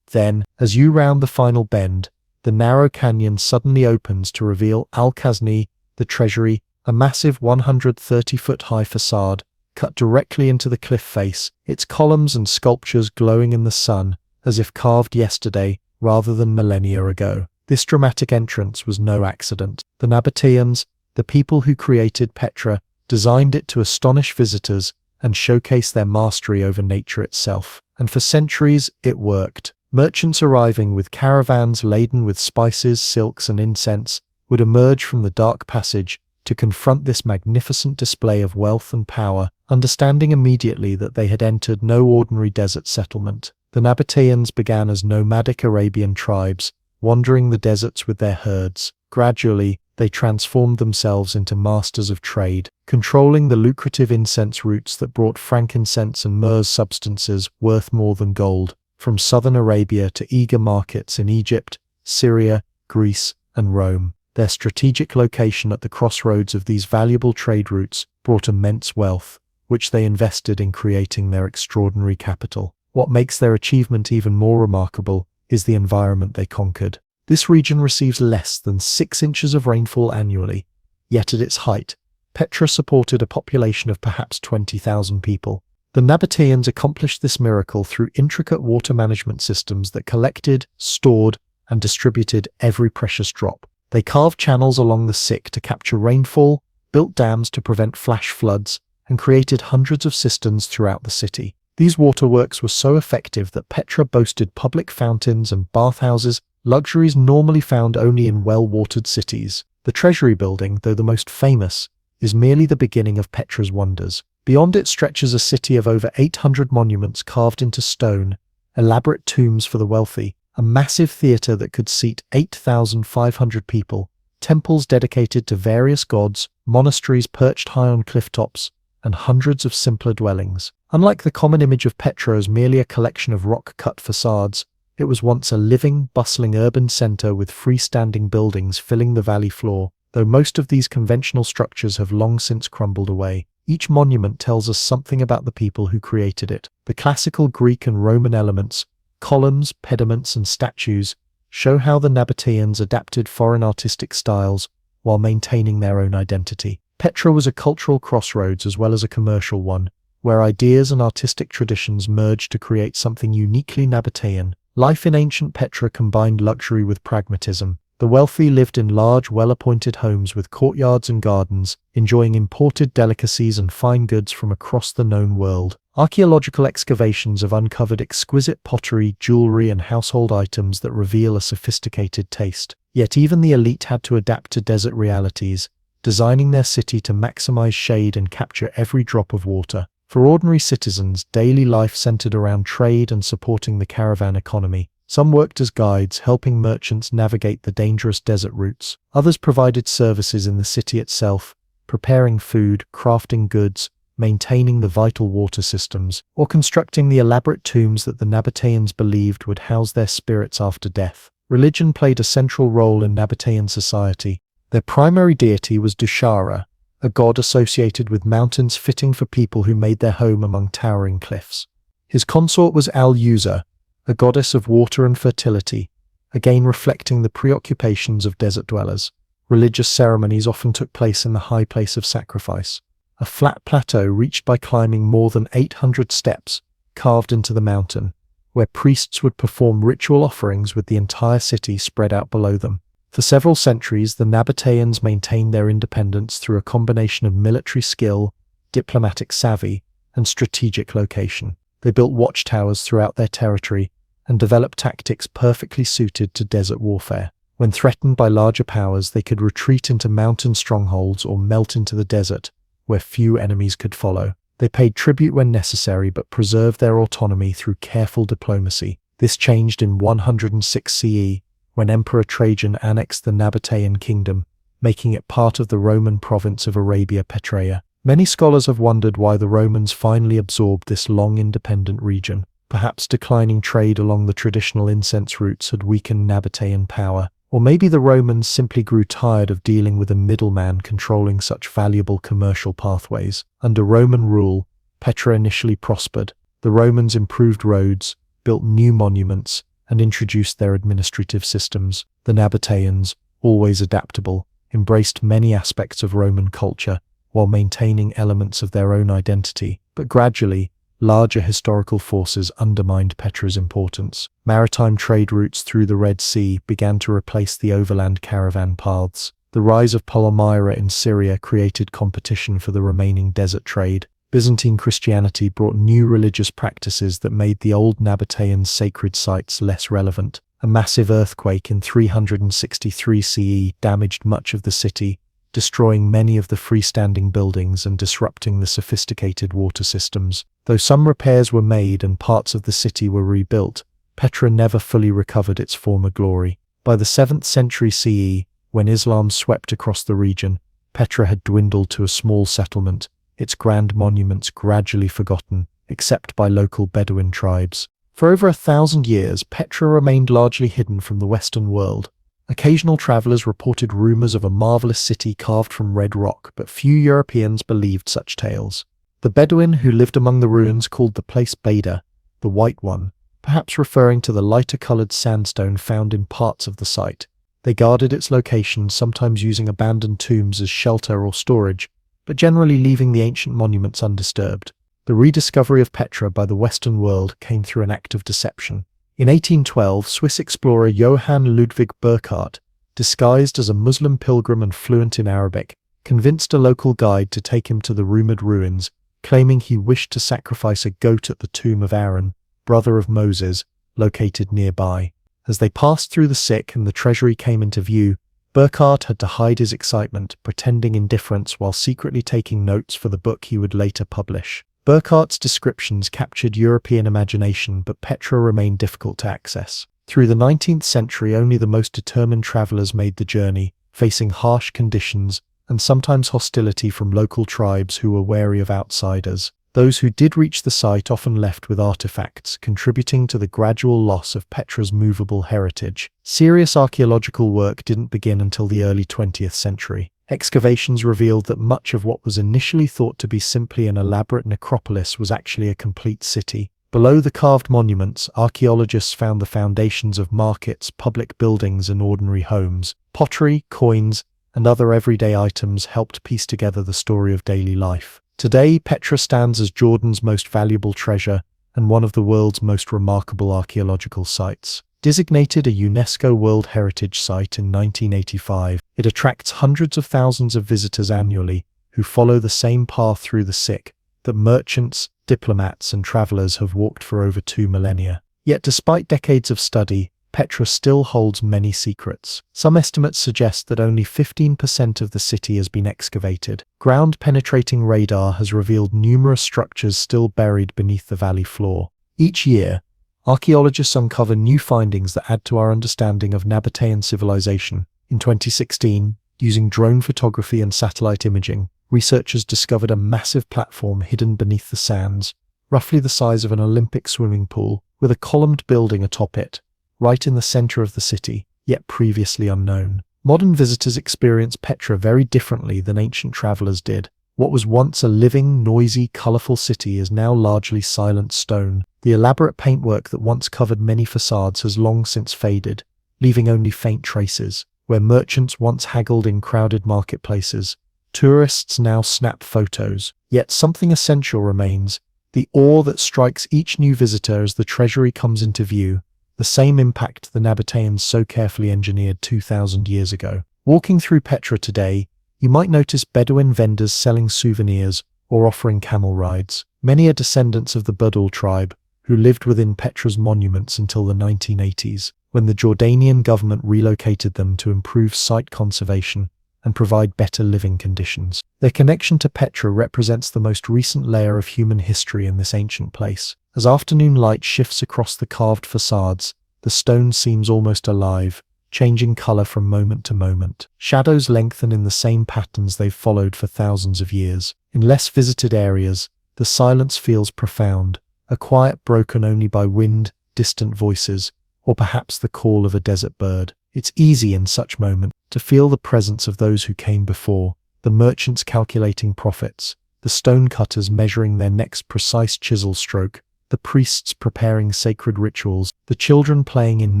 Then, as you round the final bend, the narrow canyon suddenly opens to reveal Al-Khazni, the treasury, a massive 130-foot-high facade cut directly into the cliff face, its columns and sculptures glowing in the sun as if carved yesterday rather than millennia ago. This dramatic entrance was no accident. The Nabateans, the people who created Petra, designed it to astonish visitors and showcase their mastery over nature itself. And for centuries, it worked. Merchants arriving with caravans laden with spices, silks, and incense would emerge from the dark passage to confront this magnificent display of wealth and power, understanding immediately that they had entered no ordinary desert settlement. The Nabateans began as nomadic Arabian tribes, wandering the deserts with their herds. Gradually, they transformed themselves into masters of trade, controlling the lucrative incense routes that brought frankincense and myrrh, substances worth more than gold, from southern Arabia to eager markets in Egypt, Syria, Greece, and Rome. Their strategic location at the crossroads of these valuable trade routes brought immense wealth, which they invested in creating their extraordinary capital. What makes their achievement even more remarkable is the environment they conquered. This region receives less than 6 inches of rainfall annually, yet at its height, Petra supported a population of perhaps 20,000 people. The Nabateans accomplished this miracle through intricate water management systems that collected, stored, and distributed every precious drop. They carved channels along the Sick to capture rainfall, built dams to prevent flash floods, and created hundreds of cisterns throughout the city. These waterworks were so effective that Petra boasted public fountains and bathhouses, luxuries normally found only in well-watered cities. The Treasury Building, though the most famous, is merely the beginning of Petra's wonders. Beyond it stretches a city of over 800 monuments carved into stone, elaborate tombs for the wealthy, a massive theatre that could seat 8,500 people, temples dedicated to various gods, monasteries perched high on cliff tops, and hundreds of simpler dwellings. Unlike the common image of Petra as merely a collection of rock-cut facades, it was once a living, bustling urban centre with freestanding buildings filling the valley floor. Though most of these conventional structures have long since crumbled away, each monument tells us something about the people who created it. The classical Greek and Roman elements, columns, pediments, and statues, show how the Nabateans adapted foreign artistic styles while maintaining their own identity. Petra was a cultural crossroads as well as a commercial one, where ideas and artistic traditions merged to create something uniquely Nabatean. Life in ancient Petra combined luxury with pragmatism. The wealthy lived in large, well-appointed homes with courtyards and gardens, enjoying imported delicacies and fine goods from across the known world. Archaeological excavations have uncovered exquisite pottery, jewelry, and household items that reveal a sophisticated taste. Yet even the elite had to adapt to desert realities, designing their city to maximize shade and capture every drop of water. For ordinary citizens, daily life centered around trade and supporting the caravan economy. Some worked as guides, helping merchants navigate the dangerous desert routes. Others provided services in the city itself, preparing food, crafting goods, maintaining the vital water systems, or constructing the elaborate tombs that the Nabateans believed would house their spirits after death. Religion played a central role in Nabatean society. Their primary deity was Dushara, a god associated with mountains fitting for people who made their home among towering cliffs. His consort was Al-Uza, a goddess of water and fertility, again reflecting the preoccupations of desert dwellers. Religious ceremonies often took place in the high place of sacrifice, a flat plateau reached by climbing more than 800 steps carved into the mountain, where priests would perform ritual offerings with the entire city spread out below them. For several centuries, the Nabateans maintained their independence through a combination of military skill, diplomatic savvy, and strategic location. They built watchtowers throughout their territory and developed tactics perfectly suited to desert warfare. When threatened by larger powers, they could retreat into mountain strongholds or melt into the desert, where few enemies could follow. They paid tribute when necessary but preserved their autonomy through careful diplomacy. This changed in 106 CE, when Emperor Trajan annexed the Nabatean kingdom, making it part of the Roman province of Arabia Petraea. Many scholars have wondered why the Romans finally absorbed this long independent region. Perhaps declining trade along the traditional incense routes had weakened Nabatean power, or maybe the Romans simply grew tired of dealing with a middleman controlling such valuable commercial pathways. Under Roman rule, Petra initially prospered. The Romans improved roads, built new monuments, and introduced their administrative systems. The Nabateans, always adaptable, embraced many aspects of Roman culture while maintaining elements of their own identity, but gradually, larger historical forces undermined Petra's importance. Maritime trade routes through the Red Sea began to replace the overland caravan paths. The rise of Palmyra in Syria created competition for the remaining desert trade. Byzantine Christianity brought new religious practices that made the old Nabatean sacred sites less relevant. A massive earthquake in 363 CE damaged much of the city, destroying many of the freestanding buildings and disrupting the sophisticated water systems. Though some repairs were made and parts of the city were rebuilt, Petra never fully recovered its former glory. By the 7th century CE, when Islam swept across the region, Petra had dwindled to a small settlement, its grand monuments gradually forgotten, except by local Bedouin tribes. For over 1,000 years, Petra remained largely hidden from the Western world. Occasional travelers reported rumors of a marvelous city carved from red rock, but few Europeans believed such tales. The Bedouin who lived among the ruins called the place Beda, the White One, perhaps referring to the lighter-colored sandstone found in parts of the site. They guarded its location, sometimes using abandoned tombs as shelter or storage, but generally leaving the ancient monuments undisturbed. The rediscovery of Petra by the Western world came through an act of deception. In 1812, Swiss explorer Johann Ludwig Burckhardt, disguised as a Muslim pilgrim and fluent in Arabic, convinced a local guide to take him to the rumored ruins, claiming he wished to sacrifice a goat at the tomb of Aaron, brother of Moses, located nearby. As they passed through the sick and the treasury came into view, Burckhardt had to hide his excitement, pretending indifference while secretly taking notes for the book he would later publish. Burckhardt's descriptions captured European imagination, but Petra remained difficult to access. Through the 19th century, only the most determined travelers made the journey, facing harsh conditions and sometimes hostility from local tribes who were wary of outsiders. Those who did reach the site often left with artifacts, contributing to the gradual loss of Petra's movable heritage. Serious archaeological work didn't begin until the early 20th century. Excavations revealed that much of what was initially thought to be simply an elaborate necropolis was actually a complete city. Below the carved monuments, archaeologists found the foundations of markets, public buildings, and ordinary homes. Pottery, coins, and other everyday items helped piece together the story of daily life. Today, Petra stands as Jordan's most valuable treasure and one of the world's most remarkable archaeological sites. Designated a UNESCO World Heritage Site in 1985, it attracts hundreds of thousands of visitors annually who follow the same path through the sick that merchants, diplomats, and travelers have walked for over 2 millennia. Yet despite decades of study, Petra still holds many secrets. Some estimates suggest that only 15% of the city has been excavated. Ground-penetrating radar has revealed numerous structures still buried beneath the valley floor. Each year, archaeologists uncover new findings that add to our understanding of Nabatean civilization. In 2016, using drone photography and satellite imaging, researchers discovered a massive platform hidden beneath the sands, roughly the size of an Olympic swimming pool, with a columned building atop it, right in the center of the city, yet previously unknown. Modern visitors experience Petra very differently than ancient travelers did. What was once a living, noisy, colorful city is now largely silent stone. The elaborate paintwork that once covered many facades has long since faded, leaving only faint traces. Where merchants once haggled in crowded marketplaces, tourists now snap photos. Yet something essential remains: the awe that strikes each new visitor as the treasury comes into view, the same impact the Nabateans so carefully engineered 2,000 years ago. Walking through Petra today, you might notice Bedouin vendors selling souvenirs or offering camel rides. Many are descendants of the Bedouin tribe, who lived within Petra's monuments until the 1980s, when the Jordanian government relocated them to improve site conservation and provide better living conditions. Their connection to Petra represents the most recent layer of human history in this ancient place. As afternoon light shifts across the carved facades, the stone seems almost alive, changing color from moment to moment. Shadows lengthen in the same patterns they've followed for thousands of years. In less visited areas, the silence feels profound, a quiet broken only by wind, distant voices, or perhaps the call of a desert bird. It's easy in such moments to feel the presence of those who came before, the merchants calculating profits, the stonecutters measuring their next precise chisel stroke, the priests preparing sacred rituals. the children playing in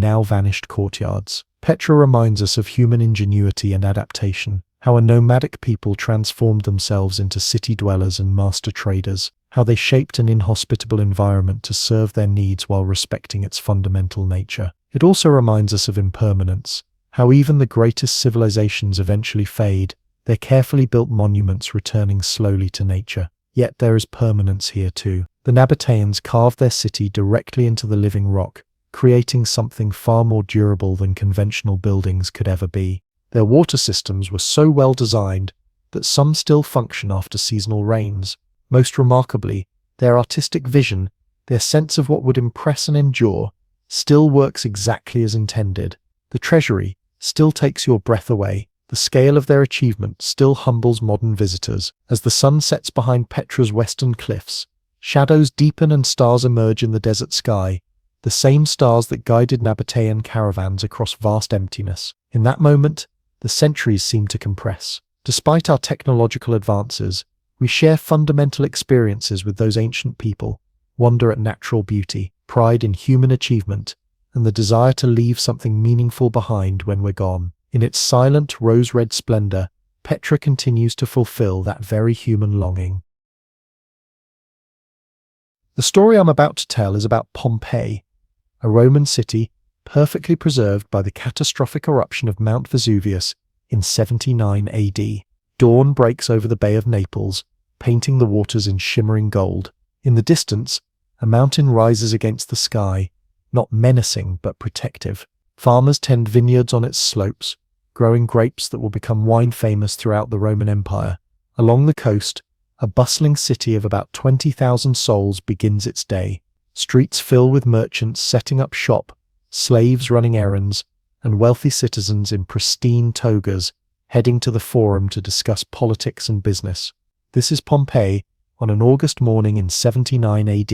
now-vanished courtyards. Petra reminds us of human ingenuity and adaptation, how a nomadic people transformed themselves into city dwellers and master traders, how they shaped an inhospitable environment to serve their needs while respecting its fundamental nature. It also reminds us of impermanence, how even the greatest civilizations eventually fade, their carefully built monuments returning slowly to nature. Yet there is permanence here too. The Nabateans carved their city directly into the living rock, creating something far more durable than conventional buildings could ever be. Their water systems were so well designed that some still function after seasonal rains. Most remarkably, their artistic vision, their sense of what would impress and endure, still works exactly as intended. The treasury still takes your breath away. The scale of their achievement still humbles modern visitors. As the sun sets behind Petra's western cliffs, shadows deepen and stars emerge in the desert sky, the same stars that guided Nabatean caravans across vast emptiness. In that moment, the centuries seem to compress. Despite our technological advances, we share fundamental experiences with those ancient people: wonder at natural beauty, pride in human achievement, and the desire to leave something meaningful behind when we're gone. In its silent, rose-red splendor, Petra continues to fulfill that very human longing. The story I'm about to tell is about Pompeii, a Roman city perfectly preserved by the catastrophic eruption of Mount Vesuvius in 79 AD. Dawn breaks over the Bay of Naples, painting the waters in shimmering gold. In the distance, a mountain rises against the sky, not menacing but protective. Farmers tend vineyards on its slopes, growing grapes that will become wine famous throughout the Roman Empire. Along the coast, a bustling city of about 20,000 souls begins its day. Streets fill with merchants setting up shop, slaves running errands, and wealthy citizens in pristine togas heading to the Forum to discuss politics and business. This is Pompeii on an August morning in 79 AD.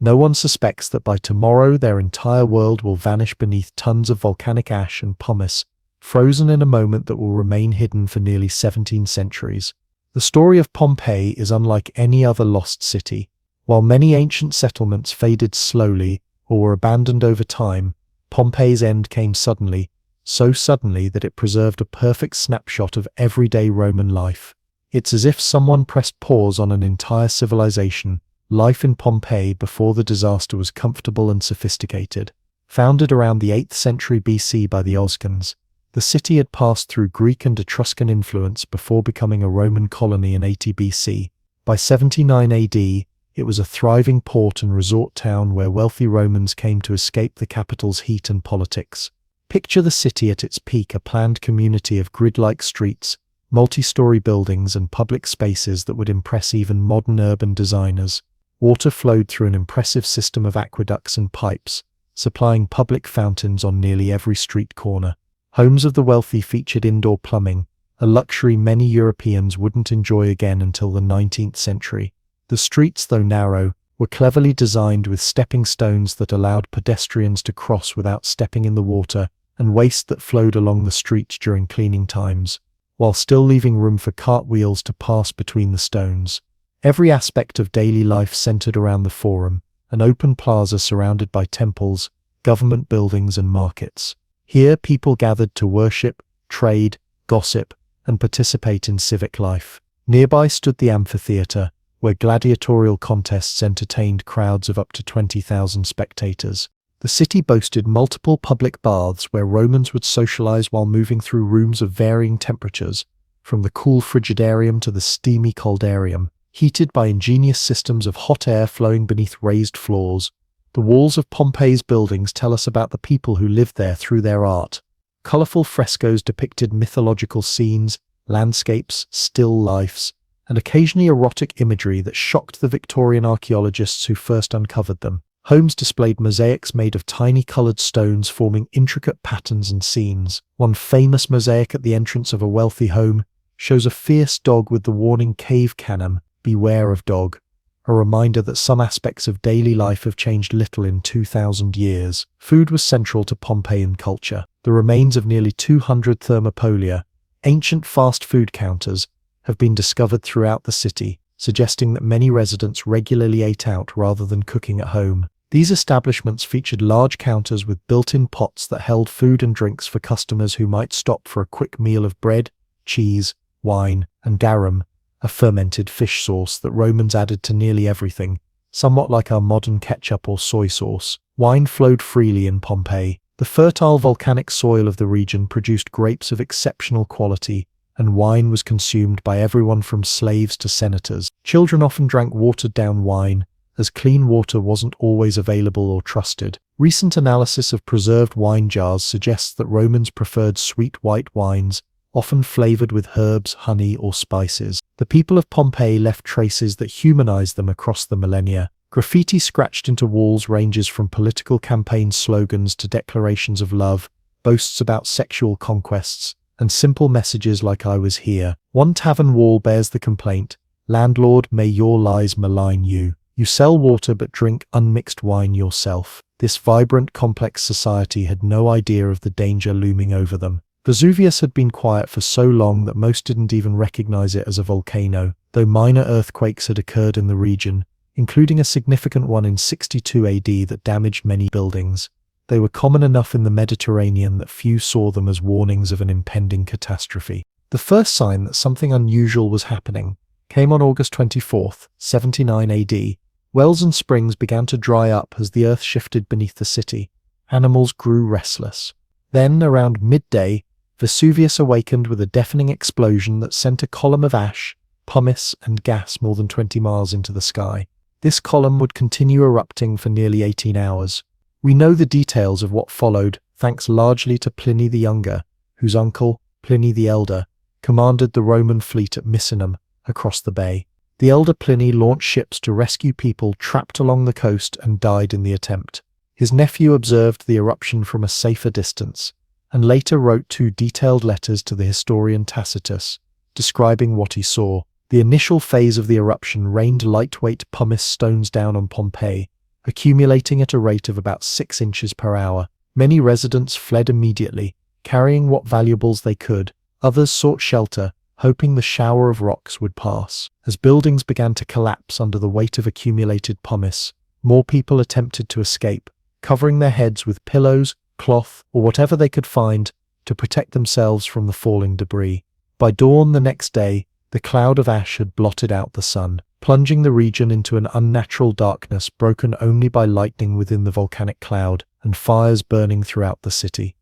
No one suspects that by tomorrow their entire world will vanish beneath tons of volcanic ash and pumice, frozen in a moment that will remain hidden for nearly 17 centuries. The story of Pompeii is unlike any other lost city. While many ancient settlements faded slowly or were abandoned over time, Pompeii's end came suddenly, so suddenly that it preserved a perfect snapshot of everyday Roman life. It's as if someone pressed pause on an entire civilization. Life in Pompeii before the disaster was comfortable and sophisticated. Founded around the 8th century BC by the Oscans, the city had passed through Greek and Etruscan influence before becoming a Roman colony in 80 BC. By 79 AD, it was a thriving port and resort town where wealthy Romans came to escape the capital's heat and politics. Picture the city at its peak, a planned community of grid-like streets, multi-story buildings and public spaces that would impress even modern urban designers. Water flowed through an impressive system of aqueducts and pipes, supplying public fountains on nearly every street corner. Homes of the wealthy featured indoor plumbing, a luxury many Europeans wouldn't enjoy again until the 19th century. The streets, though narrow, were cleverly designed with stepping stones that allowed pedestrians to cross without stepping in the water, and waste that flowed along the street during cleaning times, while still leaving room for cartwheels to pass between the stones. Every aspect of daily life centered around the Forum, an open plaza surrounded by temples, government buildings and markets. Here people gathered to worship, trade, gossip, and participate in civic life. Nearby stood the amphitheater, where gladiatorial contests entertained crowds of up to 20,000 spectators. The city boasted multiple public baths where Romans would socialize while moving through rooms of varying temperatures, from the cool frigidarium to the steamy coldarium, heated by ingenious systems of hot air flowing beneath raised floors. The walls of Pompeii's buildings tell us about the people who lived there through their art. Colorful frescoes depicted mythological scenes, landscapes, still lifes, and occasionally erotic imagery that shocked the Victorian archaeologists who first uncovered them. Homes displayed mosaics made of tiny colored stones forming intricate patterns and scenes. One famous mosaic at the entrance of a wealthy home shows a fierce dog with the warning cave canem, "Beware of dog," a reminder that some aspects of daily life have changed little in 2,000 years. Food was central to Pompeian culture. The remains of nearly 200 thermopolia, ancient fast food counters, have been discovered throughout the city, suggesting that many residents regularly ate out rather than cooking at home. These establishments featured large counters with built-in pots that held food and drinks for customers who might stop for a quick meal of bread, cheese, wine, and garum, a fermented fish sauce that Romans added to nearly everything, somewhat like our modern ketchup or soy sauce. Wine flowed freely in Pompeii. The fertile volcanic soil of the region produced grapes of exceptional quality, and wine was consumed by everyone from slaves to senators. Children often drank watered-down wine, as clean water wasn't always available or trusted. Recent analysis of preserved wine jars suggests that Romans preferred sweet white wines, often flavored with herbs, honey, or spices. The people of Pompeii left traces that humanized them across the millennia. Graffiti scratched into walls ranges from political campaign slogans to declarations of love, boasts about sexual conquests, and simple messages like "I was here." One tavern wall bears the complaint, "Landlord, may your lies malign you. You sell water but drink unmixed wine yourself." This vibrant, complex society had no idea of the danger looming over them. Vesuvius had been quiet for so long that most didn't even recognize it as a volcano, though minor earthquakes had occurred in the region, including a significant one in 62 AD that damaged many buildings. They were common enough in the Mediterranean that few saw them as warnings of an impending catastrophe. The first sign that something unusual was happening came on August 24, 79 AD. Wells and springs began to dry up as the earth shifted beneath the city. Animals grew restless. Then, around midday, Vesuvius awakened with a deafening explosion that sent a column of ash, pumice, and gas more than 20 miles into the sky. This column would continue erupting for nearly 18 hours. We know the details of what followed, thanks largely to Pliny the Younger, whose uncle, Pliny the Elder, commanded the Roman fleet at Misenum, across the bay. The elder Pliny launched ships to rescue people trapped along the coast and died in the attempt. His nephew observed the eruption from a safer distance, and later wrote 2 detailed letters to the historian Tacitus, describing what he saw. The initial phase of the eruption rained lightweight pumice stones down on Pompeii, accumulating at a rate of about 6 inches per hour. Many residents fled immediately, carrying what valuables they could. Others sought shelter, hoping the shower of rocks would pass. As buildings began to collapse under the weight of accumulated pumice, more people attempted to escape, covering their heads with pillows, cloth, or whatever they could find to protect themselves from the falling debris. By dawn the next day, the cloud of ash had blotted out the sun, plunging the region into an unnatural darkness broken only by lightning within the volcanic cloud and fires burning throughout the city.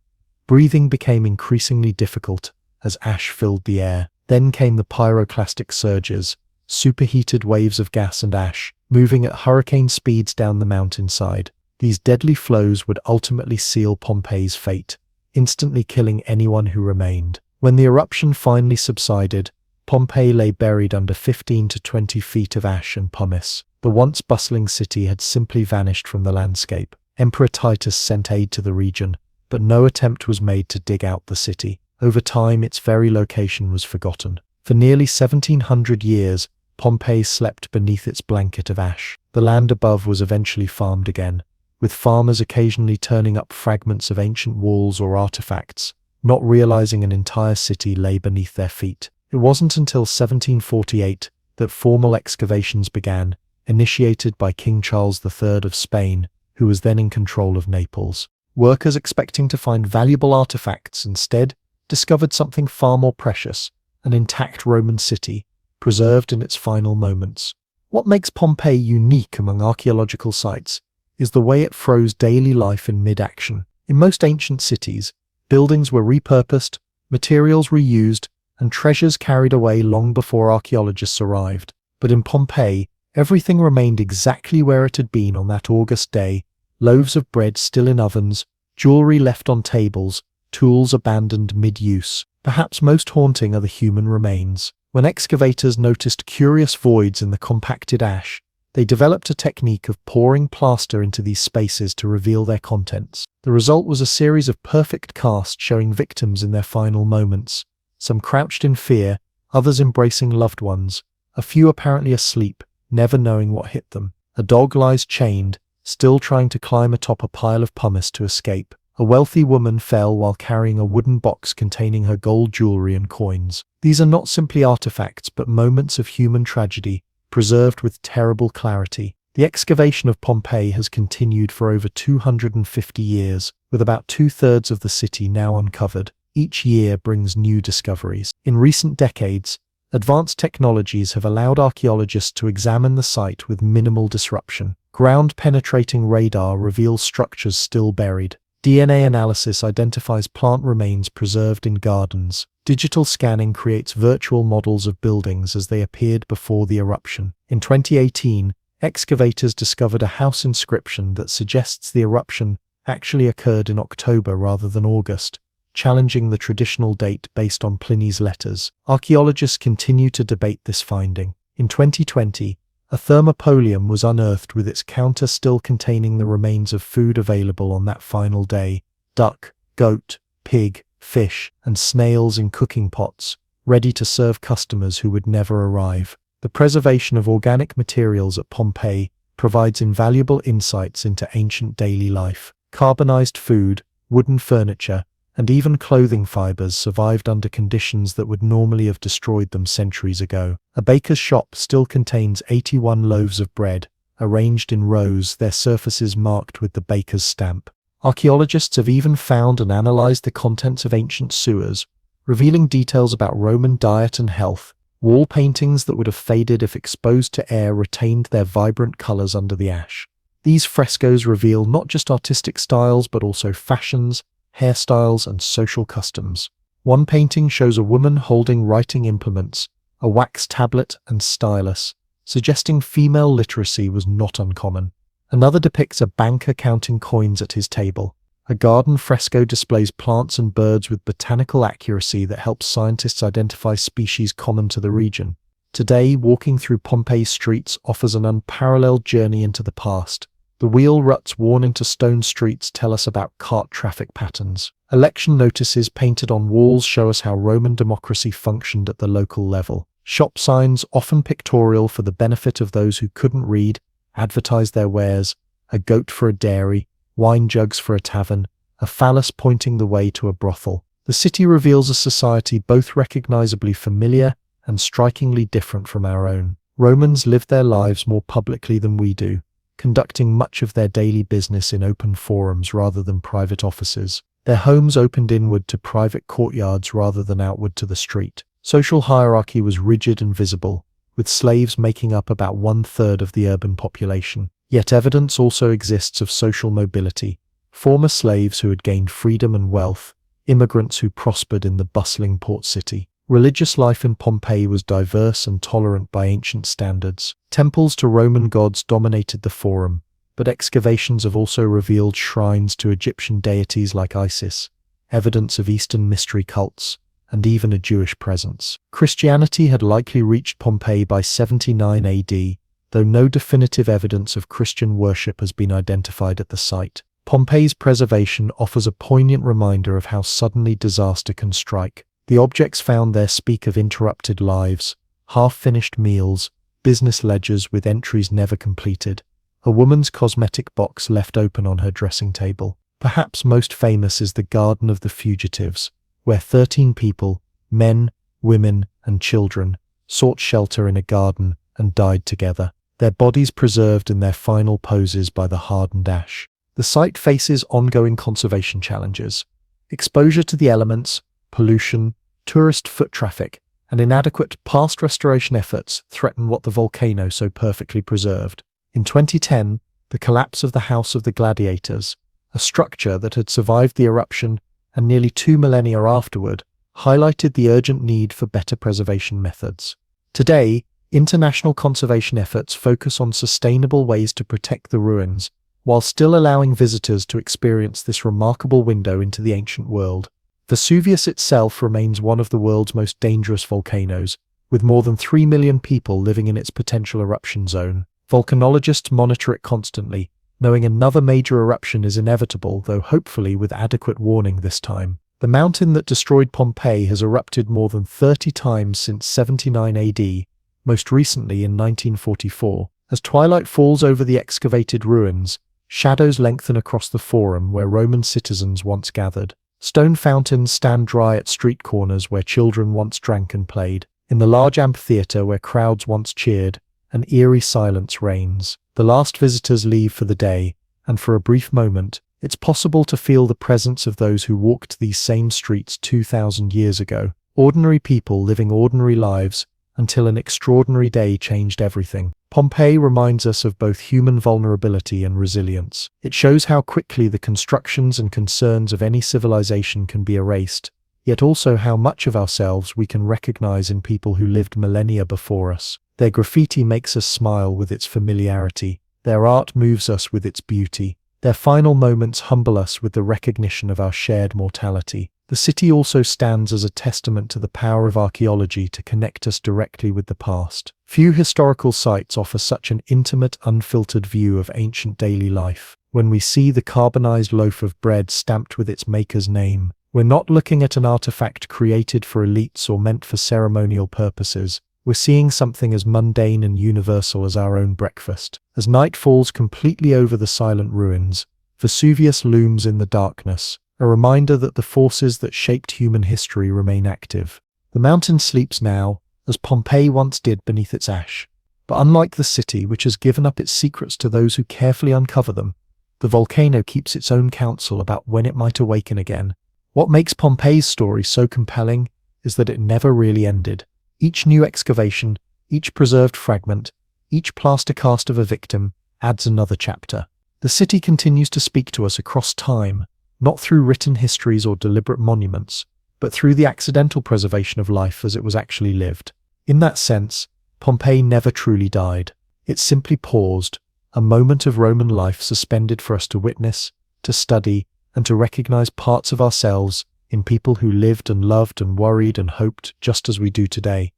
Breathing became increasingly difficult as ash filled the air. Then came the pyroclastic surges, superheated waves of gas and ash, moving at hurricane speeds down the mountainside. These deadly flows would ultimately seal Pompeii's fate, instantly killing anyone who remained. When the eruption finally subsided, Pompeii lay buried under 15 to 20 feet of ash and pumice. The once bustling city had simply vanished from the landscape. Emperor Titus sent aid to the region, but no attempt was made to dig out the city. Over time, its very location was forgotten. For nearly 1,700 years, Pompeii slept beneath its blanket of ash. The land above was eventually farmed again, with farmers occasionally turning up fragments of ancient walls or artifacts, not realizing an entire city lay beneath their feet. It wasn't until 1748 that formal excavations began, initiated by King Charles III of Spain, who was then in control of Naples. Workers expecting to find valuable artifacts instead discovered something far more precious, an intact Roman city, preserved in its final moments. What makes Pompeii unique among archaeological sites is the way it froze daily life in mid-action. In most ancient cities, buildings were repurposed, materials reused, and treasures carried away long before archaeologists arrived. But in Pompeii, everything remained exactly where it had been on that August day: loaves of bread still in ovens, jewelry left on tables, tools abandoned mid-use. Perhaps most haunting are the human remains. When excavators noticed curious voids in the compacted ash, they developed a technique of pouring plaster into these spaces to reveal their contents. The result was a series of perfect casts showing victims in their final moments, some crouched in fear, others embracing loved ones, a few apparently asleep, never knowing what hit them. A dog lies chained, still trying to climb atop a pile of pumice to escape. A wealthy woman fell while carrying a wooden box containing her gold jewelry and coins. These are not simply artifacts but moments of human tragedy, preserved with terrible clarity. The excavation of Pompeii has continued for over 250 years, with about two-thirds of the city now uncovered. Each year brings new discoveries. In recent decades, advanced technologies have allowed archaeologists to examine the site with minimal disruption. Ground-penetrating radar reveals structures still buried. DNA analysis identifies plant remains preserved in gardens. Digital scanning creates virtual models of buildings as they appeared before the eruption. In 2018, excavators discovered a house inscription that suggests the eruption actually occurred in October rather than August, challenging the traditional date based on Pliny's letters. Archaeologists continue to debate this finding. In 2020, a thermopolium was unearthed with its counter still containing the remains of food available on that final day: duck, goat, pig, fish, and snails in cooking pots, ready to serve customers who would never arrive. The preservation of organic materials at Pompeii provides invaluable insights into ancient daily life. Carbonized food, wooden furniture, and even clothing fibers survived under conditions that would normally have destroyed them centuries ago. A baker's shop still contains 81 loaves of bread, arranged in rows, their surfaces marked with the baker's stamp. Archaeologists have even found and analyzed the contents of ancient sewers, revealing details about Roman diet and health. Wall paintings that would have faded if exposed to air retained their vibrant colors under the ash. These frescoes reveal not just artistic styles but also fashions, hairstyles, and social customs. One painting shows a woman holding writing implements, a wax tablet and stylus, suggesting female literacy was not uncommon. Another depicts a banker counting coins at his table. A garden fresco displays plants and birds with botanical accuracy that helps scientists identify species common to the region. Today, walking through Pompeii's streets offers an unparalleled journey into the past. The wheel ruts worn into stone streets tell us about cart traffic patterns. Election notices painted on walls show us how Roman democracy functioned at the local level. Shop signs, often pictorial for the benefit of those who couldn't read, advertise their wares: a goat for a dairy, wine jugs for a tavern, a phallus pointing the way to a brothel. The city reveals a society both recognizably familiar and strikingly different from our own. Romans lived their lives more publicly than we do, conducting much of their daily business in open forums rather than private offices. Their homes opened inward to private courtyards rather than outward to the street. Social hierarchy was rigid and visible, with slaves making up about 1/3 of the urban population. Yet evidence also exists of social mobility: former slaves who had gained freedom and wealth, immigrants who prospered in the bustling port city. Religious life in Pompeii was diverse and tolerant by ancient standards. Temples to Roman gods dominated the forum, but excavations have also revealed shrines to Egyptian deities like Isis, evidence of Eastern mystery cults, and even a Jewish presence. Christianity had likely reached Pompeii by 79 AD, though no definitive evidence of Christian worship has been identified at the site. Pompeii's preservation offers a poignant reminder of how suddenly disaster can strike. The objects found there speak of interrupted lives, half-finished meals, business ledgers with entries never completed, a woman's cosmetic box left open on her dressing table. Perhaps most famous is the Garden of the Fugitives, where 13 people, men, women, and children, sought shelter in a garden and died together, their bodies preserved in their final poses by the hardened ash. The site faces ongoing conservation challenges. Exposure to the elements, pollution, tourist foot traffic, and inadequate past restoration efforts threaten what the volcano so perfectly preserved. In 2010, the collapse of the House of the Gladiators, a structure that had survived the eruption and nearly 2 millennia afterward, highlighted the urgent need for better preservation methods. Today, international conservation efforts focus on sustainable ways to protect the ruins, while still allowing visitors to experience this remarkable window into the ancient world. Vesuvius itself remains one of the world's most dangerous volcanoes, with more than 3 million people living in its potential eruption zone. Volcanologists monitor it constantly, knowing another major eruption is inevitable, though hopefully with adequate warning this time. The mountain that destroyed Pompeii has erupted more than 30 times since 79 AD, most recently in 1944. As twilight falls over the excavated ruins, shadows lengthen across the forum where Roman citizens once gathered. Stone fountains stand dry at street corners where children once drank and played. In the large amphitheater where crowds once cheered, an eerie silence reigns. The last visitors leave for the day, and for a brief moment, it's possible to feel the presence of those who walked these same streets 2,000 years ago. Ordinary people living ordinary lives until an extraordinary day changed everything. Pompeii reminds us of both human vulnerability and resilience. It shows how quickly the constructions and concerns of any civilization can be erased, yet also how much of ourselves we can recognize in people who lived millennia before us. Their graffiti makes us smile with its familiarity. Their art moves us with its beauty. Their final moments humble us with the recognition of our shared mortality. The city also stands as a testament to the power of archaeology to connect us directly with the past. Few historical sites offer such an intimate, unfiltered view of ancient daily life. When we see the carbonized loaf of bread stamped with its maker's name, we're not looking at an artifact created for elites or meant for ceremonial purposes. We're seeing something as mundane and universal as our own breakfast. As night falls completely over the silent ruins, Vesuvius looms in the darkness, a reminder that the forces that shaped human history remain active. The mountain sleeps now, as Pompeii once did beneath its ash. But unlike the city, which has given up its secrets to those who carefully uncover them, the volcano keeps its own counsel about when it might awaken again. What makes Pompeii's story so compelling is that it never really ended. Each new excavation, each preserved fragment, each plaster cast of a victim adds another chapter. The city continues to speak to us across time, not through written histories or deliberate monuments, but through the accidental preservation of life as it was actually lived. In that sense, Pompeii never truly died. It simply paused, a moment of Roman life suspended for us to witness, to study, and to recognize parts of ourselves in people who lived and loved and worried and hoped just as we do today.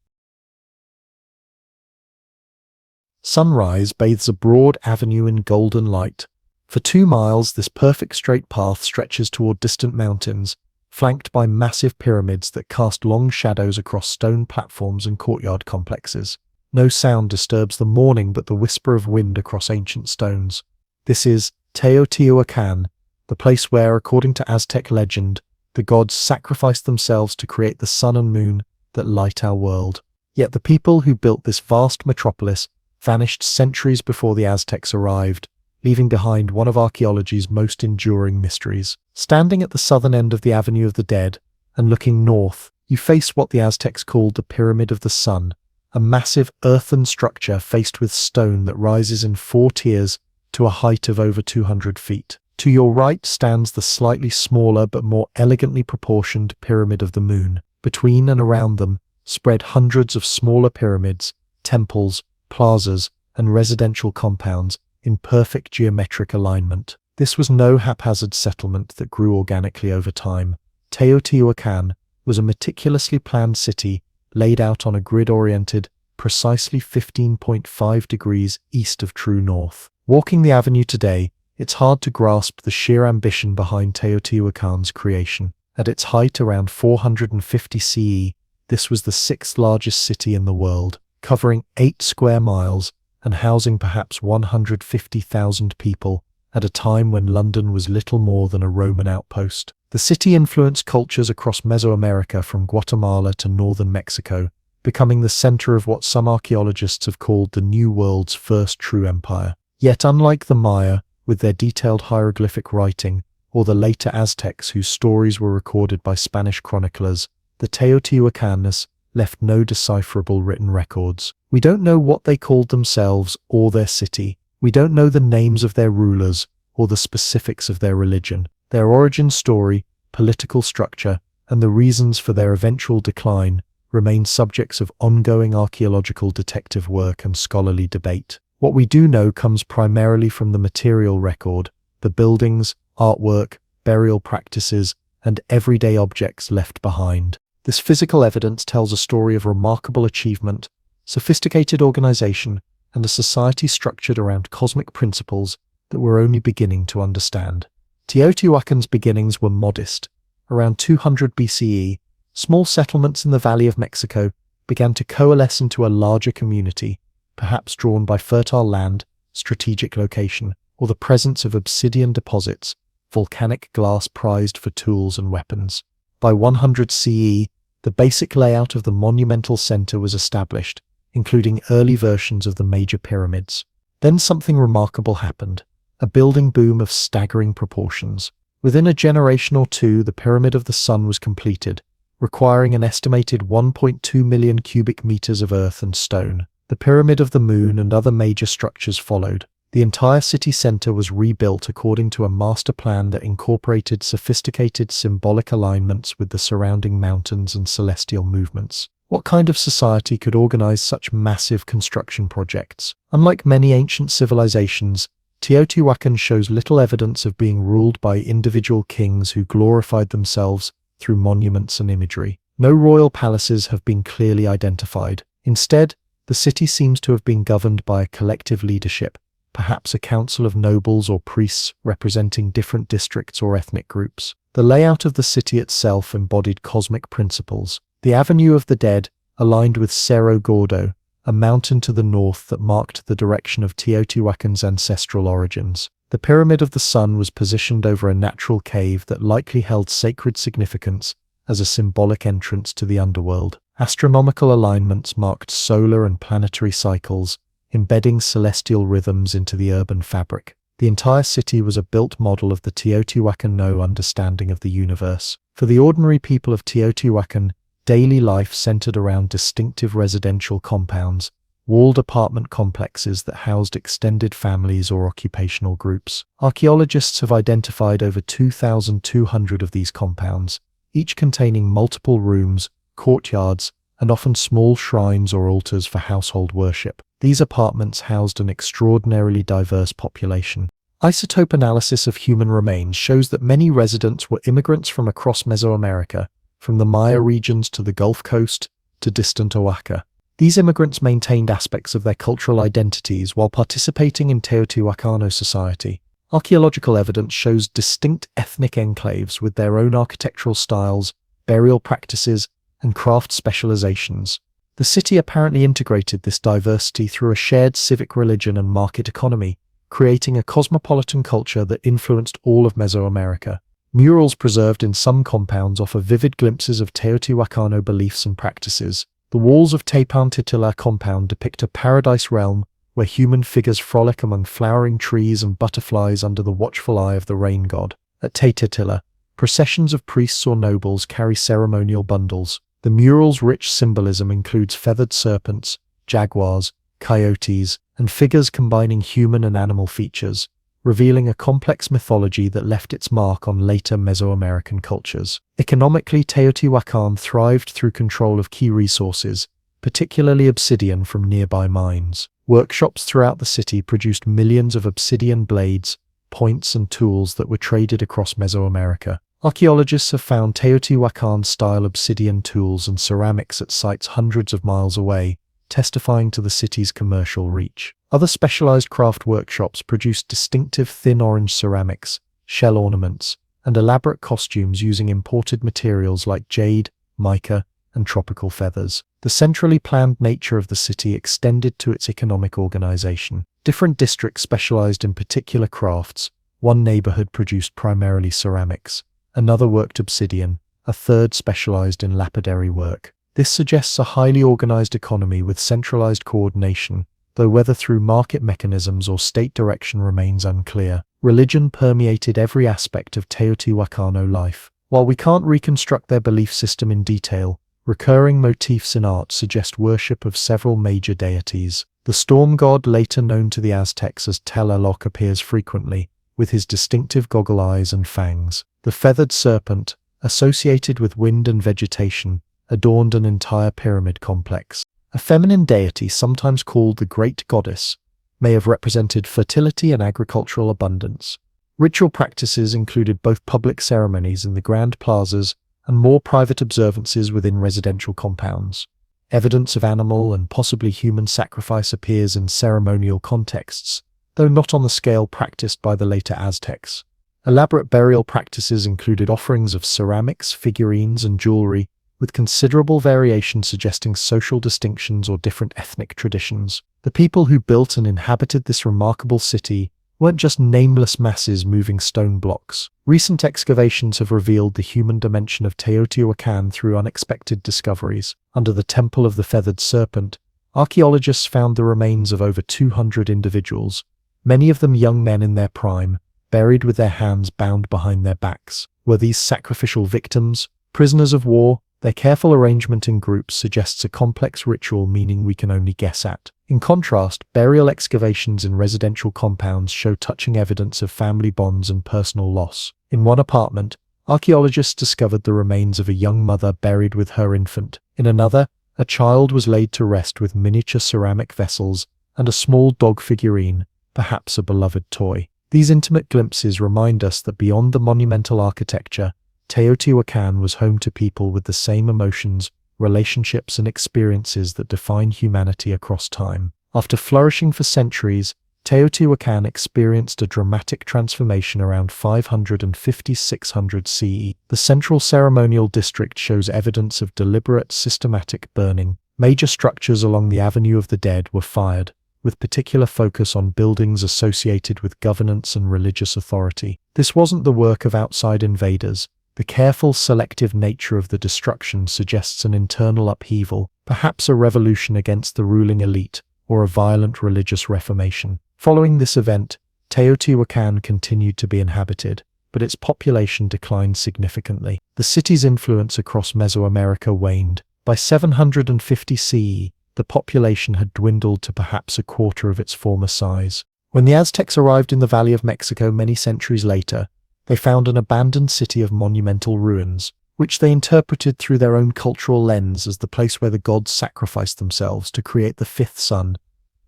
Sunrise bathes a broad avenue in golden light. For 2 miles, this perfect straight path stretches toward distant mountains, flanked by massive pyramids that cast long shadows across stone platforms and courtyard complexes. No sound disturbs the morning but the whisper of wind across ancient stones. This is Teotihuacan, the place where, according to Aztec legend, the gods sacrificed themselves to create the sun and moon that light our world. Yet the people who built this vast metropolis vanished centuries before the Aztecs arrived, leaving behind one of archaeology's most enduring mysteries. Standing at the southern end of the Avenue of the Dead and looking north, you face what the Aztecs called the Pyramid of the Sun, a massive earthen structure faced with stone that rises in 4 tiers to a height of over 200 feet. To your right stands the slightly smaller but more elegantly proportioned Pyramid of the Moon. Between and around them spread hundreds of smaller pyramids, temples, plazas, and residential compounds in perfect geometric alignment. This was no haphazard settlement that grew organically over time. Teotihuacan was a meticulously planned city laid out on a grid-oriented, precisely 15.5 degrees east of true north. Walking the avenue today, it's hard to grasp the sheer ambition behind Teotihuacan's creation. At its height around 450 CE, this was the 6th largest city in the world, covering 8 square miles and housing perhaps 150,000 people at a time when London was little more than a Roman outpost. The city influenced cultures across Mesoamerica from Guatemala to northern Mexico, becoming the center of what some archaeologists have called the New World's first true empire. Yet unlike the Maya, with their detailed hieroglyphic writing, or the later Aztecs whose stories were recorded by Spanish chroniclers, the Teotihuacanos left no decipherable written records. We don't know what they called themselves or their city. We don't know the names of their rulers or the specifics of their religion. Their origin story, political structure, and the reasons for their eventual decline remain subjects of ongoing archaeological detective work and scholarly debate. What we do know comes primarily from the material record, the buildings, artwork, burial practices, and everyday objects left behind. This physical evidence tells a story of remarkable achievement, sophisticated organization, and a society structured around cosmic principles that we're only beginning to understand. Teotihuacan's beginnings were modest. Around 200 BCE, small settlements in the Valley of Mexico began to coalesce into a larger community, perhaps drawn by fertile land, strategic location, or the presence of obsidian deposits, volcanic glass prized for tools and weapons. By 100 CE, the basic layout of the monumental center was established, including early versions of the major pyramids. Then something remarkable happened, a building boom of staggering proportions. Within a generation or two, the Pyramid of the Sun was completed, requiring an estimated 1.2 million cubic meters of earth and stone. The Pyramid of the Moon and other major structures followed. The entire city center was rebuilt according to a master plan that incorporated sophisticated symbolic alignments with the surrounding mountains and celestial movements. What kind of society could organize such massive construction projects? Unlike many ancient civilizations, Teotihuacan shows little evidence of being ruled by individual kings who glorified themselves through monuments and imagery. No royal palaces have been clearly identified. Instead, the city seems to have been governed by a collective leadership, perhaps a council of nobles or priests representing different districts or ethnic groups. The layout of the city itself embodied cosmic principles. The Avenue of the Dead aligned with Cerro Gordo, a mountain to the north that marked the direction of Teotihuacan's ancestral origins. The Pyramid of the Sun was positioned over a natural cave that likely held sacred significance as a symbolic entrance to the underworld. Astronomical alignments marked solar and planetary cycles, embedding celestial rhythms into the urban fabric. The entire city was a built model of the Teotihuacan understanding of the universe. For the ordinary people of Teotihuacan, daily life centered around distinctive residential compounds, walled apartment complexes that housed extended families or occupational groups. Archaeologists have identified over 2,200 of these compounds, each containing multiple rooms, courtyards, and often small shrines or altars for household worship. These apartments housed an extraordinarily diverse population. Isotope analysis of human remains shows that many residents were immigrants from across Mesoamerica, from the Maya regions to the Gulf Coast to distant Oaxaca. These immigrants maintained aspects of their cultural identities while participating in Teotihuacano society. Archaeological evidence shows distinct ethnic enclaves with their own architectural styles, burial practices, and craft specializations. The city apparently integrated this diversity through a shared civic religion and market economy, creating a cosmopolitan culture that influenced all of Mesoamerica. Murals preserved in some compounds offer vivid glimpses of Teotihuacano beliefs and practices. The walls of Tepantitila compound depict a paradise realm where human figures frolic among flowering trees and butterflies under the watchful eye of the rain god. At Tepantitila, processions of priests or nobles carry ceremonial bundles. The mural's rich symbolism includes feathered serpents, jaguars, coyotes, and figures combining human and animal features, revealing a complex mythology that left its mark on later Mesoamerican cultures. Economically, Teotihuacan thrived through control of key resources, particularly obsidian from nearby mines. Workshops throughout the city produced millions of obsidian blades, points, and tools that were traded across Mesoamerica. Archaeologists have found Teotihuacan-style obsidian tools and ceramics at sites hundreds of miles away, testifying to the city's commercial reach. Other specialized craft workshops produced distinctive thin orange ceramics, shell ornaments, and elaborate costumes using imported materials like jade, mica, and tropical feathers. The centrally planned nature of the city extended to its economic organization. Different districts specialized in particular crafts. One neighborhood produced primarily ceramics, another worked obsidian, a third specialized in lapidary work. This suggests a highly organized economy with centralized coordination, though whether through market mechanisms or state direction remains unclear. Religion permeated every aspect of Teotihuacano life. While we can't reconstruct their belief system in detail, recurring motifs in art suggest worship of several major deities. The storm god, later known to the Aztecs as Tlaloc, appears frequently, with his distinctive goggle eyes and fangs. The feathered serpent, associated with wind and vegetation, adorned an entire pyramid complex. A feminine deity, sometimes called the Great Goddess, may have represented fertility and agricultural abundance. Ritual practices included both public ceremonies in the grand plazas and more private observances within residential compounds. Evidence of animal and possibly human sacrifice appears in ceremonial contexts, though not on the scale practiced by the later Aztecs. Elaborate burial practices included offerings of ceramics, figurines, and jewelry, with considerable variation suggesting social distinctions or different ethnic traditions. The people who built and inhabited this remarkable city weren't just nameless masses moving stone blocks. Recent excavations have revealed the human dimension of Teotihuacan through unexpected discoveries. Under the Temple of the Feathered Serpent, archaeologists found the remains of over 200 individuals, many of them young men in their prime, buried with their hands bound behind their backs. Were these sacrificial victims, prisoners of war? Their careful arrangement in groups suggests a complex ritual meaning we can only guess at. In contrast, burial excavations in residential compounds show touching evidence of family bonds and personal loss. In one apartment, archaeologists discovered the remains of a young mother buried with her infant. In another, a child was laid to rest with miniature ceramic vessels and a small dog figurine, perhaps a beloved toy. These intimate glimpses remind us that beyond the monumental architecture, Teotihuacan was home to people with the same emotions, relationships, and experiences that define humanity across time. After flourishing for centuries, Teotihuacan experienced a dramatic transformation around 550–600 CE. The central ceremonial district shows evidence of deliberate, systematic burning. Major structures along the Avenue of the Dead were fired, with particular focus on buildings associated with governance and religious authority. This wasn't the work of outside invaders. The careful, selective nature of the destruction suggests an internal upheaval, perhaps a revolution against the ruling elite, or a violent religious reformation. Following this event, Teotihuacan continued to be inhabited, but its population declined significantly. The city's influence across Mesoamerica waned. By 750 CE, the population had dwindled to perhaps a quarter of its former size. When the Aztecs arrived in the Valley of Mexico many centuries later, they found an abandoned city of monumental ruins, which they interpreted through their own cultural lens as the place where the gods sacrificed themselves to create the fifth sun,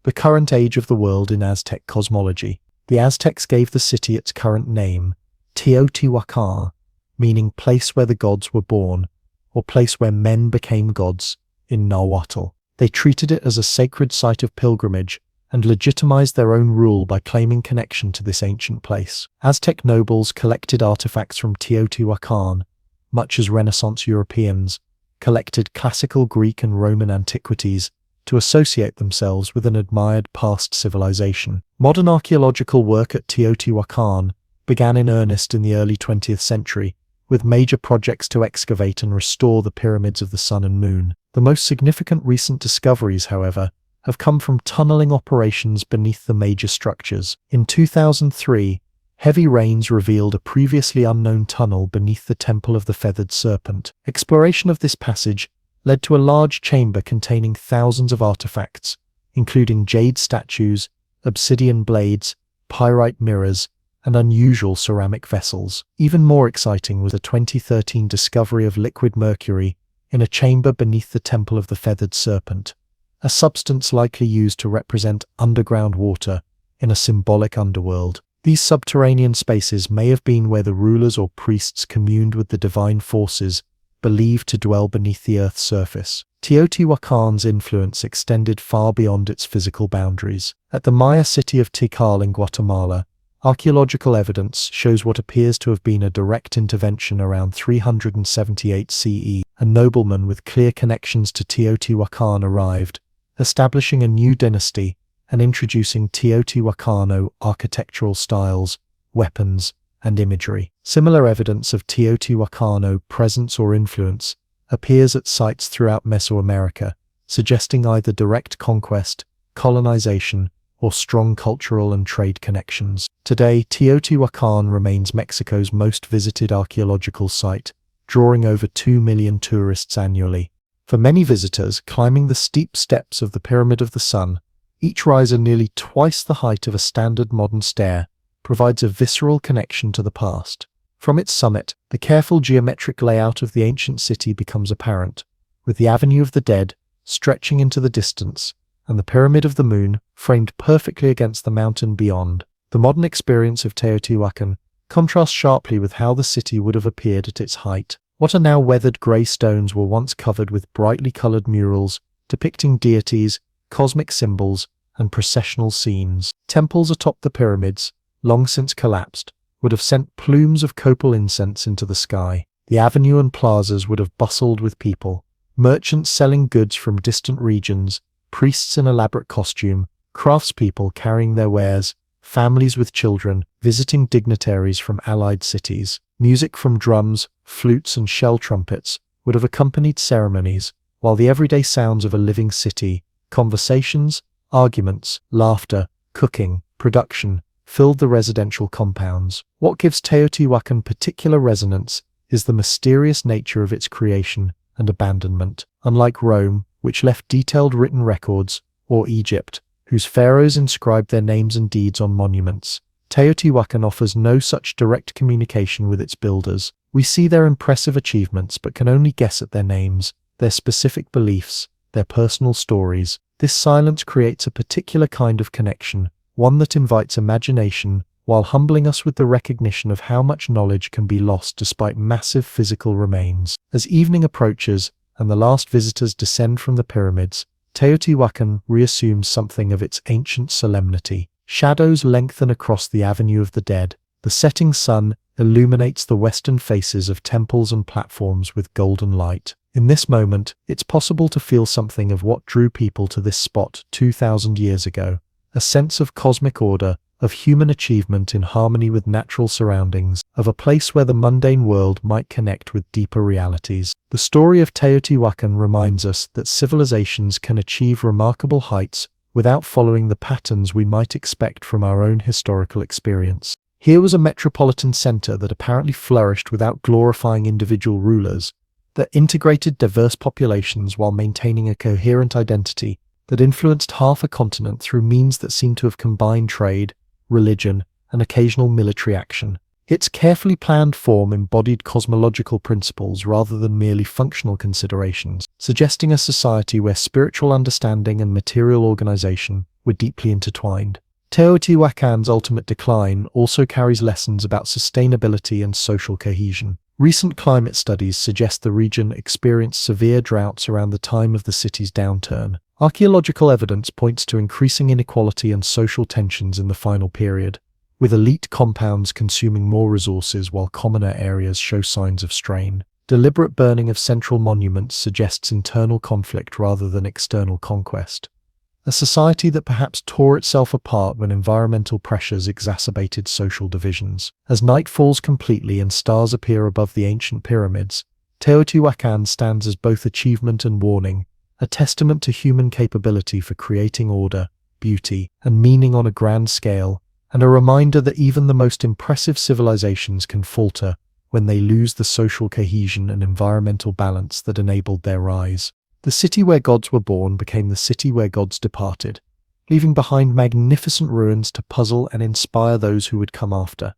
the current age of the world in Aztec cosmology. The Aztecs gave the city its current name, Teotihuacan, meaning place where the gods were born, or place where men became gods, in Nahuatl. They treated it as a sacred site of pilgrimage, and legitimized their own rule by claiming connection to this ancient place. Aztec nobles collected artifacts from Teotihuacan, much as Renaissance Europeans collected classical Greek and Roman antiquities to associate themselves with an admired past civilization. Modern archaeological work at Teotihuacan began in earnest in the early 20th century, with major projects to excavate and restore the pyramids of the Sun and Moon. The most significant recent discoveries, however, have come from tunneling operations beneath the major structures. In 2003, heavy rains revealed a previously unknown tunnel beneath the Temple of the Feathered Serpent. Exploration of this passage led to a large chamber containing thousands of artifacts, including jade statues, obsidian blades, pyrite mirrors, and unusual ceramic vessels. Even more exciting was the 2013 discovery of liquid mercury in a chamber beneath the Temple of the Feathered Serpent, a substance likely used to represent underground water in a symbolic underworld. These subterranean spaces may have been where the rulers or priests communed with the divine forces believed to dwell beneath the Earth's surface. Teotihuacan's influence extended far beyond its physical boundaries. At the Maya city of Tikal in Guatemala, archaeological evidence shows what appears to have been a direct intervention around 378 CE. A nobleman with clear connections to Teotihuacan arrived, establishing a new dynasty and introducing Teotihuacano architectural styles, weapons, and imagery. Similar evidence of Teotihuacano presence or influence appears at sites throughout Mesoamerica, suggesting either direct conquest, colonization, or strong cultural and trade connections. Today, Teotihuacan remains Mexico's most visited archaeological site, drawing over 2 million tourists annually. For many visitors, climbing the steep steps of the Pyramid of the Sun, each riser nearly twice the height of a standard modern stair, provides a visceral connection to the past. From its summit, the careful geometric layout of the ancient city becomes apparent, with the Avenue of the Dead stretching into the distance, and the Pyramid of the Moon framed perfectly against the mountain beyond. The modern experience of Teotihuacan contrasts sharply with how the city would have appeared at its height. What are now weathered grey stones were once covered with brightly coloured murals depicting deities, cosmic symbols, and processional scenes. Temples atop the pyramids, long since collapsed, would have sent plumes of copal incense into the sky. The avenue and plazas would have bustled with people, merchants selling goods from distant regions, priests in elaborate costume, craftspeople carrying their wares, families with children visiting dignitaries from allied cities. Music from drums, flutes, and shell trumpets would have accompanied ceremonies, while the everyday sounds of a living city Conversations, arguments, laughter, cooking, production filled the residential compounds. What gives Teotihuacan particular resonance is the mysterious nature of its creation and abandonment. Unlike Rome, which left detailed written records, or Egypt, whose pharaohs inscribed their names and deeds on monuments, Teotihuacan offers no such direct communication with its builders. We see their impressive achievements but can only guess at their names, their specific beliefs, their personal stories. This silence creates a particular kind of connection, one that invites imagination, while humbling us with the recognition of how much knowledge can be lost despite massive physical remains. As evening approaches and the last visitors descend from the pyramids, Teotihuacan reassumes something of its ancient solemnity. Shadows lengthen across the Avenue of the Dead. The setting sun illuminates the western faces of temples and platforms with golden light. In this moment, it's possible to feel something of what drew people to this spot 2,000 years ago. A sense of cosmic order, of human achievement in harmony with natural surroundings, of a place where the mundane world might connect with deeper realities. The story of Teotihuacan reminds us that civilizations can achieve remarkable heights without following the patterns we might expect from our own historical experience. Here was a metropolitan center that apparently flourished without glorifying individual rulers, that integrated diverse populations while maintaining a coherent identity, that influenced half a continent through means that seemed to have combined trade, religion, and occasional military action. Its carefully planned form embodied cosmological principles rather than merely functional considerations, suggesting a society where spiritual understanding and material organization were deeply intertwined. Teotihuacan's ultimate decline also carries lessons about sustainability and social cohesion. Recent climate studies suggest the region experienced severe droughts around the time of the city's downturn. Archaeological evidence points to increasing inequality and social tensions in the final period, with elite compounds consuming more resources while commoner areas show signs of strain. Deliberate burning of central monuments suggests internal conflict rather than external conquest. A society that perhaps tore itself apart when environmental pressures exacerbated social divisions. As night falls completely and stars appear above the ancient pyramids, Teotihuacan stands as both achievement and warning, a testament to human capability for creating order, beauty, and meaning on a grand scale, and a reminder that even the most impressive civilizations can falter when they lose the social cohesion and environmental balance that enabled their rise. The city where gods were born became the city where gods departed, leaving behind magnificent ruins to puzzle and inspire those who would come after.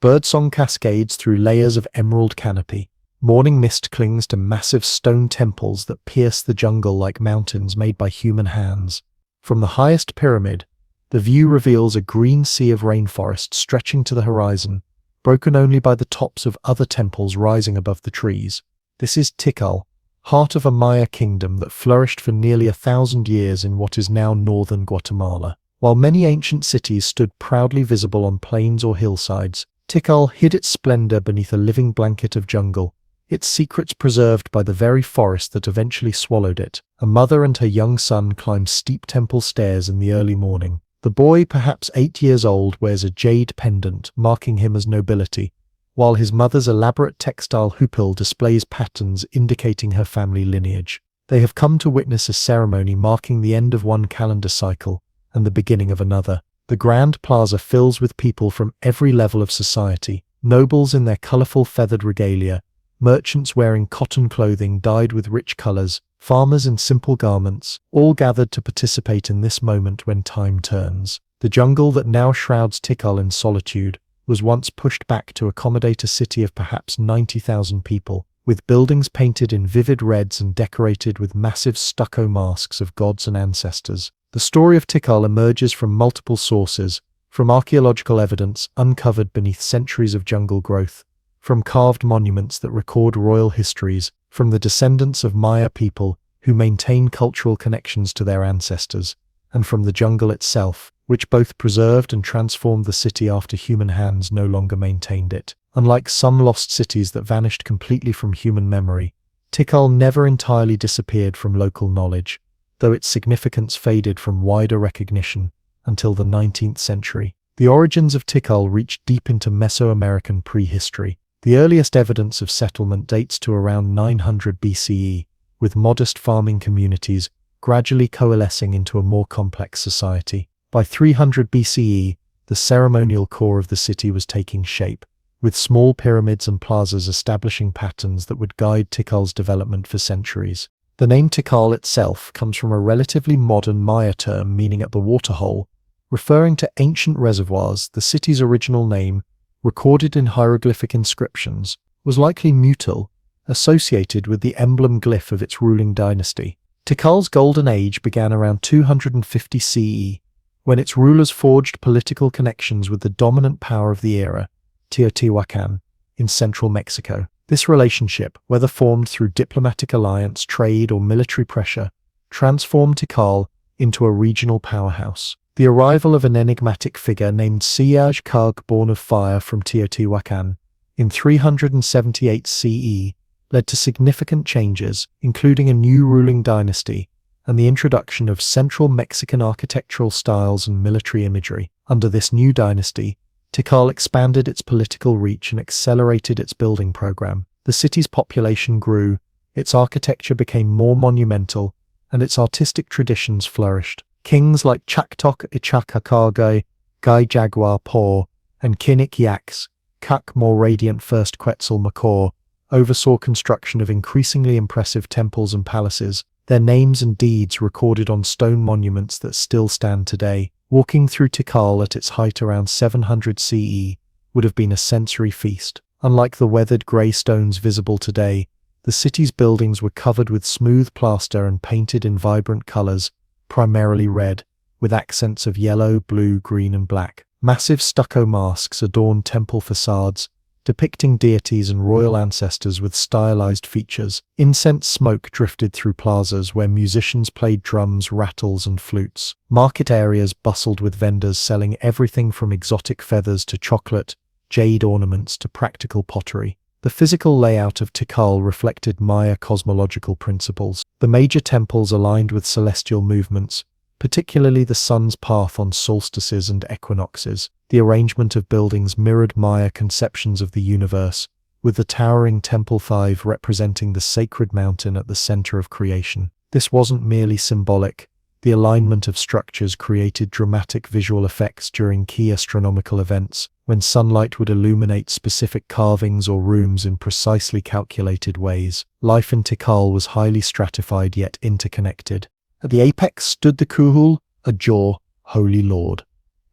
Birdsong cascades through layers of emerald canopy. Morning mist clings to massive stone temples that pierce the jungle like mountains made by human hands. From the highest pyramid, the view reveals a green sea of rainforest stretching to the horizon, broken only by the tops of other temples rising above the trees. This is Tikal, heart of a Maya kingdom that flourished for nearly 1,000 years in what is now northern Guatemala. While many ancient cities stood proudly visible on plains or hillsides, Tikal hid its splendor beneath a living blanket of jungle, its secrets preserved by the very forest that eventually swallowed it. A mother and her young son climb steep temple stairs in the early morning. The boy, perhaps 8 years old, wears a jade pendant marking him as nobility, while his mother's elaborate textile hupil displays patterns indicating her family lineage. They have come to witness a ceremony marking the end of one calendar cycle and the beginning of another. The grand plaza fills with people from every level of society, nobles in their colorful feathered regalia, merchants wearing cotton clothing dyed with rich colors, farmers in simple garments, all gathered to participate in this moment when time turns. The jungle that now shrouds Tikal in solitude was once pushed back to accommodate a city of perhaps 90,000 people, with buildings painted in vivid reds and decorated with massive stucco masks of gods and ancestors. The story of Tikal emerges from multiple sources, from archaeological evidence uncovered beneath centuries of jungle growth, from carved monuments that record royal histories, from the descendants of Maya people who maintain cultural connections to their ancestors, and from the jungle itself, which both preserved and transformed the city after human hands no longer maintained it. Unlike some lost cities that vanished completely from human memory, Tikal never entirely disappeared from local knowledge, though its significance faded from wider recognition until the 19th century. The origins of Tikal reach deep into Mesoamerican prehistory. The earliest evidence of settlement dates to around 900 BCE, with modest farming communities gradually coalescing into a more complex society. By 300 BCE, the ceremonial core of the city was taking shape, with small pyramids and plazas establishing patterns that would guide Tikal's development for centuries. The name Tikal itself comes from a relatively modern Maya term meaning at the waterhole, referring to ancient reservoirs. The city's original name, recorded in hieroglyphic inscriptions, was likely Mutil, associated with the emblem glyph of its ruling dynasty. Tikal's golden age began around 250 CE, when its rulers forged political connections with the dominant power of the era, Teotihuacan, in central Mexico. This relationship, whether formed through diplomatic alliance, trade, or military pressure, transformed Tikal into a regional powerhouse. The arrival of an enigmatic figure named Siyaj Kag, born of fire from Teotihuacan, in 378 CE, led to significant changes, including a new ruling dynasty and the introduction of central Mexican architectural styles and military imagery. Under this new dynasty, Tikal expanded its political reach and accelerated its building program. The city's population grew, its architecture became more monumental, and its artistic traditions flourished. Kings like Chaktok Ichakakage, Gai Jaguar Po, and Kinnik Yaks, Kak more radiant first Quetzalcoatl, oversaw construction of increasingly impressive temples and palaces, their names and deeds recorded on stone monuments that still stand today. Walking through Tikal at its height around 700 CE would have been a sensory feast. Unlike the weathered grey stones visible today, the city's buildings were covered with smooth plaster and painted in vibrant colors, primarily red, with accents of yellow, blue, green, and black. Massive stucco masks adorned temple facades, depicting deities and royal ancestors with stylized features. Incense smoke drifted through plazas where musicians played drums, rattles, and flutes. Market areas bustled with vendors selling everything from exotic feathers to chocolate, jade ornaments to practical pottery. The physical layout of Tikal reflected Maya cosmological principles. The major temples aligned with celestial movements, particularly the sun's path on solstices and equinoxes. The arrangement of buildings mirrored Maya conceptions of the universe, with the towering Temple 5 representing the sacred mountain at the center of creation. This wasn't merely symbolic. The alignment of structures created dramatic visual effects during key astronomical events, when sunlight would illuminate specific carvings or rooms in precisely calculated ways. Life in Tikal was highly stratified yet interconnected. At the apex stood the Kuhul, a jaw, holy lord.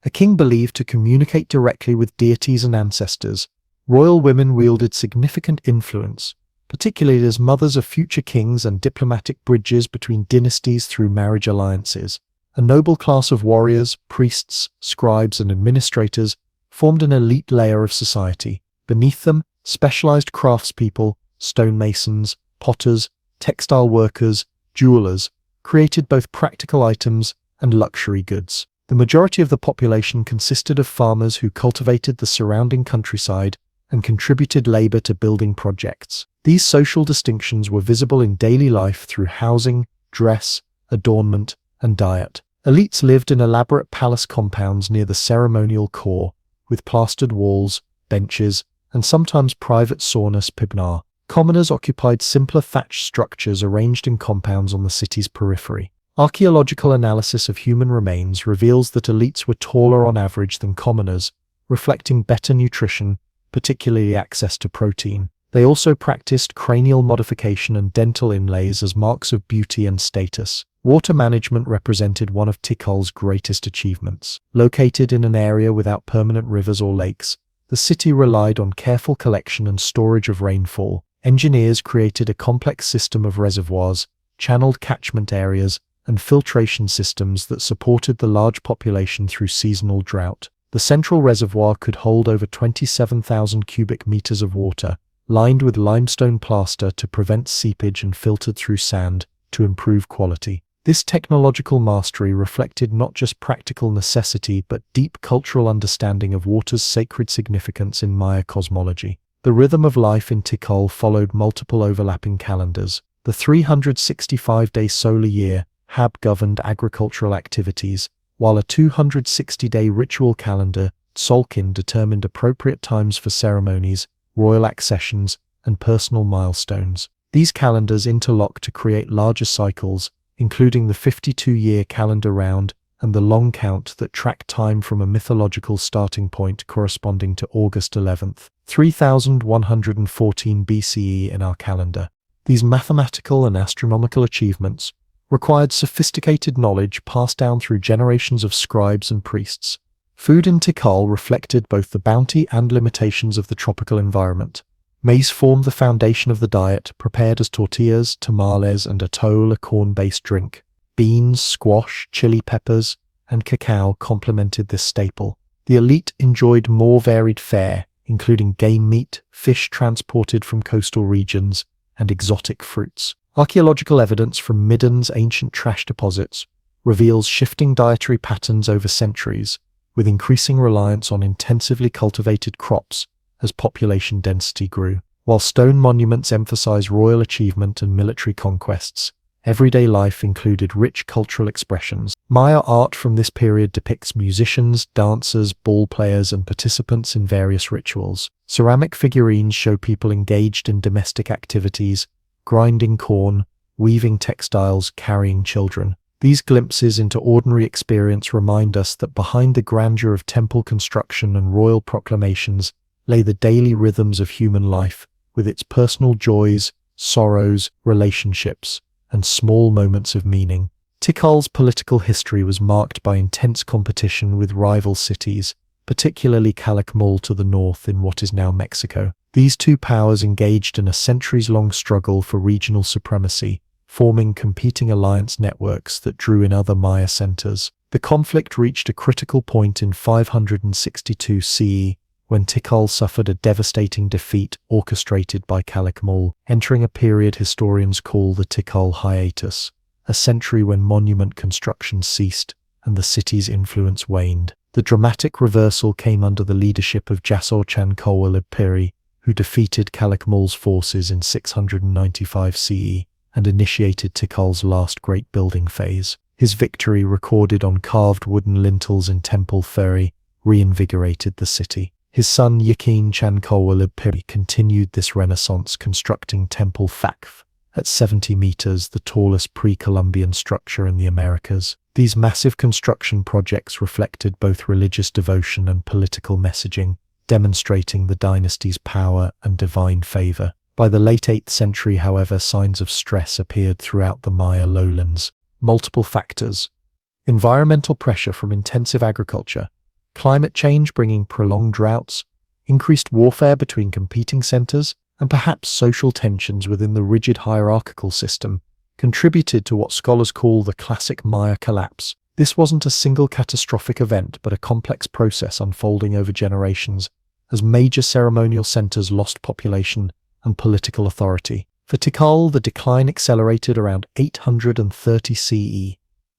A king believed to communicate directly with deities and ancestors. Royal women wielded significant influence, particularly as mothers of future kings and diplomatic bridges between dynasties through marriage alliances. A noble class of warriors, priests, scribes, and administrators formed an elite layer of society. Beneath them, specialized craftspeople, stonemasons, potters, textile workers, jewelers, created both practical items and luxury goods. The majority of the population consisted of farmers who cultivated the surrounding countryside and contributed labor to building projects. These social distinctions were visible in daily life through housing, dress, adornment, and diet. Elites lived in elaborate palace compounds near the ceremonial core, with plastered walls, benches, and sometimes private saunas pibnar. Commoners occupied simpler thatched structures arranged in compounds on the city's periphery. Archaeological analysis of human remains reveals that elites were taller on average than commoners, reflecting better nutrition, particularly access to protein. They also practiced cranial modification and dental inlays as marks of beauty and status. Water management represented one of Tikal's greatest achievements. Located in an area without permanent rivers or lakes, the city relied on careful collection and storage of rainfall. Engineers created a complex system of reservoirs, channeled catchment areas, and filtration systems that supported the large population through seasonal drought. The central reservoir could hold over 27,000 cubic meters of water, lined with limestone plaster to prevent seepage and filtered through sand to improve quality. This technological mastery reflected not just practical necessity but deep cultural understanding of water's sacred significance in Maya cosmology. The rhythm of life in Tikal followed multiple overlapping calendars. The 365-day solar year Hab governed agricultural activities, while a 260-day ritual calendar, Tzolk'in, determined appropriate times for ceremonies, royal accessions, and personal milestones. These calendars interlock to create larger cycles, including the 52-year calendar round and the long count that track time from a mythological starting point corresponding to August 11th, 3114 BCE in our calendar. These mathematical and astronomical achievements required sophisticated knowledge passed down through generations of scribes and priests. Food in Tikal reflected both the bounty and limitations of the tropical environment. Maize formed the foundation of the diet, prepared as tortillas, tamales, and atole, a corn-based drink. Beans, squash, chili peppers, and cacao complemented this staple. The elite enjoyed more varied fare, including game meat, fish transported from coastal regions, and exotic fruits. Archaeological evidence from Midden's ancient trash deposits reveals shifting dietary patterns over centuries, with increasing reliance on intensively cultivated crops as population density grew. While stone monuments emphasize royal achievement and military conquests, everyday life included rich cultural expressions. Maya art from this period depicts musicians, dancers, ball players, and participants in various rituals. Ceramic figurines show people engaged in domestic activities, grinding corn, weaving textiles, carrying children. These glimpses into ordinary experience remind us that behind the grandeur of temple construction and royal proclamations lay the daily rhythms of human life, with its personal joys, sorrows, relationships, and small moments of meaning. Tikal's political history was marked by intense competition with rival cities, particularly Calakmul to the north in what is now Mexico. These two powers engaged in a centuries-long struggle for regional supremacy, forming competing alliance networks that drew in other Maya centers. The conflict reached a critical point in 562 CE, when Tikal suffered a devastating defeat orchestrated by Calakmul, entering a period historians call the Tikal hiatus, a century when monument construction ceased and the city's influence waned. The dramatic reversal came under the leadership of Jasorchan Kowalibpiri, who defeated Calakmul's forces in 695 CE and initiated Tikal's last great building phase. His victory, recorded on carved wooden lintels in Temple Feri, reinvigorated the city. His son Yakin Chankowalibpiri continued this renaissance, constructing Temple Fakf at 70 meters, the tallest pre-Columbian structure in the Americas. These massive construction projects reflected both religious devotion and political messaging, demonstrating the dynasty's power and divine favor. By the late 8th century, however, signs of stress appeared throughout the Maya lowlands. Multiple factors: environmental pressure from intensive agriculture, climate change bringing prolonged droughts, increased warfare between competing centers, and perhaps social tensions within the rigid hierarchical system contributed to what scholars call the classic Maya collapse. This wasn't a single catastrophic event, but a complex process unfolding over generations as major ceremonial centers lost population and political authority. For Tikal, the decline accelerated around 830 CE.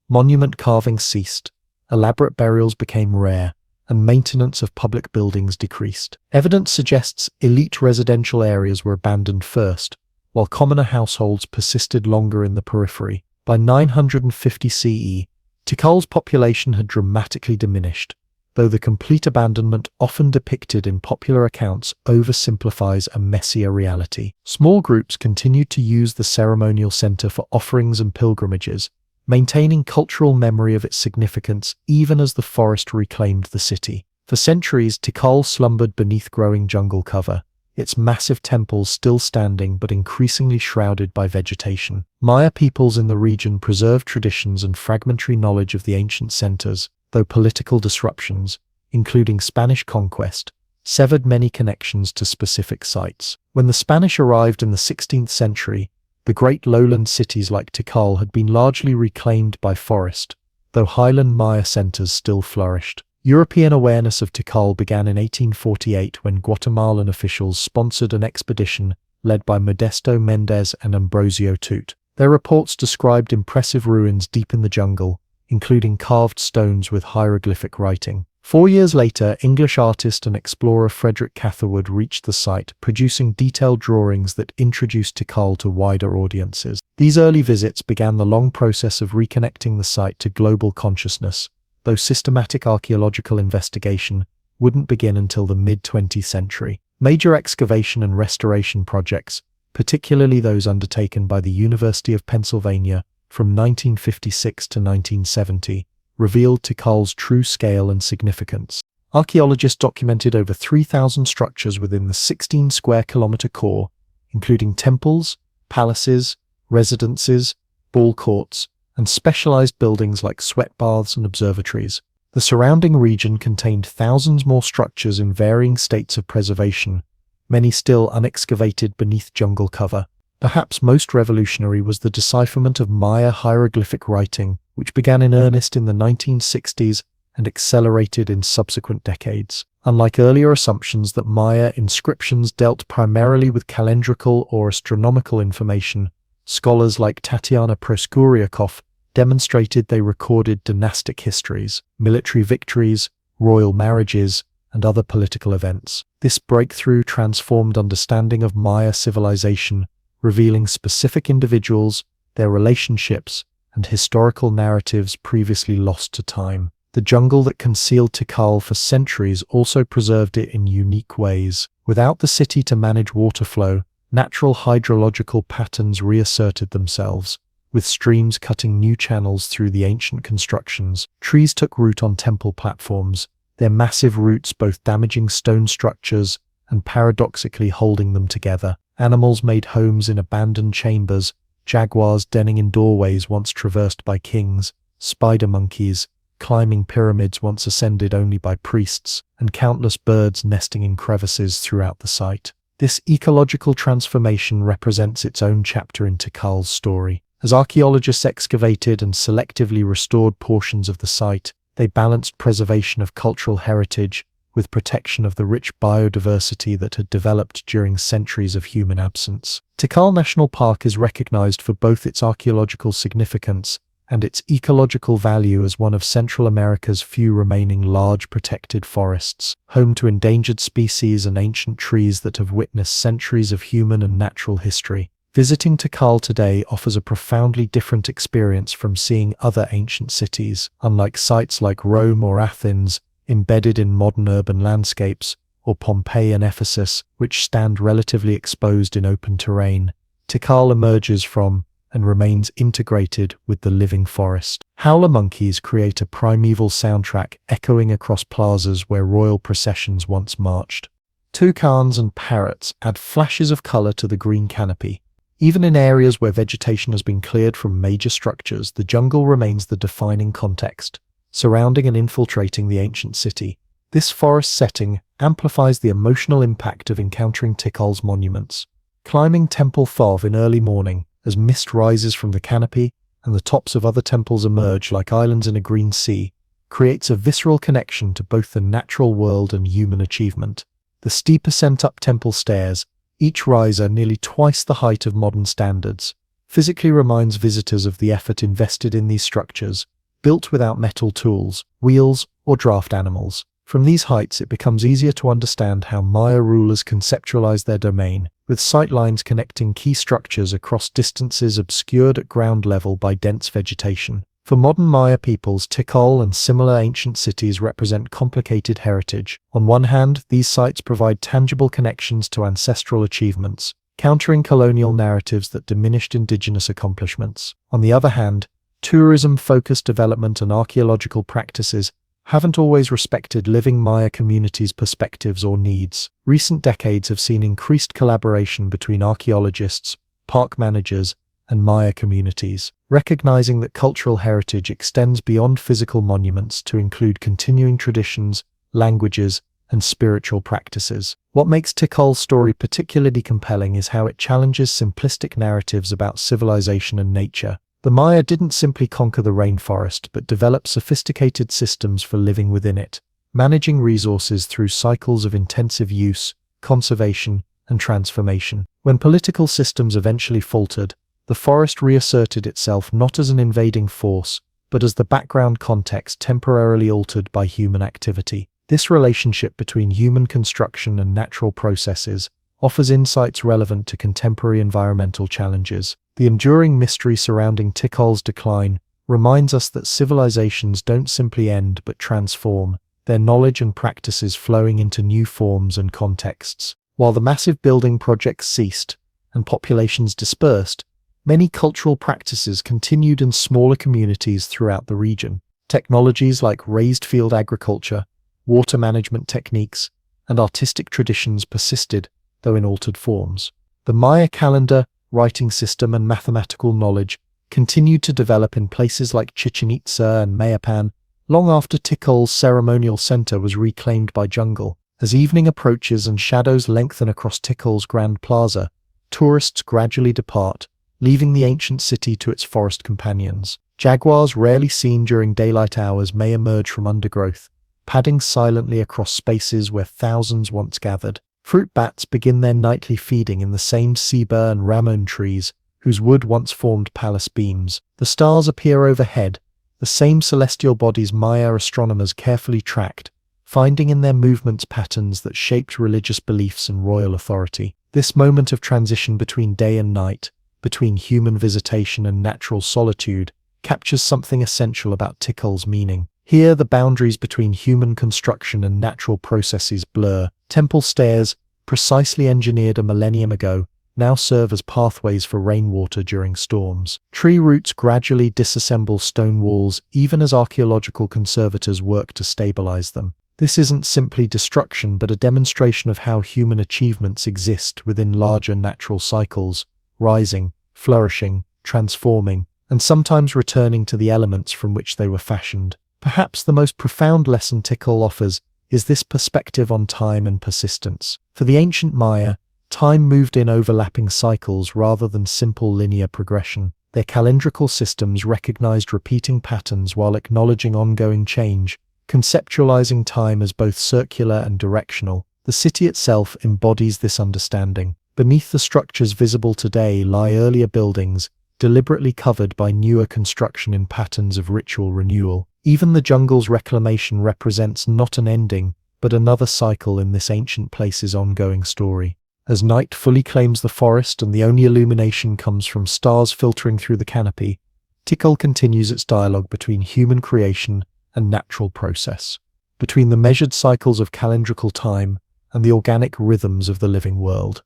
Monument carving ceased, elaborate burials became rare, and maintenance of public buildings decreased. Evidence suggests elite residential areas were abandoned first, while commoner households persisted longer in the periphery. By 950 CE, Tikal's population had dramatically diminished, though the complete abandonment often depicted in popular accounts oversimplifies a messier reality. Small groups continued to use the ceremonial center for offerings and pilgrimages, maintaining cultural memory of its significance even as the forest reclaimed the city. For centuries, Tikal slumbered beneath growing jungle cover, its massive temples still standing but increasingly shrouded by vegetation. Maya peoples in the region preserved traditions and fragmentary knowledge of the ancient centers, though political disruptions, including Spanish conquest, severed many connections to specific sites. When the Spanish arrived in the 16th century, the great lowland cities like Tikal had been largely reclaimed by forest, though highland Maya centers still flourished. European awareness of Tikal began in 1848 when Guatemalan officials sponsored an expedition led by Modesto Mendez and Ambrosio Tut. Their reports described impressive ruins deep in the jungle, including carved stones with hieroglyphic writing. 4 years later, English artist and explorer Frederick Catherwood reached the site, producing detailed drawings that introduced Tikal to wider audiences. These early visits began the long process of reconnecting the site to global consciousness, though systematic archaeological investigation wouldn't begin until the mid-20th century. Major excavation and restoration projects particularly those undertaken by the University of Pennsylvania from 1956 to 1970, revealed Tikal's true scale and significance. Archaeologists documented over 3,000 structures within the 16-square-kilometer core, including temples, palaces, residences, ball courts, and specialized buildings like sweat baths and observatories. The surrounding region contained thousands more structures in varying states of preservation, many still unexcavated beneath jungle cover. Perhaps most revolutionary was the decipherment of Maya hieroglyphic writing, which began in earnest in the 1960s and accelerated in subsequent decades. Unlike earlier assumptions that Maya inscriptions dealt primarily with calendrical or astronomical information, scholars like Tatiana Proskuryakov demonstrated they recorded dynastic histories, military victories, royal marriages, and other political events. This breakthrough transformed understanding of Maya civilization, revealing specific individuals, their relationships, and historical narratives previously lost to time. The jungle that concealed Tikal for centuries also preserved it in unique ways. Without the city to manage water flow, natural hydrological patterns reasserted themselves, with streams cutting new channels through the ancient constructions. Trees took root on temple platforms, their massive roots both damaging stone structures and paradoxically holding them together. Animals made homes in abandoned chambers, jaguars denning in doorways once traversed by kings, spider monkeys climbing pyramids once ascended only by priests, and countless birds nesting in crevices throughout the site. This ecological transformation represents its own chapter in Tikal's story. As archaeologists excavated and selectively restored portions of the site, they balanced preservation of cultural heritage with protection of the rich biodiversity that had developed during centuries of human absence. Tikal National Park is recognized for both its archaeological significance and its ecological value as one of Central America's few remaining large protected forests, home to endangered species and ancient trees that have witnessed centuries of human and natural history. Visiting Tikal today offers a profoundly different experience from seeing other ancient cities. Unlike sites like Rome or Athens, embedded in modern urban landscapes, or Pompeii and Ephesus, which stand relatively exposed in open terrain, Tikal emerges from and remains integrated with the living forest. Howler monkeys create a primeval soundtrack echoing across plazas where royal processions once marched. Toucans and parrots add flashes of color to the green canopy. Even in areas where vegetation has been cleared from major structures, the jungle remains the defining context, surrounding and infiltrating the ancient city. This forest setting amplifies the emotional impact of encountering Tikal's monuments. Climbing Temple Thov in early morning, as mist rises from the canopy and the tops of other temples emerge like islands in a green sea, creates a visceral connection to both the natural world and human achievement. The steep ascent up temple stairs, each riser nearly twice the height of modern standards, physically reminds visitors of the effort invested in these structures, built without metal tools, wheels, or draft animals. From these heights, it becomes easier to understand how Maya rulers conceptualized their domain, with sightlines connecting key structures across distances obscured at ground level by dense vegetation. For modern Maya peoples, Tikal and similar ancient cities represent complicated heritage. On one hand, these sites provide tangible connections to ancestral achievements, countering colonial narratives that diminished indigenous accomplishments. On the other hand, tourism-focused development and archaeological practices haven't always respected living Maya communities' perspectives or needs. Recent decades have seen increased collaboration between archaeologists, park managers, and Maya communities, recognizing that cultural heritage extends beyond physical monuments to include continuing traditions, languages, and spiritual practices. What makes Tikal's story particularly compelling is how it challenges simplistic narratives about civilization and nature. The Maya didn't simply conquer the rainforest, but developed sophisticated systems for living within it, managing resources through cycles of intensive use, conservation, and transformation. When political systems eventually faltered, the forest reasserted itself not as an invading force, but as the background context temporarily altered by human activity. This relationship between human construction and natural processes offers insights relevant to contemporary environmental challenges. The enduring mystery surrounding Tikal's decline reminds us that civilizations don't simply end but transform, their knowledge and practices flowing into new forms and contexts. While the massive building projects ceased, and populations dispersed, many cultural practices continued in smaller communities throughout the region. Technologies like raised field agriculture, water management techniques, and artistic traditions persisted, though in altered forms. The Maya calendar, writing system, and mathematical knowledge continued to develop in places like Chichen Itza and Mayapan, long after Tikal's ceremonial center was reclaimed by jungle. As evening approaches and shadows lengthen across Tikal's Grand Plaza, tourists gradually depart, leaving the ancient city to its forest companions. Jaguars rarely seen during daylight hours may emerge from undergrowth, padding silently across spaces where thousands once gathered. Fruit bats begin their nightly feeding in the same ceiba and ramon trees whose wood once formed palace beams. The stars appear overhead, the same celestial bodies Maya astronomers carefully tracked, finding in their movements patterns that shaped religious beliefs and royal authority. This moment of transition between day and night, between human visitation and natural solitude, captures something essential about Tikal's meaning. Here, the boundaries between human construction and natural processes blur. Temple stairs, precisely engineered a millennium ago, now serve as pathways for rainwater during storms. Tree roots gradually disassemble stone walls, even as archaeological conservators work to stabilize them. This isn't simply destruction, but a demonstration of how human achievements exist within larger natural cycles, rising, flourishing, transforming, and sometimes returning to the elements from which they were fashioned. Perhaps the most profound lesson Tikal offers is this perspective on time and persistence. For the ancient Maya, time moved in overlapping cycles rather than simple linear progression. Their calendrical systems recognized repeating patterns while acknowledging ongoing change, conceptualizing time as both circular and directional. The city itself embodies this understanding. Beneath the structures visible today lie earlier buildings, deliberately covered by newer construction in patterns of ritual renewal. Even the jungle's reclamation represents not an ending, but another cycle in this ancient place's ongoing story. As night fully claims the forest and the only illumination comes from stars filtering through the canopy, Tikal continues its dialogue between human creation and natural process, between the measured cycles of calendrical time and the organic rhythms of the living world.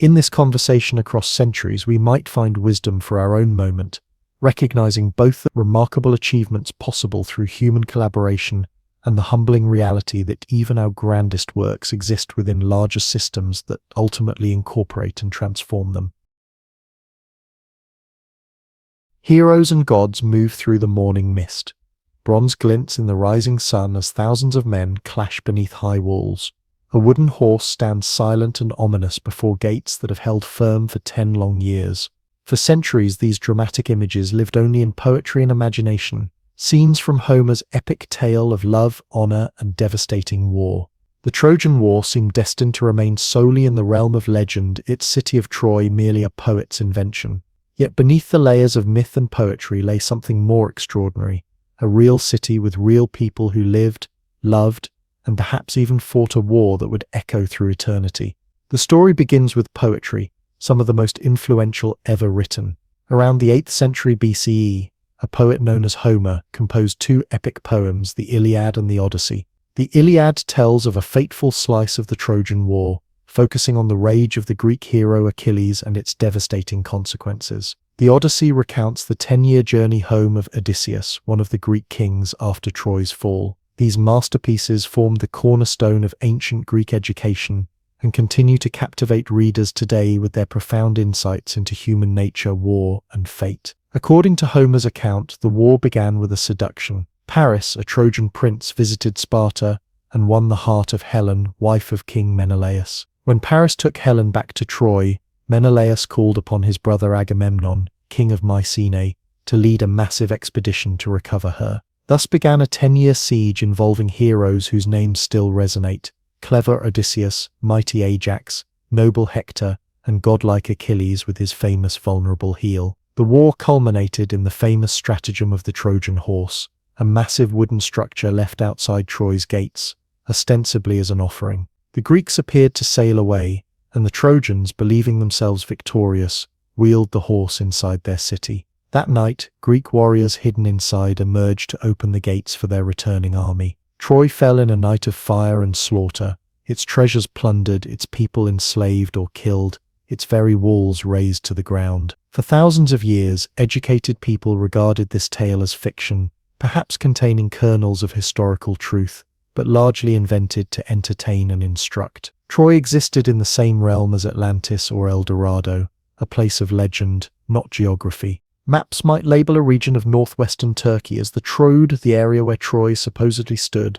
In this conversation across centuries, we might find wisdom for our own moment, recognizing both the remarkable achievements possible through human collaboration and the humbling reality that even our grandest works exist within larger systems that ultimately incorporate and transform them. Heroes and gods move through the morning mist. Bronze glints in the rising sun as thousands of men clash beneath high walls. A wooden horse stands silent and ominous before gates that have held firm for 10 long years. For centuries, these dramatic images lived only in poetry and imagination, scenes from Homer's epic tale of love, honor, and devastating war. The Trojan War seemed destined to remain solely in the realm of legend, its city of Troy merely a poet's invention. Yet beneath the layers of myth and poetry lay something more extraordinary, a real city with real people who lived, loved, and perhaps even fought a war that would echo through eternity. The story begins with poetry, some of the most influential ever written. Around the 8th century BCE, a poet known as Homer composed 2 epic poems, the Iliad and the Odyssey. The Iliad tells of a fateful slice of the Trojan War, focusing on the rage of the Greek hero Achilles and its devastating consequences. The Odyssey recounts the 10-year journey home of Odysseus, one of the Greek kings after Troy's fall. These masterpieces formed the cornerstone of ancient Greek education and continue to captivate readers today with their profound insights into human nature, war, and fate. According to Homer's account, the war began with a seduction. Paris, a Trojan prince, visited Sparta and won the heart of Helen, wife of King Menelaus. When Paris took Helen back to Troy, Menelaus called upon his brother Agamemnon, king of Mycenae, to lead a massive expedition to recover her. Thus began a 10-year siege involving heroes whose names still resonate: clever Odysseus, mighty Ajax, noble Hector, and godlike Achilles with his famous vulnerable heel. The war culminated in the famous stratagem of the Trojan horse, a massive wooden structure left outside Troy's gates, ostensibly as an offering. The Greeks appeared to sail away, and the Trojans, believing themselves victorious, wheeled the horse inside their city. That night, Greek warriors hidden inside emerged to open the gates for their returning army. Troy fell in a night of fire and slaughter, its treasures plundered, its people enslaved or killed, its very walls razed to the ground. For thousands of years, educated people regarded this tale as fiction, perhaps containing kernels of historical truth, but largely invented to entertain and instruct. Troy existed in the same realm as Atlantis or El Dorado, a place of legend, not geography. Maps might label a region of northwestern Turkey as the Troad, the area where Troy supposedly stood,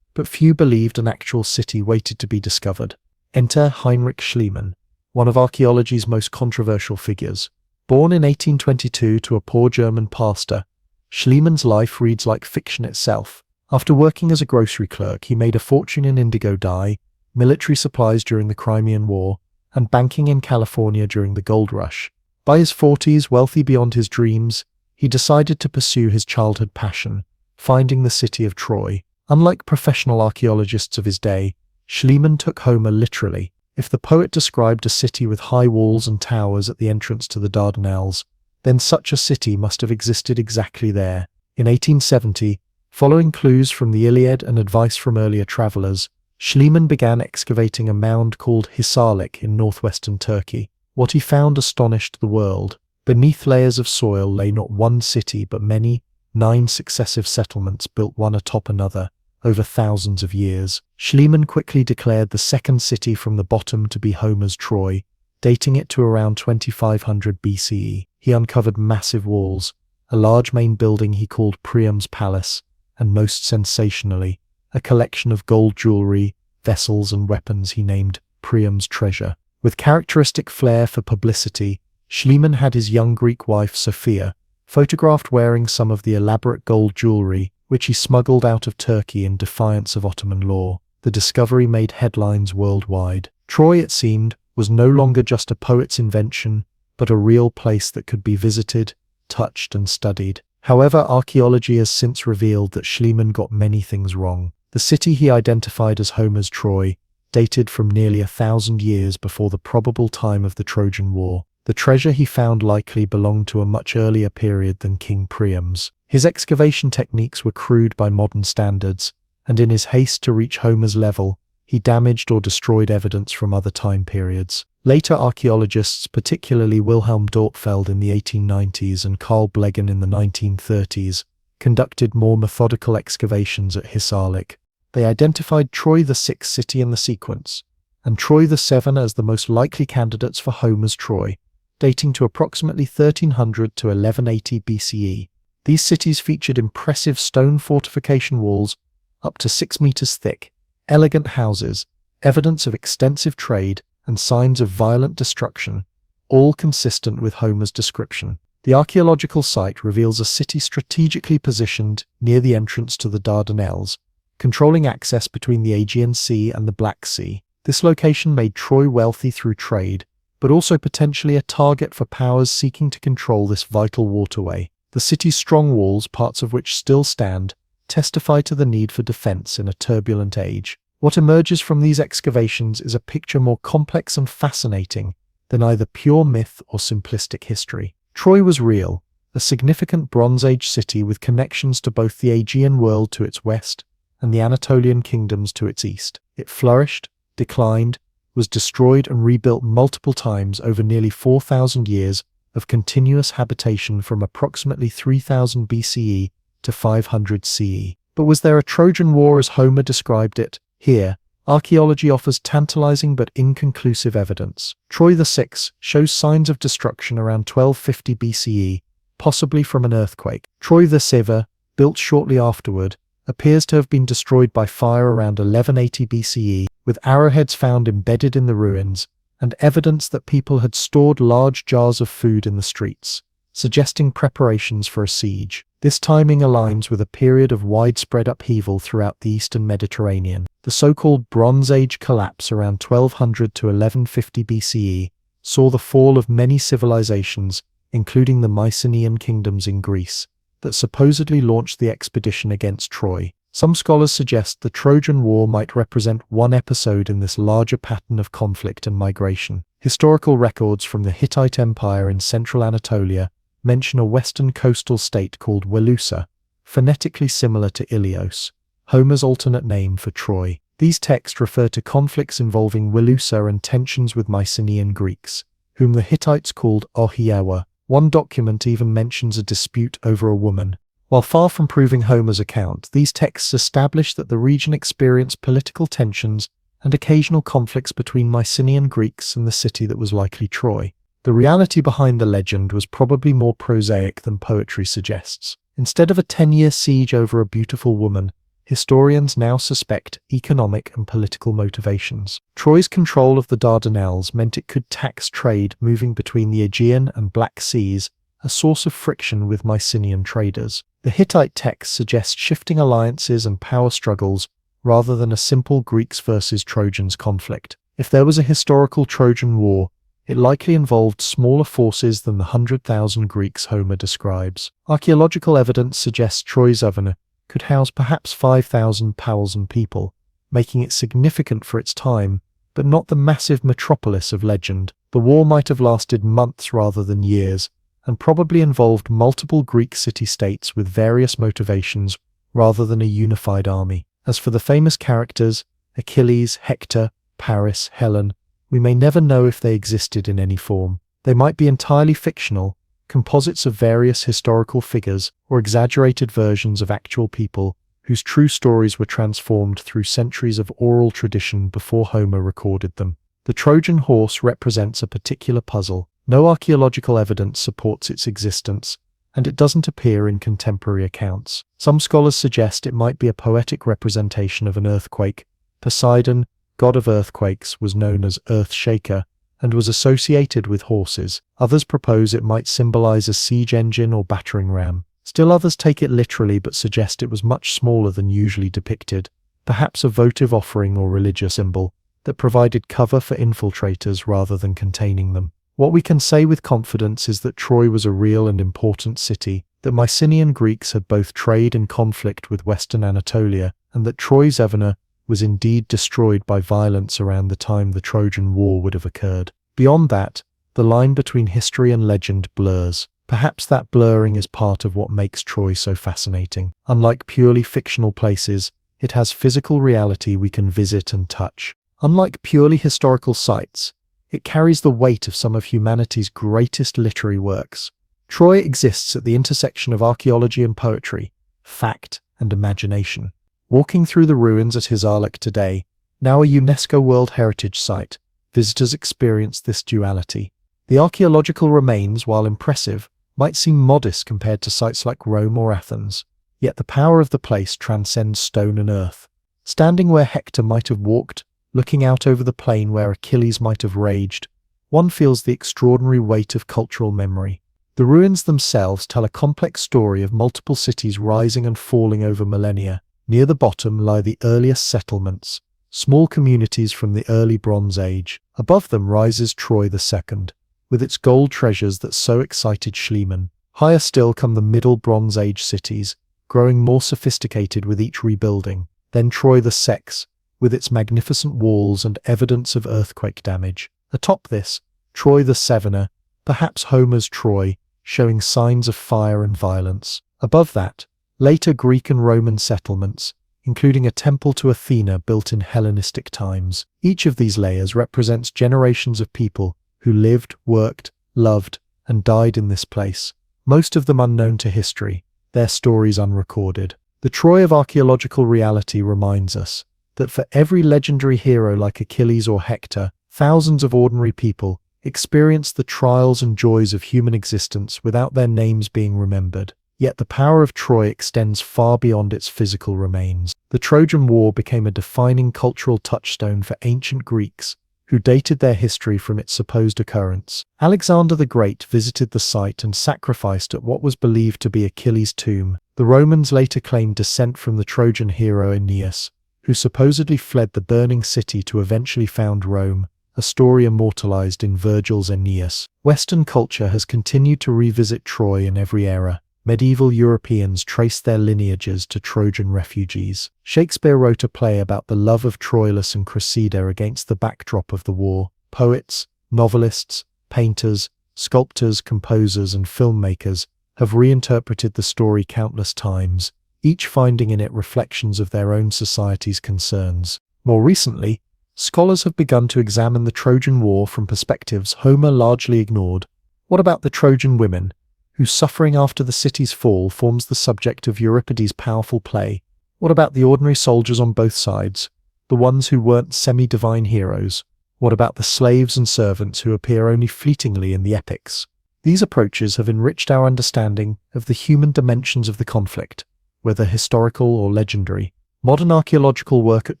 but few believed an actual city waited to be discovered. Enter Heinrich Schliemann, one of archaeology's most controversial figures. Born in 1822 to a poor German pastor, Schliemann's life reads like fiction itself. After working as a grocery clerk, he made a fortune in indigo dye, military supplies during the Crimean War, and banking in California during the gold rush. By his 40s, wealthy beyond his dreams, he decided to pursue his childhood passion, finding the city of Troy. Unlike professional archaeologists of his day, Schliemann took Homer literally. If the poet described a city with high walls and towers at the entrance to the Dardanelles, then such a city must have existed exactly there. In 1870, following clues from the Iliad and advice from earlier travelers, Schliemann began excavating a mound called Hisarlik in northwestern Turkey. What he found astonished the world. Beneath layers of soil lay not one city but many, 9 successive settlements built one atop another, over thousands of years. Schliemann quickly declared the second city from the bottom to be Homer's Troy, dating it to around 2500 BCE. He uncovered massive walls, a large main building he called Priam's Palace, and most sensationally, a collection of gold jewelry, vessels and weapons he named Priam's Treasure. With characteristic flair for publicity, Schliemann had his young Greek wife Sophia photographed wearing some of the elaborate gold jewelry which he smuggled out of Turkey in defiance of Ottoman law. The discovery made headlines worldwide. Troy, it seemed, was no longer just a poet's invention, but a real place that could be visited, touched and studied. However, archaeology has since revealed that Schliemann got many things wrong. The city he identified as Homer's Troy dated from nearly 1,000 years before the probable time of the Trojan War. The treasure he found likely belonged to a much earlier period than King Priam's. His excavation techniques were crude by modern standards, and in his haste to reach Homer's level, he damaged or destroyed evidence from other time periods. Later archaeologists, particularly Wilhelm Dorpfeld in the 1890s and Carl Blegen in the 1930s, conducted more methodical excavations at Hisarlik. They identified Troy the sixth city in the sequence, and Troy the seven as the most likely candidates for Homer's Troy, dating to approximately 1300 to 1180 BCE. These cities featured impressive stone fortification walls up to 6 meters thick, elegant houses, evidence of extensive trade, and signs of violent destruction, all consistent with Homer's description. The archaeological site reveals a city strategically positioned near the entrance to the Dardanelles, controlling access between the Aegean Sea and the Black Sea. This location made Troy wealthy through trade, but also potentially a target for powers seeking to control this vital waterway. The city's strong walls, parts of which still stand, testify to the need for defense in a turbulent age. What emerges from these excavations is a picture more complex and fascinating than either pure myth or simplistic history. Troy was real, a significant Bronze Age city with connections to both the Aegean world to its west and the Anatolian kingdoms to its east. It flourished, declined, was destroyed and rebuilt multiple times over nearly 4,000 years of continuous habitation from approximately 3000 BCE to 500 CE. But was there a Trojan War as Homer described it? Here, archaeology offers tantalizing but inconclusive evidence. Troy VI shows signs of destruction around 1250 BCE, possibly from an earthquake. Troy VII, built shortly afterward, appears to have been destroyed by fire around 1180 BCE, with arrowheads found embedded in the ruins, and evidence that people had stored large jars of food in the streets, suggesting preparations for a siege. This timing aligns with a period of widespread upheaval throughout the eastern Mediterranean. The so-called Bronze Age collapse around 1200 to 1150 BCE saw the fall of many civilizations, including the Mycenaean kingdoms in Greece, that supposedly launched the expedition against Troy. Some scholars suggest the Trojan War might represent one episode in this larger pattern of conflict and migration. Historical records from the Hittite Empire in central Anatolia mention a western coastal state called Wilusa, phonetically similar to Ilios, Homer's alternate name for Troy. These texts refer to conflicts involving Wilusa and tensions with Mycenaean Greeks, whom the Hittites called Ohiewa. One document even mentions a dispute over a woman. While far from proving Homer's account, these texts establish that the region experienced political tensions and occasional conflicts between Mycenaean Greeks and the city that was likely Troy. The reality behind the legend was probably more prosaic than poetry suggests. Instead of a 10-year siege over a beautiful woman, historians now suspect economic and political motivations. Troy's control of the Dardanelles meant it could tax trade moving between the Aegean and Black Seas, a source of friction with Mycenaean traders. The Hittite text suggests shifting alliances and power struggles rather than a simple Greeks versus Trojans conflict. If there was a historical Trojan War, it likely involved smaller forces than the 100,000 Greeks Homer describes. Archaeological evidence suggests Troy's Avana could house perhaps 5,000 Powells and people, making it significant for its time, but not the massive metropolis of legend. The war might have lasted months rather than years, and probably involved multiple Greek city-states with various motivations rather than a unified army. As for the famous characters, Achilles, Hector, Paris, Helen, we may never know if they existed in any form. They might be entirely fictional, composites of various historical figures, or exaggerated versions of actual people whose true stories were transformed through centuries of oral tradition before Homer recorded them. The Trojan horse represents a particular puzzle. No archaeological evidence supports its existence, and it doesn't appear in contemporary accounts. Some scholars suggest it might be a poetic representation of an earthquake. Poseidon, god of earthquakes, was known as Earth Shaker and was associated with horses. Others propose it might symbolize a siege engine or battering ram. Still others take it literally but suggest it was much smaller than usually depicted, perhaps a votive offering or religious symbol that provided cover for infiltrators rather than containing them. What we can say with confidence is that Troy was a real and important city, that Mycenaean Greeks had both trade and conflict with Western Anatolia, and that Troy's Avana was indeed destroyed by violence around the time the Trojan War would have occurred. Beyond that, the line between history and legend blurs. Perhaps that blurring is part of what makes Troy so fascinating. Unlike purely fictional places, it has physical reality we can visit and touch. Unlike purely historical sites, it carries the weight of some of humanity's greatest literary works. Troy exists at the intersection of archaeology and poetry, fact and imagination. Walking through the ruins at Hisarlik today, now a UNESCO World Heritage Site, visitors experience this duality. The archaeological remains, while impressive, might seem modest compared to sites like Rome or Athens, yet the power of the place transcends stone and earth. Standing where Hector might have walked, looking out over the plain where Achilles might have raged, one feels the extraordinary weight of cultural memory. The ruins themselves tell a complex story of multiple cities rising and falling over millennia. Near the bottom lie the earliest settlements, small communities from the early Bronze Age. Above them rises Troy II, with its gold treasures that so excited Schliemann. Higher still come the Middle Bronze Age cities, growing more sophisticated with each rebuilding. Then Troy the Sex, with its magnificent walls and evidence of earthquake damage. Atop this, Troy the Sevener, perhaps Homer's Troy, showing signs of fire and violence. Above that, later Greek and Roman settlements, including a temple to Athena built in Hellenistic times. Each of these layers represents generations of people who lived, worked, loved, and died in this place, most of them unknown to history, their stories unrecorded. The Troy of archaeological reality reminds us that for every legendary hero like Achilles or Hector, thousands of ordinary people experienced the trials and joys of human existence without their names being remembered. Yet the power of Troy extends far beyond its physical remains. The Trojan War became a defining cultural touchstone for ancient Greeks, who dated their history from its supposed occurrence. Alexander the Great visited the site and sacrificed at what was believed to be Achilles' tomb. The Romans later claimed descent from the Trojan hero Aeneas, who supposedly fled the burning city to eventually found Rome, a story immortalized in Virgil's Aeneas. Western culture has continued to revisit Troy in every era. Medieval Europeans traced their lineages to Trojan refugees. Shakespeare wrote a play about the love of Troilus and Cressida against the backdrop of the war. Poets, novelists, painters, sculptors, composers, and filmmakers have reinterpreted the story countless times, each finding in it reflections of their own society's concerns. More recently, Scholars have begun to examine the Trojan War from perspectives Homer largely ignored. What about the Trojan women, whose suffering after the city's fall forms the subject of Euripides' powerful play? What about the ordinary soldiers on both sides, the ones who weren't semi-divine heroes? What about the slaves and servants who appear only fleetingly in the epics? These approaches have enriched our understanding of the human dimensions of the conflict, whether historical or legendary. Modern archaeological work at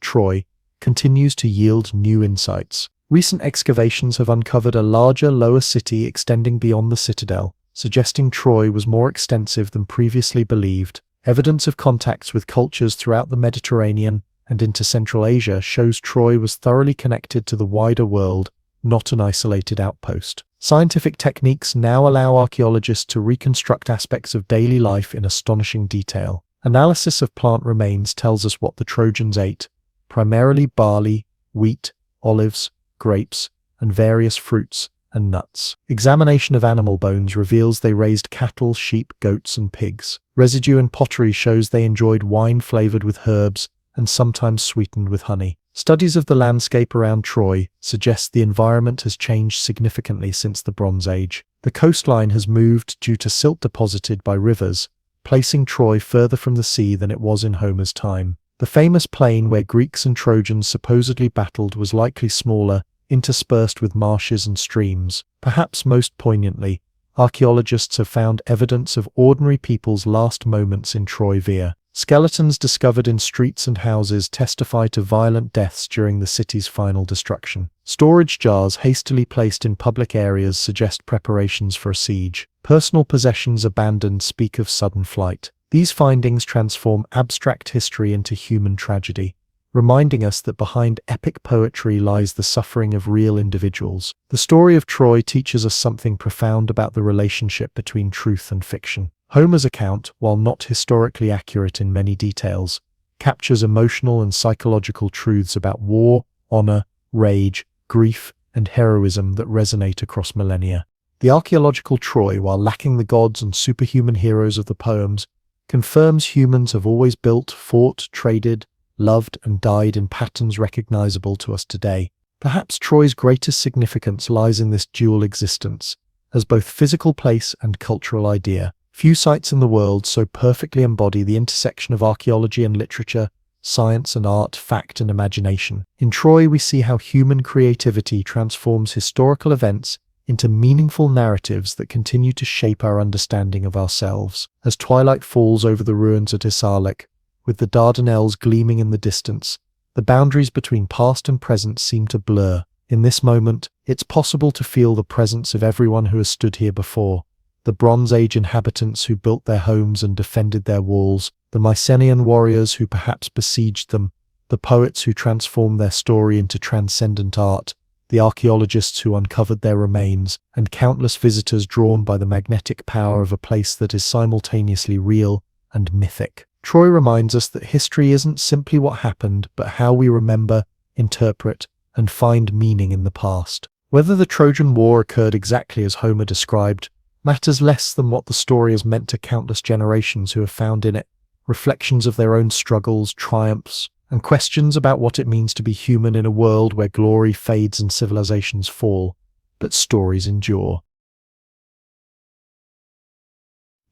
Troy continues to yield new insights. Recent excavations have uncovered a larger, lower city extending beyond the citadel, suggesting Troy was more extensive than previously believed. Evidence of contacts with cultures throughout the Mediterranean and into Central Asia shows Troy was thoroughly connected to the wider world, not an isolated outpost. Scientific techniques now allow archaeologists to reconstruct aspects of daily life in astonishing detail. Analysis of plant remains tells us what the Trojans ate, primarily barley, wheat, olives, grapes, and various fruits and nuts. Examination of animal bones reveals they raised cattle, sheep, goats, and pigs. Residue in pottery shows they enjoyed wine flavored with herbs and sometimes sweetened with honey. Studies of the landscape around Troy suggest the environment has changed significantly since the Bronze Age. The coastline has moved due to silt deposited by rivers, placing Troy further from the sea than it was in Homer's time. The famous plain where Greeks and Trojans supposedly battled was likely smaller, interspersed with marshes and streams. Perhaps most poignantly, archaeologists have found evidence of ordinary people's last moments in Troy Via. Skeletons discovered in streets and houses testify to violent deaths during the city's final destruction. Storage jars hastily placed in public areas suggest preparations for a siege. Personal possessions abandoned speak of sudden flight. These findings transform abstract history into human tragedy, reminding us that behind epic poetry lies the suffering of real individuals. The story of Troy teaches us something profound about the relationship between truth and fiction. Homer's account, while not historically accurate in many details, captures emotional and psychological truths about war, honor, rage, grief, and heroism that resonate across millennia. The archaeological Troy, while lacking the gods and superhuman heroes of the poems, confirms humans have always built, fought, traded, loved, and died in patterns recognizable to us today. Perhaps Troy's greatest significance lies in this dual existence, as both physical place and cultural idea. Few sites in the world so perfectly embody the intersection of archaeology and literature, science and art, fact and imagination. In Troy, we see how human creativity transforms historical events into meaningful narratives that continue to shape our understanding of ourselves. As twilight falls over the ruins at Isarlik, with the Dardanelles gleaming in the distance, the boundaries between past and present seem to blur. In this moment, it's possible to feel the presence of everyone who has stood here before. The Bronze Age inhabitants who built their homes and defended their walls, the Mycenaean warriors who perhaps besieged them, the poets who transformed their story into transcendent art, the archaeologists who uncovered their remains, and countless visitors drawn by the magnetic power of a place that is simultaneously real and mythic. Troy reminds us that history isn't simply what happened, but how we remember, interpret, and find meaning in the past. Whether the Trojan War occurred exactly as Homer described matters less than what the story has meant to countless generations who have found in it reflections of their own struggles, triumphs, and questions about what it means to be human in a world where glory fades and civilizations fall, but stories endure.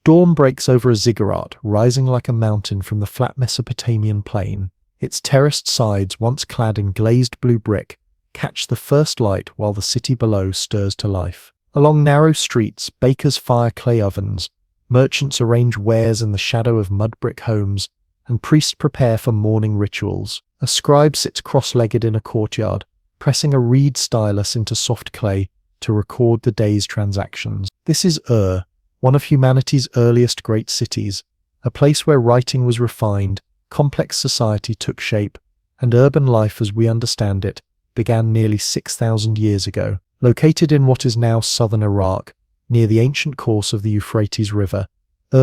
Dawn breaks over a ziggurat rising like a mountain from the flat Mesopotamian plain. Its terraced sides, once clad in glazed blue brick, catch the first light while the city below stirs to life. Along narrow streets, bakers fire clay ovens, merchants arrange wares in the shadow of mud brick homes, and priests prepare for morning rituals. A scribe sits cross-legged in a courtyard, pressing a reed stylus into soft clay to record the day's transactions. This is one of humanity's earliest great cities, a place where writing was refined, complex society took shape, and urban life as we understand it began nearly 6,000 years ago. Located in what is now southern Iraq, near the ancient course of the Euphrates River,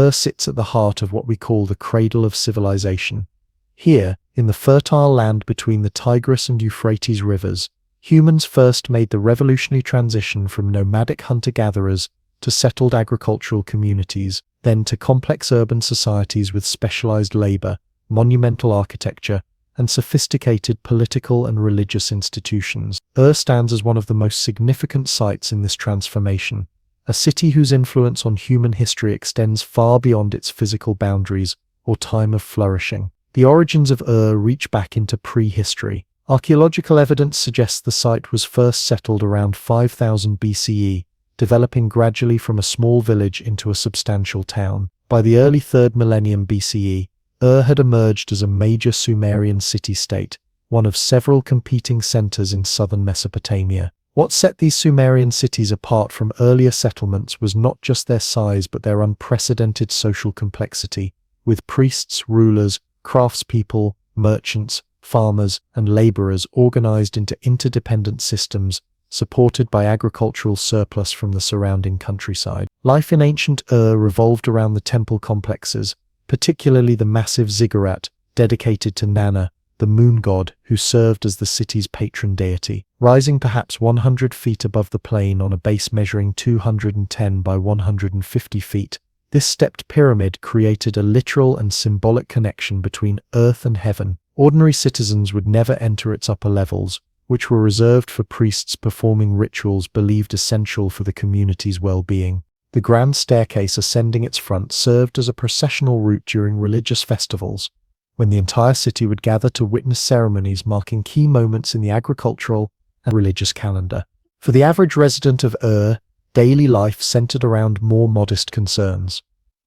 sits at the heart of what we call the cradle of civilization. Here, in the fertile land between the Tigris and Euphrates rivers, humans first made the revolutionary transition from nomadic hunter-gatherers to settled agricultural communities, then to complex urban societies with specialized labor, monumental architecture, and sophisticated political and religious institutions. Ur stands as one of the most significant sites in this transformation, a city whose influence on human history extends far beyond its physical boundaries or time of flourishing. The origins of Ur reach back into prehistory. Archaeological evidence suggests the site was first settled around 5000 BCE, developing gradually from a small village into a substantial town. By the early 3rd millennium BCE, Ur had emerged as a major Sumerian city-state, one of several competing centers in southern Mesopotamia. What set these Sumerian cities apart from earlier settlements was not just their size but their unprecedented social complexity, with priests, rulers, craftspeople, merchants, farmers, and laborers organized into interdependent systems, supported by agricultural surplus from the surrounding countryside. Life in ancient Ur revolved around the temple complexes, particularly the massive ziggurat dedicated to Nana, the moon god who served as the city's patron deity. Rising perhaps 100 feet above the plain on a base measuring 210 by 150 feet, this stepped pyramid created a literal and symbolic connection between earth and heaven. Ordinary citizens would never enter its upper levels, which were reserved for priests performing rituals believed essential for the community's well-being. The grand staircase ascending its front served as a processional route during religious festivals, when the entire city would gather to witness ceremonies marking key moments in the agricultural and religious calendar. For the average resident of Ur, daily life centered around more modest concerns.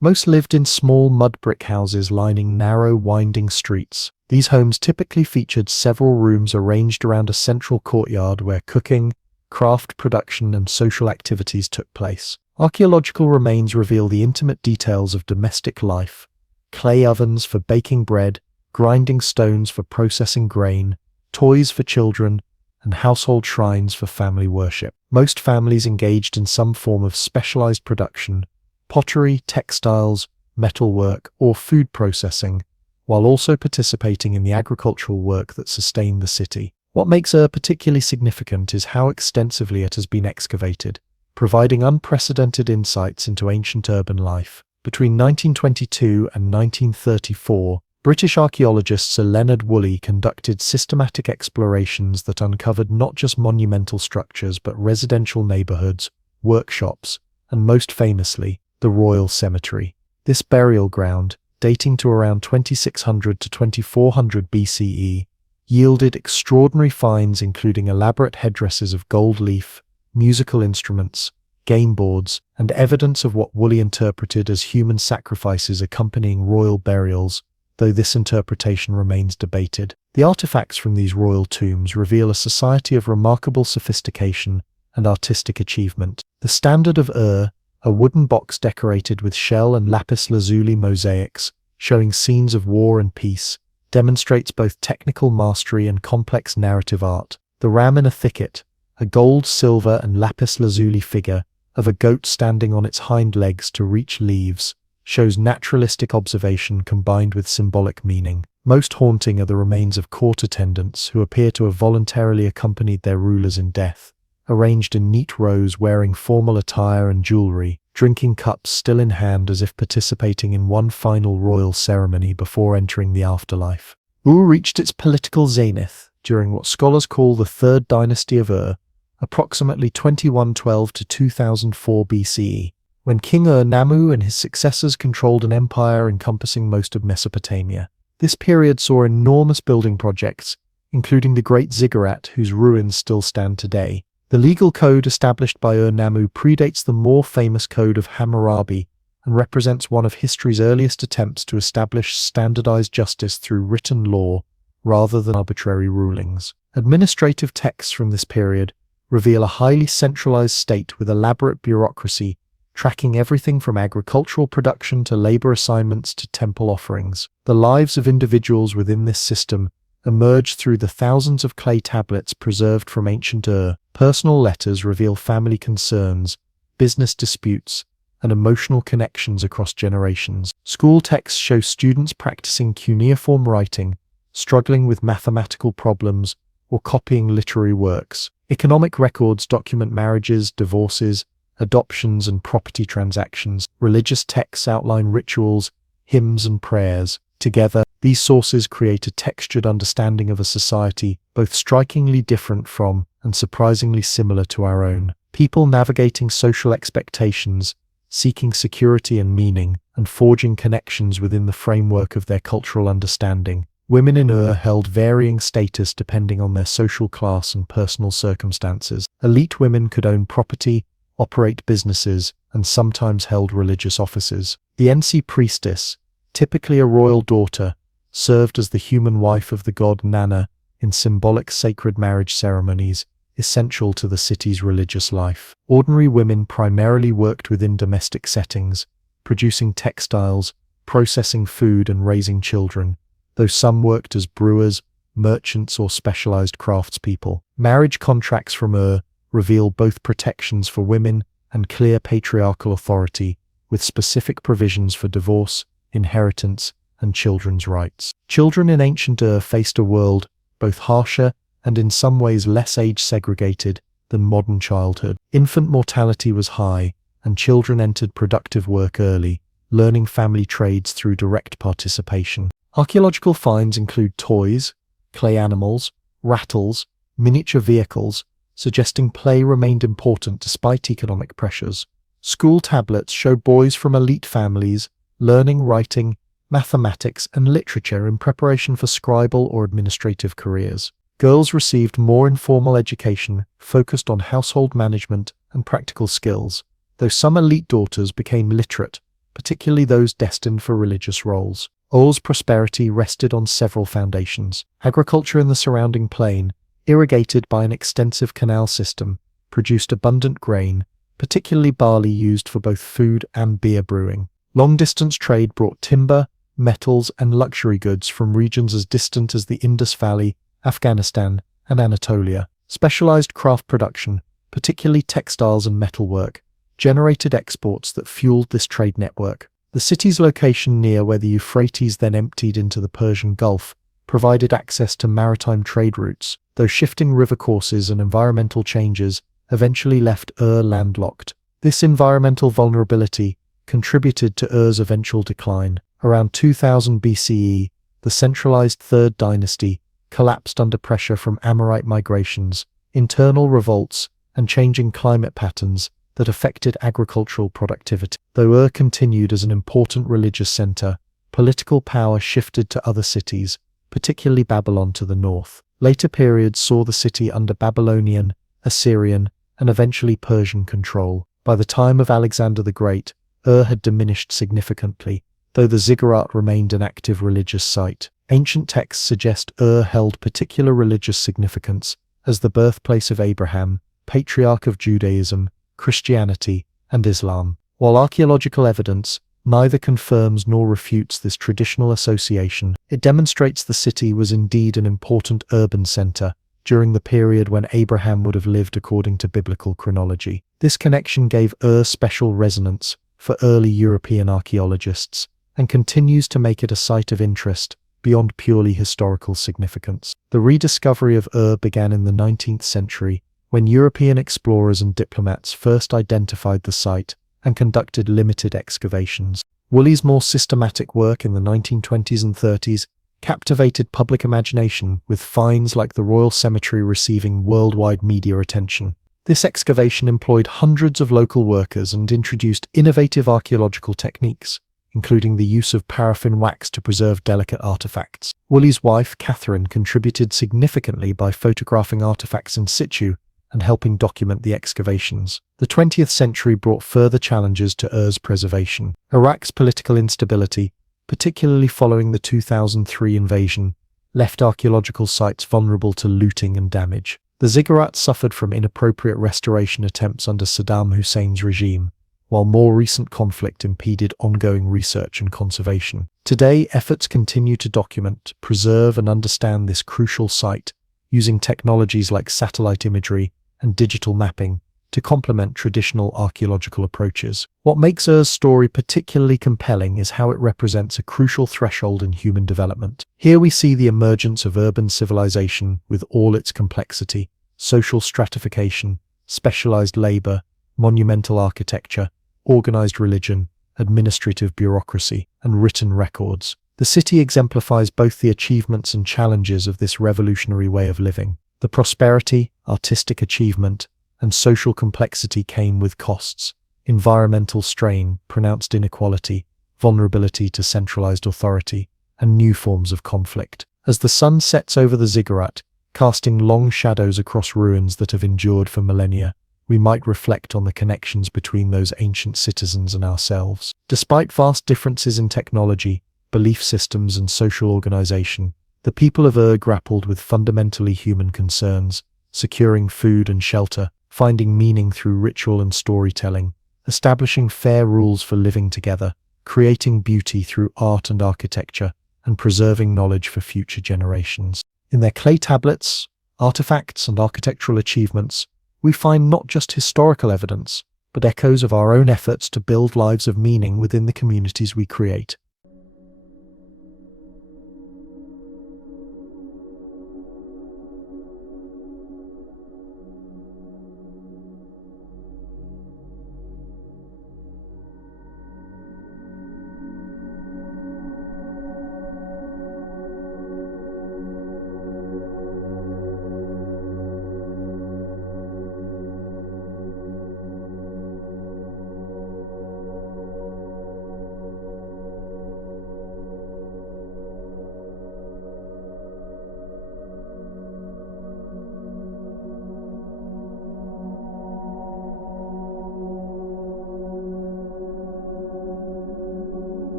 Most lived in small mud brick houses lining narrow, winding streets. These homes typically featured several rooms arranged around a central courtyard where cooking, craft production, and social activities took place. Archaeological remains reveal the intimate details of domestic life: clay ovens for baking bread, grinding stones for processing grain, toys for children, and household shrines for family worship. Most families engaged in some form of specialized production: pottery, textiles, metalwork, or food processing, while also participating in the agricultural work that sustained the city. What makes Ur particularly significant is how extensively it has been excavated, providing unprecedented insights into ancient urban life. Between 1922 and 1934, British archaeologist Sir Leonard Woolley conducted systematic explorations that uncovered not just monumental structures but residential neighborhoods, workshops, and most famously, the Royal Cemetery. This burial ground, dating to around 2600 to 2400 BCE, yielded extraordinary finds including elaborate headdresses of gold leaf, musical instruments, game boards, and evidence of what Woolley interpreted as human sacrifices accompanying royal burials, though this interpretation remains debated. The artifacts from these royal tombs reveal a society of remarkable sophistication and artistic achievement. The Standard of Ur, a wooden box decorated with shell and lapis lazuli mosaics, showing scenes of war and peace, demonstrates both technical mastery and complex narrative art. The Ram in a Thicket, a gold, silver, and lapis lazuli figure of a goat standing on its hind legs to reach leaves, shows naturalistic observation combined with symbolic meaning. Most haunting are the remains of court attendants who appear to have voluntarily accompanied their rulers in death, arranged in neat rows wearing formal attire and jewelry, drinking cups still in hand as if participating in one final royal ceremony before entering the afterlife. Ur reached its political zenith during what scholars call the Third Dynasty of Ur, approximately 2112 to 2004 BCE, when King Ur-Nammu and his successors controlled an empire encompassing most of Mesopotamia. This period saw enormous building projects, including the Great Ziggurat, whose ruins still stand today. The legal code established by Ur-Nammu predates the more famous Code of Hammurabi and represents one of history's earliest attempts to establish standardized justice through written law rather than arbitrary rulings. Administrative texts from this period reveal a highly centralized state with elaborate bureaucracy, tracking everything from agricultural production to labor assignments to temple offerings. The lives of individuals within this system emerge through the thousands of clay tablets preserved from ancient Ur. Personal letters reveal family concerns, business disputes, and emotional connections across generations. School texts show students practicing cuneiform writing, struggling with mathematical problems, or copying literary works. Economic records document marriages, divorces, adoptions, and property transactions. Religious texts outline rituals, hymns, and prayers, Together, these sources create a textured understanding of a society both strikingly different from and surprisingly similar to our own. People navigating social expectations, seeking security and meaning, and forging connections within the framework of their cultural understanding. Women in Ur held varying status depending on their social class and personal circumstances. Elite women could own property, operate businesses, and sometimes held religious offices. The NC priestess, typically a royal daughter, served as the human wife of the god Nana in symbolic sacred marriage ceremonies, essential to the city's religious life. Ordinary women primarily worked within domestic settings, producing textiles, processing food, and raising children, though some worked as brewers, merchants, or specialized craftspeople. Marriage contracts from Ur reveal both protections for women and clear patriarchal authority, with specific provisions for divorce, inheritance, and children's rights. Children in ancient Ur faced a world both harsher and in some ways less age-segregated than modern childhood. Infant mortality was high, and children entered productive work early, learning family trades through direct participation. Archaeological finds include toys, clay animals, rattles, miniature vehicles, suggesting play remained important despite economic pressures. School tablets showed boys from elite families learning writing, mathematics, and literature in preparation for scribal or administrative careers. Girls received more informal education focused on household management and practical skills, though some elite daughters became literate, particularly those destined for religious roles. Ur's prosperity rested on several foundations. Agriculture in the surrounding plain, irrigated by an extensive canal system, produced abundant grain, particularly barley used for both food and beer brewing. Long-distance trade brought timber, metals, and luxury goods from regions as distant as the Indus Valley, Afghanistan, and Anatolia. Specialized craft production, particularly textiles and metalwork, generated exports that fueled this trade network. The city's location near where the Euphrates then emptied into the Persian Gulf provided access to maritime trade routes, though shifting river courses and environmental changes eventually left Ur landlocked. This environmental vulnerability contributed to Ur's eventual decline. Around 2000 BCE, the centralized Third Dynasty collapsed under pressure from Amorite migrations, internal revolts, and changing climate patterns that affected agricultural productivity. Though Ur continued as an important religious center, political power shifted to other cities, particularly Babylon to the north. Later periods saw the city under Babylonian, Assyrian, and eventually Persian control. By the time of Alexander the Great, Ur had diminished significantly, though the ziggurat remained an active religious site. Ancient texts suggest Ur held particular religious significance as the birthplace of Abraham, patriarch of Judaism, Christianity, and Islam. While archaeological evidence neither confirms nor refutes this traditional association, it demonstrates the city was indeed an important urban center during the period when Abraham would have lived according to biblical chronology. This connection gave Ur special resonance for early European archaeologists and continues to make it a site of interest beyond purely historical significance. The rediscovery of Ur began in the 19th century when European explorers and diplomats first identified the site and conducted limited excavations. Woolley's more systematic work in the 1920s and 30s captivated public imagination, with finds like the Royal Cemetery receiving worldwide media attention. This excavation employed hundreds of local workers and introduced innovative archaeological techniques, including the use of paraffin wax to preserve delicate artifacts. Woolley's wife, Catherine, contributed significantly by photographing artifacts in situ and helping document the excavations. The 20th century brought further challenges to Ur's preservation. Iraq's political instability, particularly following the 2003 invasion, left archaeological sites vulnerable to looting and damage. The ziggurat suffered from inappropriate restoration attempts under Saddam Hussein's regime, while more recent conflict impeded ongoing research and conservation. Today, efforts continue to document, preserve, and understand this crucial site, using technologies like satellite imagery and digital mapping to complement traditional archaeological approaches. What makes Ur's story particularly compelling is how it represents a crucial threshold in human development. Here we see the emergence of urban civilization with all its complexity, social stratification, specialized labor, monumental architecture, organized religion, administrative bureaucracy, and written records. The city exemplifies both the achievements and challenges of this revolutionary way of living. The prosperity, artistic achievement, and social complexity came with costs: environmental strain, pronounced inequality, vulnerability to centralized authority, and new forms of conflict. As the sun sets over the ziggurat, casting long shadows across ruins that have endured for millennia, we might reflect on the connections between those ancient citizens and ourselves. Despite vast differences in technology, belief systems, and social organization, the people of Ur grappled with fundamentally human concerns: securing food and shelter, finding meaning through ritual and storytelling, establishing fair rules for living together, creating beauty through art and architecture, and preserving knowledge for future generations. In their clay tablets, artifacts, and architectural achievements, we find not just historical evidence, but echoes of our own efforts to build lives of meaning within the communities we create.